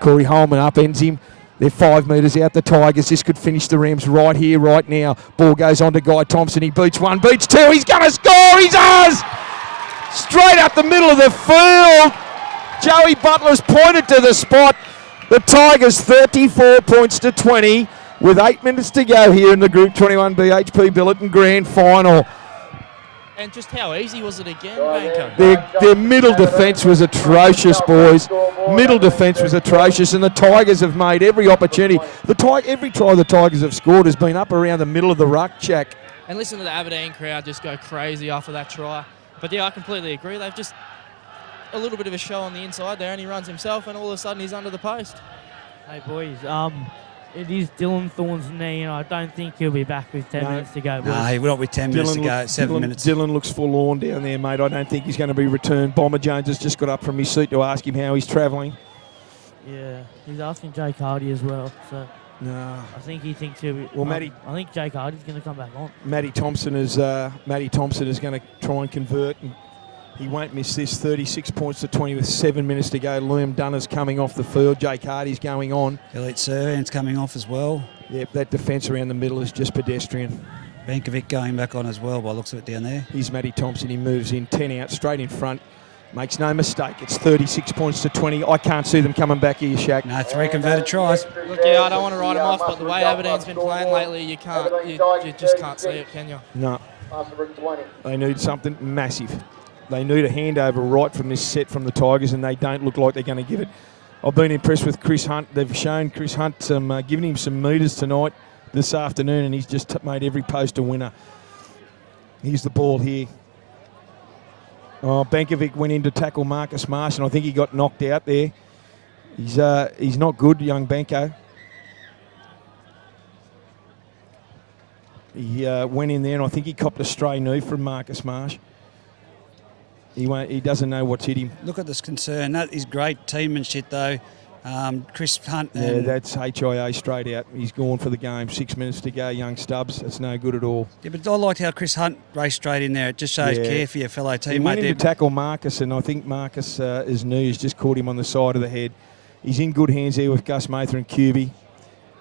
Corey Holman upends him. They're 5 metres out, the Tigers. This could finish the Rams right here, right now. Ball goes on to Guy Thompson. He beats one, beats two. He's going to score. He's ours! Straight up the middle of the field. Joey Butler's pointed to the spot. The Tigers 34 points to 20 with 8 minutes to go here in the Group 21 BHP Billiton Grand Final. And just how easy was it again, Banker? Their middle defence was atrocious, boys. Middle defence was atrocious, and the Tigers have made every opportunity. Every try the Tigers have scored has been up around the middle of the ruck, Jack. And listen to the Aberdeen crowd just go crazy after that try. But yeah, I completely agree. They've just a little bit of a show on the inside there, and he runs himself, and all of a sudden he's under the post. Hey, boys, it is Dylan Thorne's knee, and I don't think he'll be back with 10 minutes to go. No, he will not with 10 minutes to go, 7 minutes. Dylan looks forlorn down there, mate. I don't think he's going to be returned. Bomber Jones has just got up from his seat to ask him how he's travelling. Yeah, he's asking Jake Hardy as well, so... No, I think he thinks he'll be... Well, Matty... I think Jake Hardy's going to come back on. Matty Thompson is going to try and convert, and he won't miss this. 36 points to 20 with 7 minutes to go. Liam Dunner's coming off the field. Jake Hardy's going on. Elliot Sirhan's coming off as well. Yep, that defence around the middle is just pedestrian. Benkovic going back on as well by the looks of it down there. Here's Matty Thompson. He moves in 10 out, straight in front. Makes no mistake. It's 36 points to 20. I can't see them coming back here, Shaq. No, 3 converted tries. Look, yeah, I don't want to write them off, but the way Aberdeen's been playing lately, you just can't see it, can you? No. They need something massive. They need a handover right from this set from the Tigers, and they don't look like they're going to give it. I've been impressed with Chris Hunt. They've shown Chris Hunt giving him some metres tonight, this afternoon, and he's just made every post a winner. Here's the ball here. Oh, Benkovic went in to tackle Marcus Marsh, and I think he got knocked out there. He's not good, young Benko. He went in there, and I think he copped a stray knee from Marcus Marsh. He doesn't know what's hit him. Look at this concern. That is great teammanship, though. Chris Hunt. Yeah, that's HIA straight out. He's gone for the game. 6 minutes to go, young Stubbs. That's no good at all. Yeah, but I liked how Chris Hunt raced straight in there. It just shows care for your fellow teammate. He went in to tackle Marcus, and I think Marcus' his knees just caught him on the side of the head. He's in good hands there with Gus Mather and Cuby.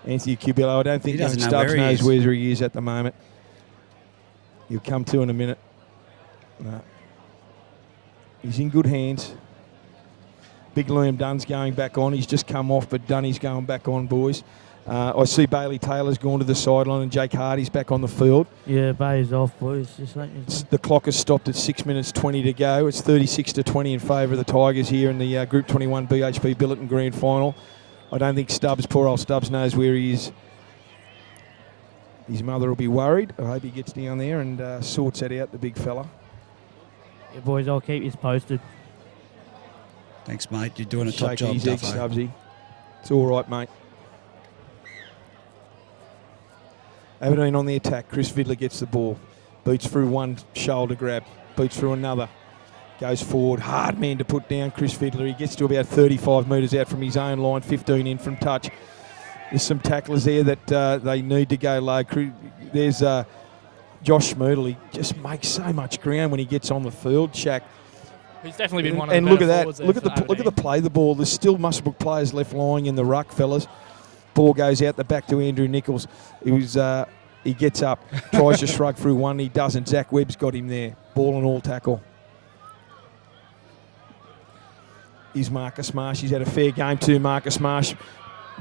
Anthony Cubillo. I don't think young Stubbs knows where he is at the moment. He'll come to in a minute. No. He's in good hands. Big Liam Dunn's going back on. He's just come off, but Dunny's going back on, boys. I see Bailey Taylor's gone to the sideline and Jake Hardy's back on the field. Yeah, Bay's off, boys. Just like the clock has stopped at 6 minutes 20 to go. It's 36 to 20 in favour of the Tigers here in the Group 21 BHP Billiton Grand Final. I don't think Stubbs, poor old Stubbs, knows where he is. His mother will be worried. I hope he gets down there and sorts that out, the big fella. Yeah, boys, I'll keep you posted. Thanks, mate. You're doing a top job, easy, Duffo. Stubbsy. It's all right, mate. Aberdeen on the attack. Chris Vidler gets the ball. Boots through one shoulder grab. Boots through another. Goes forward. Hard man to put down, Chris Vidler. He gets to about 35 metres out from his own line, 15 in from touch. There's some tacklers there that they need to go low. There's Josh Smoodle. He just makes so much ground when he gets on the field, Shaq. He's definitely been one of the and better look at that. forwards there Look at the play of the ball. There's still Muswellbrook players left lying in the ruck, fellas. Ball goes out the back to Andrew Nichols. He gets up, tries to shrug through one. He doesn't. Zach Webb's got him there. Ball and all tackle. Here's Marcus Marsh. He's had a fair game too, Marcus Marsh.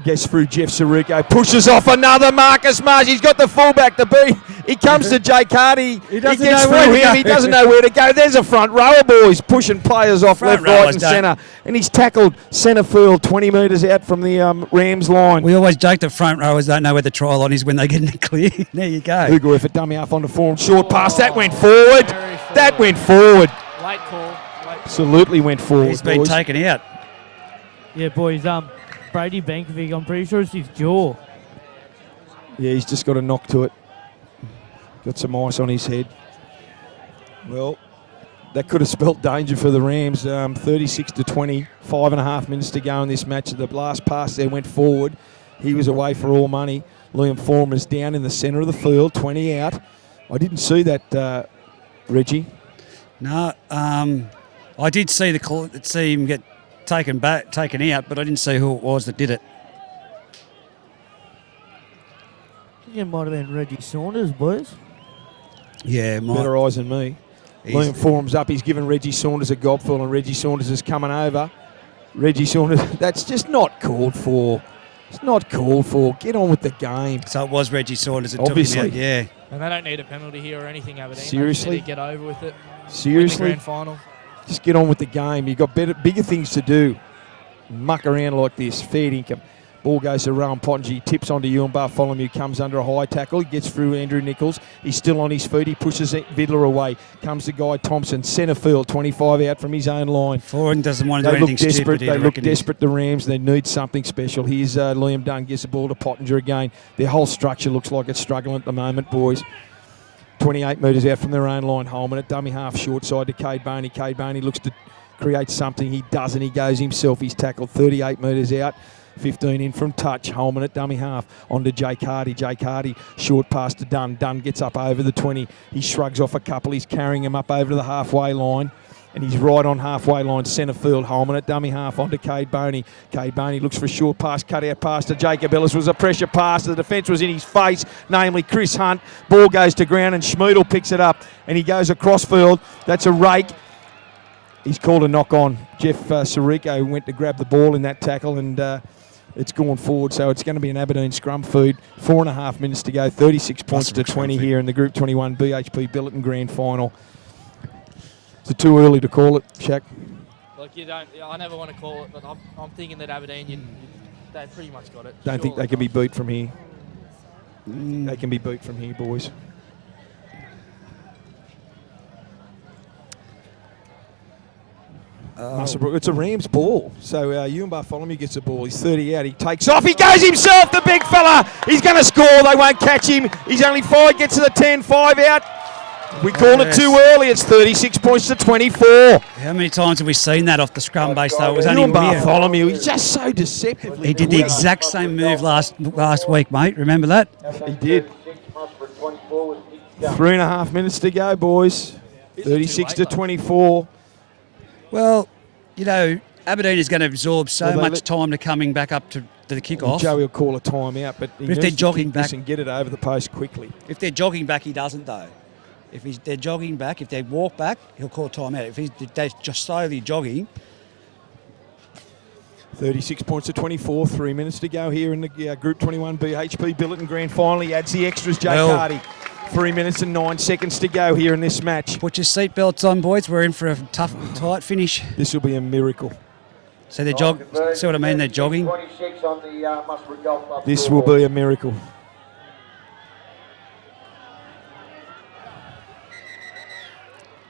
Gets through Jeff Sirico, pushes off another Marcus Marsh. He's got the fullback to be. He comes to Jake Hardy. He gets through him. He doesn't know where to go. There's a front rower, boys, pushing players off left, right and centre. And he's tackled centre field 20 metres out from the Rams line. We always joke that front rowers don't know where the try line is when they get in the clear. There you go. Hugo effort, dummy half on the form. Short pass. That went forward. That went forward. Late call. Absolutely went forward. He's been taken out. Yeah, boys. Brady Benkovic, I'm pretty sure it's his jaw. Yeah, he's just got a knock to it. Got some ice on his head. Well, that could have spelt danger for the Rams. 36 to 20, 5.5 minutes to go in this match. The last pass there went forward. He was away for all money. Liam Foreman's down in the centre of the field, 20 out. I didn't see that, Reggie. No, I did see him get taken out, but I didn't see who it was that did it. I think it might have been Reggie Saunders, boys. Yeah, better eyes than me. Liam Foreman's up. He's given Reggie Saunders a gobful, and Reggie Saunders is coming over. Reggie Saunders, that's just not called for. It's not called for. Get on with the game. So it was Reggie Saunders that obviously took him out, yeah. And they don't need a penalty here or anything, Aberdeen. Seriously? They just need to get over with it. Seriously? Win the grand final. Just get on with the game. You've got bigger things to do. Muck around like this. Fair income. Ball goes to Rowan Pottinger. Tips onto Ewan Bartholomew. Comes under a high tackle. He gets through Andrew Nichols. He's still on his feet. He pushes Vidler away. Comes the guy Thompson. Centre field. 25 out from his own line. Foreign doesn't want to do anything stupid. They look desperate, the Rams. They need something special. Here's Liam Dunn. Gives the ball to Pottinger again. Their whole structure looks like it's struggling at the moment, boys. 28 metres out from their own line. Holman at dummy half short side to Cade Boney. Cade Boney looks to create something. He doesn't. He goes himself. He's tackled 38 metres out. 15 in from touch. Holman at dummy half. On to Jake Hardy. Jake Hardy, short pass to Dunn. Dunn gets up over the 20. He shrugs off a couple. He's carrying him up over to the halfway line. and he's right on halfway line, centre field. Holman at dummy half onto Cade Boney. Cade Boney looks for a short pass, cut out pass to Jacob Ellis. Was a pressure pass. The defence was in his face, namely Chris Hunt. Ball goes to ground and Schmoodle picks it up and he goes across field. That's a rake. He's called a knock on. Jeff Sirico went to grab the ball in that tackle and it's gone forward. So it's going to be an Aberdeen scrum feed. 4.5 minutes to go. 36 points to 20 here in the Group 21 BHP Billiton Grand Final. Is it too early to call it, Shaq? Look, you don't. I never want to call it, but I'm thinking that Aberdeen, they pretty much got it. Don't think they can be beat from here. They can be beat from here, boys. Muswellbrook, it's a Rams ball. So Ewan Bartholomew gets the ball. He's 30 out. He takes off. He goes himself, the big fella. He's going to score. They won't catch him. He's only 5, gets to the 10, 5 out. We called it too early. It's 36 points to 24. How many times have we seen that off the scrum base, though? It was only Ewan Bartholomew, he's just so deceptive. He did the exact same move last week, mate. Remember that? He did. 3.5 minutes to go, boys. 36 to 24. Well, you know, Aberdeen is going to absorb so much time to coming back up to the kickoff. Joey will call a timeout, but he if needs they're to jogging kick this back and get it over the post quickly. If they're jogging back, he doesn't, though. If they're jogging back, if they walk back, he'll call timeout. If they're just slowly jogging. 36 points to 24, 3 minutes to go here in the Group 21 BHP Billiton Grand Final. He adds the extras, Jake Hardy. 3 minutes and 9 seconds to go here in this match. Put your seatbelts on, boys. We're in for a tough, tight finish. This will be a miracle. So they're see what I mean? They're jogging. This will be a miracle.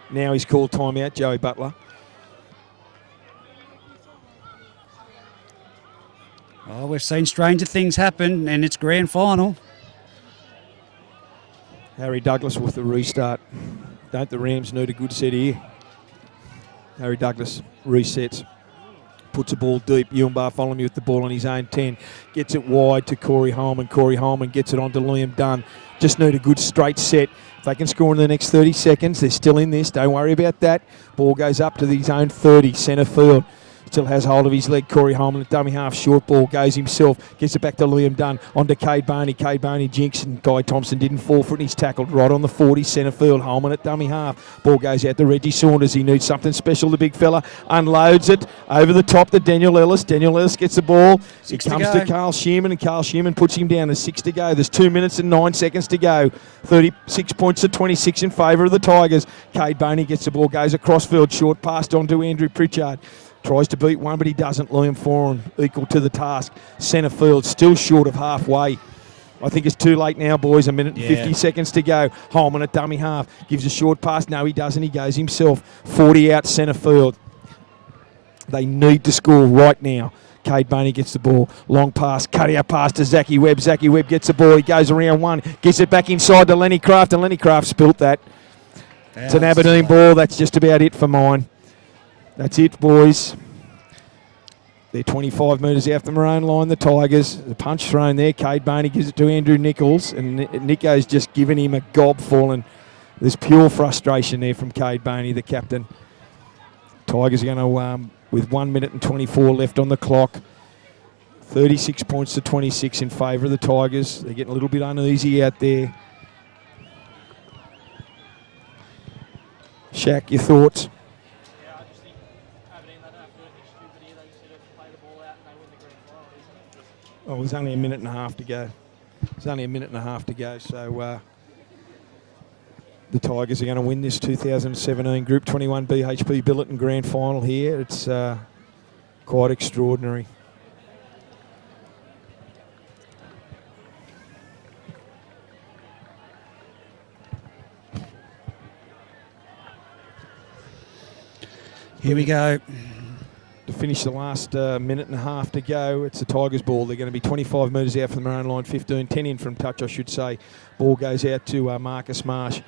Now he's called timeout, Joey Butler. Oh, we've seen stranger things happen, and it's grand final. Harry Douglas with the restart. Don't the Rams need a good set here? Harry Douglas resets. Puts the ball deep. Ewan Bartholomew with the ball on his own 10. Gets it wide to Corey Holman. Corey Holman gets it on to Liam Dunn. Just need a good straight set. If they can score in the next 30 seconds, they're still in this. Don't worry about that. Ball goes up to his own 30, centre field. Still has hold of his leg. Corey Holman at dummy half. Short ball goes himself. Gets it back to Liam Dunn. On to Cade Boney. Cade Boney jinks and Guy Thompson didn't fall for it. And he's tackled right on the 40 centre field. Holman at dummy half. Ball goes out to Reggie Saunders. He needs something special, the big fella. Unloads it over the top to Daniel Ellis. Daniel Ellis gets the ball. It comes to Carl Shearman and Carl Shearman puts him down. There's 6 to go. There's 2 minutes and 9 seconds to go. 36 points to 26 in favour of the Tigers. Cade Boney gets the ball. Goes across field. Short passed on to Andrew Pritchard. Tries to beat one, but he doesn't. Liam Foran equal to the task. Centre field, still short of halfway. I think it's too late now, boys. 1 minute and 50 seconds to go. Holman at dummy half. Gives a short pass. No, he doesn't. He goes himself. 40 out centre field. They need to score right now. Cade Boney gets the ball. Long pass. Cut out pass to Zachy Webb. Zachy Webb gets the ball. He goes around one. Gets it back inside to Lenny Craft. And Lenny Craft spilt that. It's an Aberdeen ball. That's just about it for mine. That's it, boys. They're 25 metres out from their own line, the Tigers. The punch thrown there. Cade Boney gives it to Andrew Nichols, and Nico's just given him a gob falling. There's pure frustration there from Cade Boney, the captain. Tigers are going to, with 1 minute and 24 left on the clock, 36 points to 26 in favour of the Tigers. They're getting a little bit uneasy out there. Shaq, your thoughts? Oh, there's only a minute and a half to go. There's only a minute and a half to go, so the Tigers are going to win this 2017 Group 21 BHP Billiton Grand Final here. It's quite extraordinary. Here we go. To finish the last minute and a half to go, it's the Tigers' ball. They're going to be 25 metres out from their own line, 10 in from touch, I should say. Ball goes out to Marcus Marsh.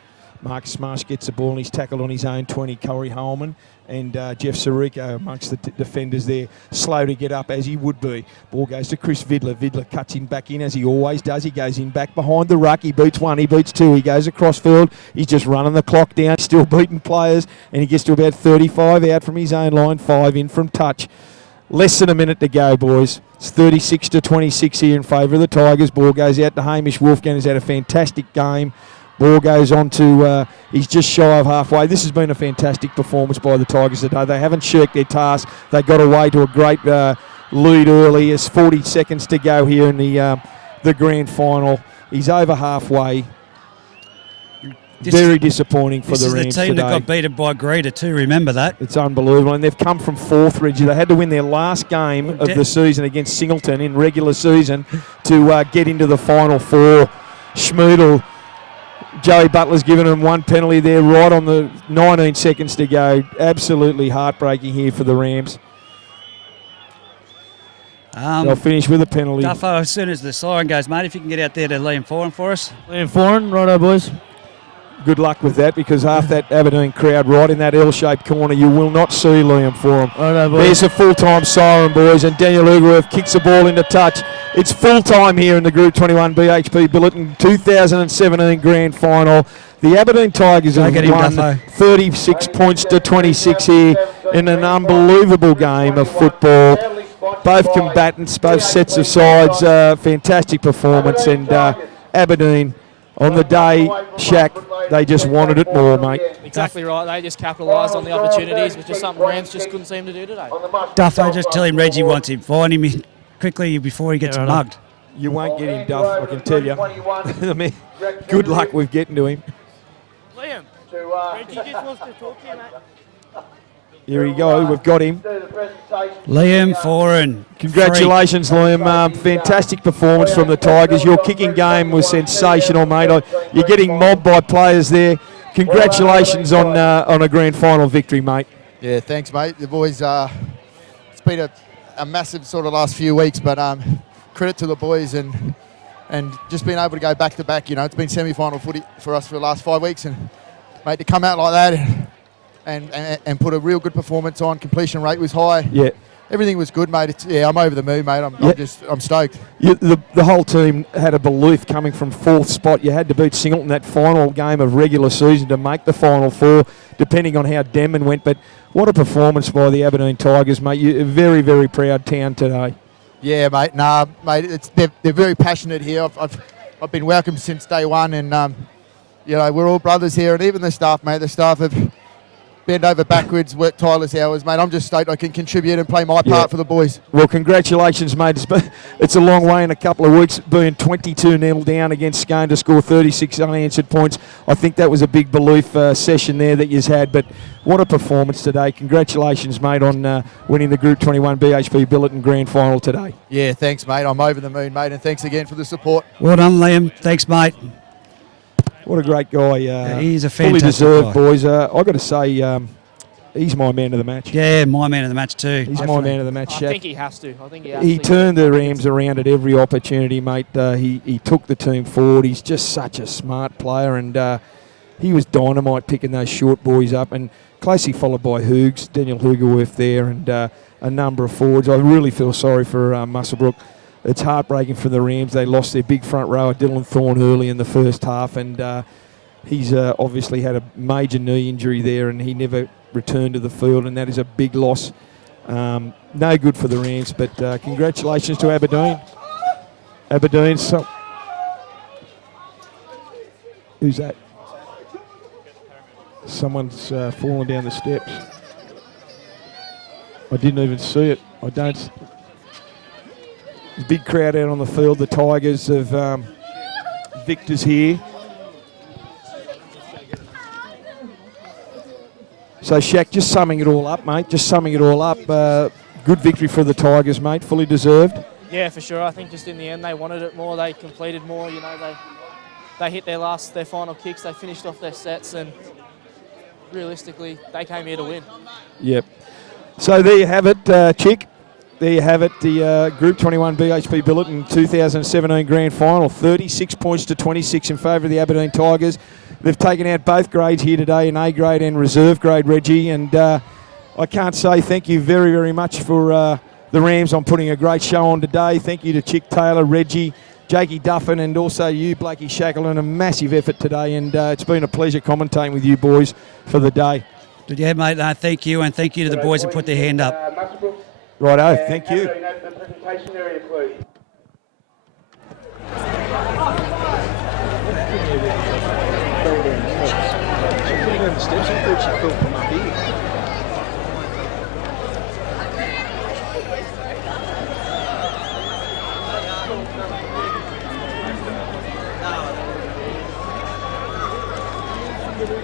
Marcus Smash gets the ball and he's tackled on his own 20, Corey Holman. And Jeff Sirico amongst the defenders there, slow to get up as he would be. Ball goes to Chris Vidler. Vidler cuts him back in as he always does. He goes in back behind the ruck. He beats one, he beats two. He goes across field. He's just running the clock down, still beating players. And he gets to about 35 out from his own line, 5 in from touch. Less than a minute to go, boys. It's 36-26 here in favour of the Tigers. Ball goes out to Hamish Wolfgang, who's had a fantastic game. Ball goes on to, he's just shy of halfway. This has been a fantastic performance by the Tigers today. They haven't shirked their task. They got away to a great lead early. There's 40 seconds to go here in the grand final. He's over halfway. Very disappointing for the Rams today. This is the team that got beaten by Greta too, remember that? It's unbelievable, and they've come from fourth, Reggie. They had to win their last game of the season against Singleton in regular season to get into the final four. Schmoodle, Joey Butler's given him one penalty there right on the 19 seconds to go. Absolutely heartbreaking here for the Rams. They'll finish with a penalty. Duffo, as soon as the siren goes, mate, if you can get out there to Liam Foran for us. Liam Foran, righto, boys. Good luck with that, because half that Aberdeen crowd right in that L-shaped corner, you will not see Liam Foran. Righto, boys. There's a full-time siren, boys, and Daniel Ugerworth kicks the ball into touch. It's full-time here in the Group 21 BHP Billiton 2017 Grand Final. The Aberdeen Tigers have won 36 points to 26 here in an unbelievable game of football. Both combatants, both sets of sides, fantastic performance, and Aberdeen on the day, Shaq, they just wanted it more, mate. Exactly right. They just capitalised on the opportunities, which is something Rams just couldn't seem to do today. Duffo, just tell him Reggie wants him. Find him quickly before he gets mugged. You won't get him, Duff, I can tell you. I mean, good luck with getting to him. Liam, Reggie just wants to talk to you, mate. Here we go, we've got him. Liam Foran. Congratulations, Liam. Fantastic performance from the Tigers. Your kicking game was sensational, mate. You're getting mobbed by players there. Congratulations on a grand final victory, mate. Yeah, thanks, mate. The boys, it's been a massive sort of last few weeks, but credit to the boys and just being able to go back to back. You know, it's been semi-final footy for us for the last 5 weeks, and mate, to come out like that and put a real good performance on. Completion rate was high. Yeah. Everything was good, mate. I'm over the moon, mate. I'm stoked. The whole team had a belief coming from fourth spot. You had to beat Singleton that final game of regular season to make the final four, depending on how Denman went. But what a performance by the Aberdeen Tigers, mate. You're a very, very proud town today. Yeah, mate. Nah, mate. They're very passionate here. I've been welcomed since day one, and you know, we're all brothers here, and even the staff, mate. The staff have bend over backwards, work tireless hours, mate. I'm just stoked I can contribute and play my part for the boys. Well, congratulations, mate. It's a long way in a couple of weeks, being 22-0 down against Scone to score 36 unanswered points. I think that was a big belief session there that you've had, but what a performance today. Congratulations, mate, on winning the Group 21 BHP Billiton Grand Final today. Yeah, thanks, mate. I'm over the moon, mate, and thanks again for the support. Well done, Liam. Thanks, mate. What a great guy. He's a fully fantastic deserved, guy. boys. I've got to say, he's my man of the match. Yeah, my man of the match too. He's my man of the match, Shaq. I think he has to. He turned the Rams around at every opportunity, mate. He took the team forward. He's just such a smart player, and he was dynamite picking those short boys up. And closely followed by Hoogs, Daniel Ugerworth there, and a number of forwards. I really feel sorry for Muswellbrook. It's heartbreaking for the Rams. They lost their big front rower, Dylan Thorne, early in the first half, and he's obviously had a major knee injury there, and he never returned to the field, and that is a big loss. No good for the Rams, but congratulations to Aberdeen. Aberdeen, who's that? Someone's fallen down the steps. I didn't even see it. I don't. Big crowd out on the field. The Tigers have victors here. So, Shaq, just summing it all up, mate. Just summing it all up. Good victory for the Tigers, mate. Fully deserved. Yeah, for sure. I think just in the end they wanted it more. They completed more. You know, they hit their final kicks. They finished off their sets, and realistically, they came here to win. Yep. So there you have it, Chic. There you have it, the Group 21 BHP Billiton 2017 Grand Final. 36 points to 26 in favour of the Aberdeen Tigers. they've taken out both grades here today, an A grade and reserve grade, Reggie. And I can't say thank you very, very much for the Rams on putting a great show on today. Thank you to Chic Taylor, Reggie, Jakey Duffin, and also you, Blakey Shackleton. A massive effort today, and it's been a pleasure commentating with you boys for the day. Good, yeah, mate. Thank you, and thank you to the boys that put their hand up. Righto, thank you. The presentation area, please.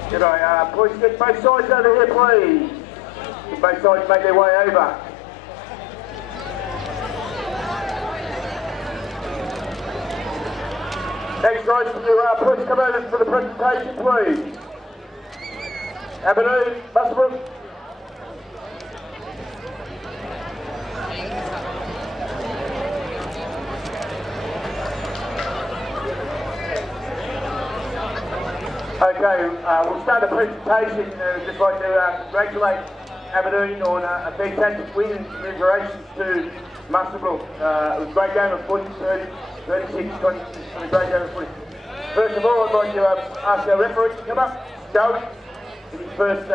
G'day, please get both sides over here, please. Get both sides make their way over. Thanks guys, can you please come over for the presentation, please. Aberdeen, Muswellbrook. Okay, we'll start the presentation. I'd just like to congratulate Aberdeen on a fantastic win and congratulations to Muswellbrook. It was a great game of footy, 36-20, a great game of footy. First of all, I'd like to ask our referee to come up, Joey. In his first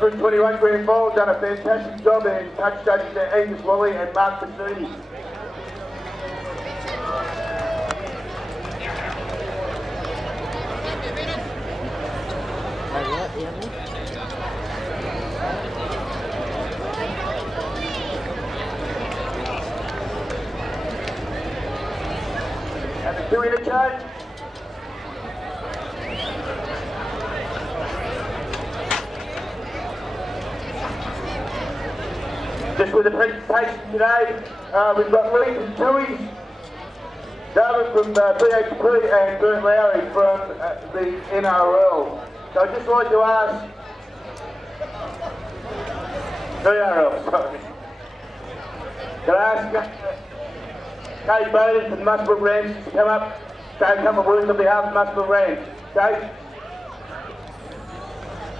21 grand final, done a fantastic job, and touch judges are Angus Wally and Mark Basuni. And the two interchange. Just with the presentation today, we've got Lee from Tui's, David from BHP, and Bert Lowry from the NRL. So I'd just like to ask, NRL, sorry. Can I ask Kate Bowden from the Muswellbrook Rams to come up, say a couple of words on behalf of the Muswellbrook Rams. Kate?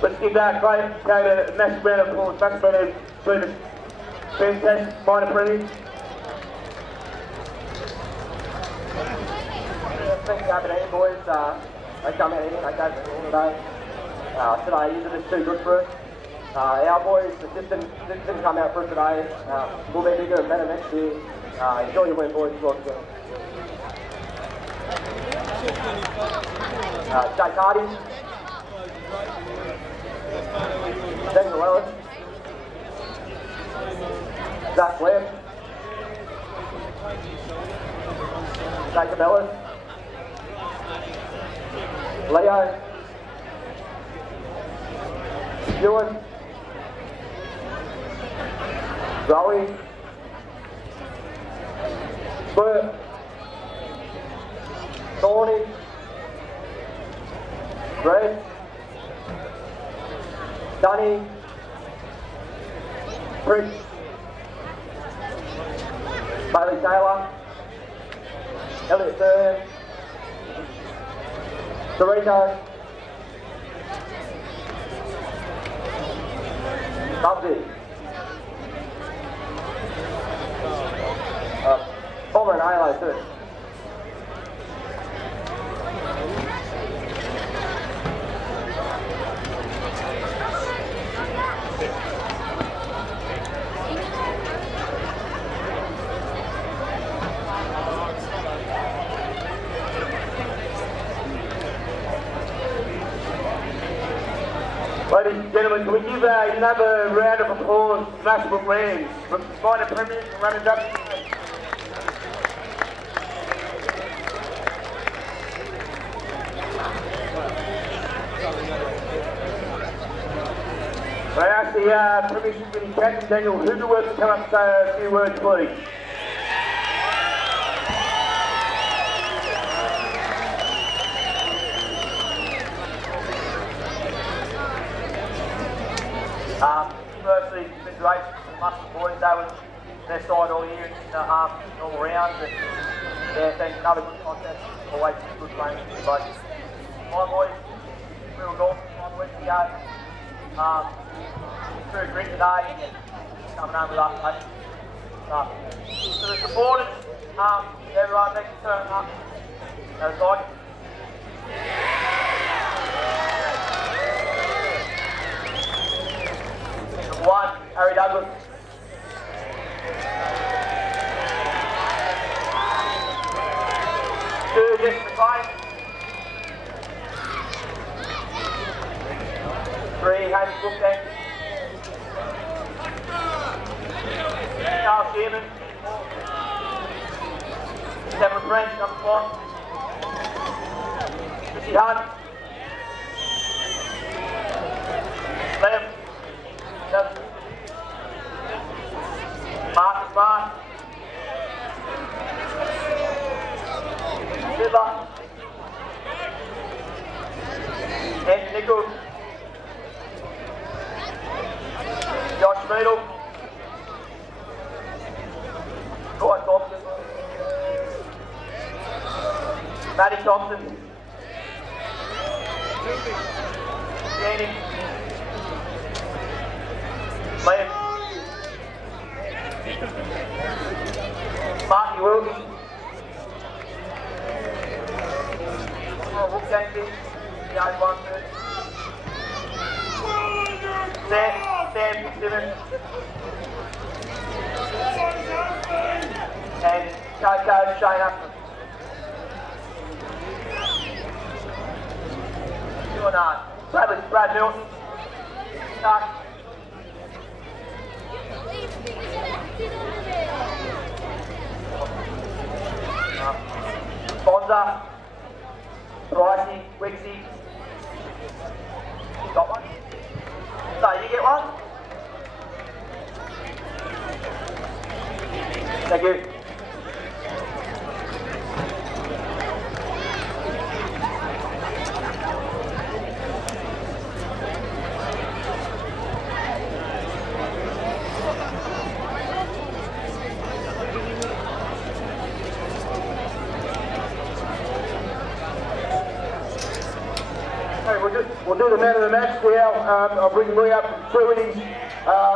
Let's give Kate a massive round of applause. Muswellbrook been a fantastic minor premium. Thank you, Aberdeen boys. They come out here, they gave it all today. Today isn't too good for us. Our boys just didn't come out for us today. We'll be bigger and better next year. Enjoy your win, boys. Jake Hardy. Daniel Ellis. Zach Webb. Jacob Ellis. Leo. Ewan. Zoe. Bert. Thorny. Greg. Dunny. Prince. Bailey Taylor. Elliot Byrne. Dorito. Bubsy. Palmer and Halo too. Ladies and gentlemen, can we give another round of applause to Muswellbrook Rams from minor premiers and runners up? I ask the Premiership winning captain Daniel Hoogerworth to come up and say a few words, please. Firstly, congratulations to the Muswellbrook boys. They were their side all year, all round. But yeah, it's been another good contest. Always good playing for both. My boys, we were golfing 5 weeks ago. Through grit today, coming home with us, mate. So the supporters, everyone needs to turn up. That's like. Number 1, Harry Douglas. Jess McLean. 3, Hayden Brookbank. Charles Shearman. 7 French, number 5. Richie Hunt. Liam. Marcus Mark. Fiddler. Andrew Nichols. Josh Meadle. Guy Thompson. Matty Thompson. Danny. Liam. Marky Wilkie. Wolfgang, the only one third. Sam Simmons. And Coco Shane Upton. Brad Milton. Tuck. Bonza. Pricey, Wixie. You got one? So you get one? Thank you. We'll do the man of the match now. I'll bring Lee up from Truities.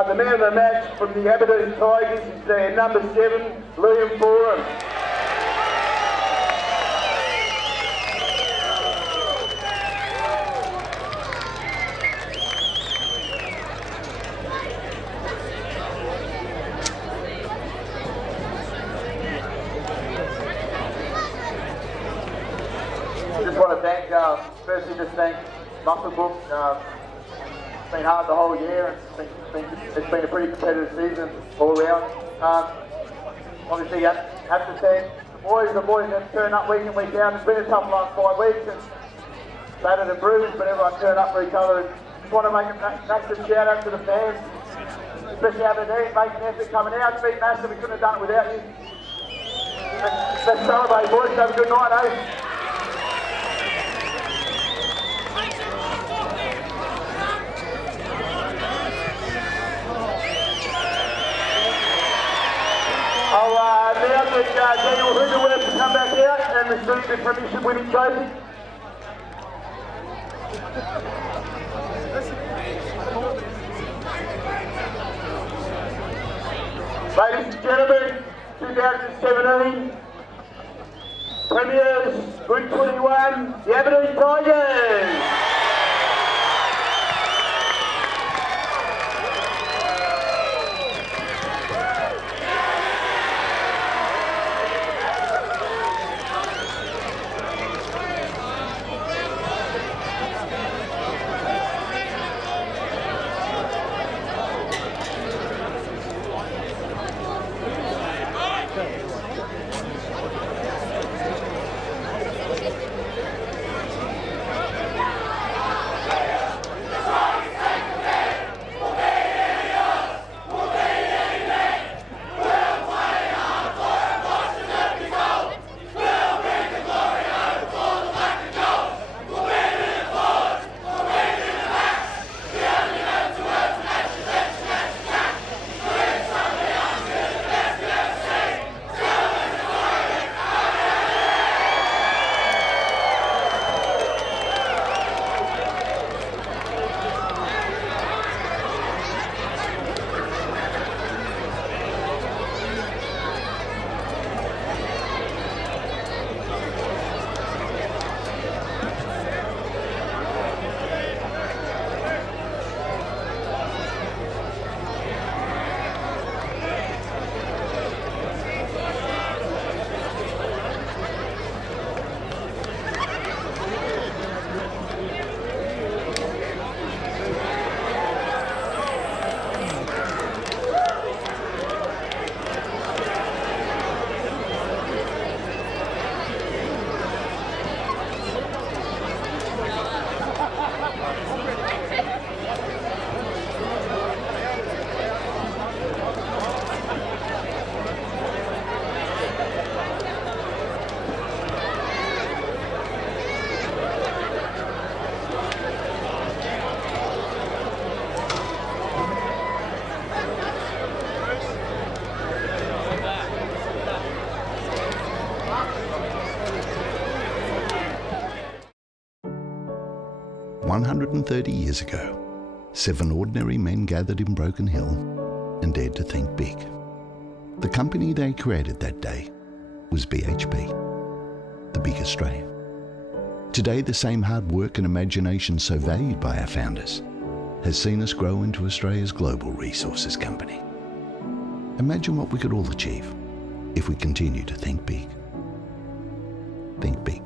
The man of the match from the Aberdeen Tigers is their number 7, Liam Forum. I just want to thank, firstly just thank Muswellbrook. It's been hard the whole year. It's been a pretty competitive season all around. Obviously, you have to thank the boys that turn up week in, week out. It's been a tough last 5 weeks and battered and bruised, but everyone turned up for each other. And just want to make a massive shout out to the fans, especially Aberdeen, making an effort coming out. It's been massive. We couldn't have done it without you. Let's celebrate, boys. Have a good night, eh? I'll now get Daniel Hoogerworth to come back out and receive the premiership winning trophy. Ladies and gentlemen, 2017 Premiers, Group 21, the Aberdeen Tigers. 130 years ago, 7 ordinary men gathered in Broken Hill and dared to think big. The company they created that day was BHP, the big Australia. Today, the same hard work and imagination so valued by our founders has seen us grow into Australia's global resources company. Imagine what we could all achieve if we continue to think big. Think big.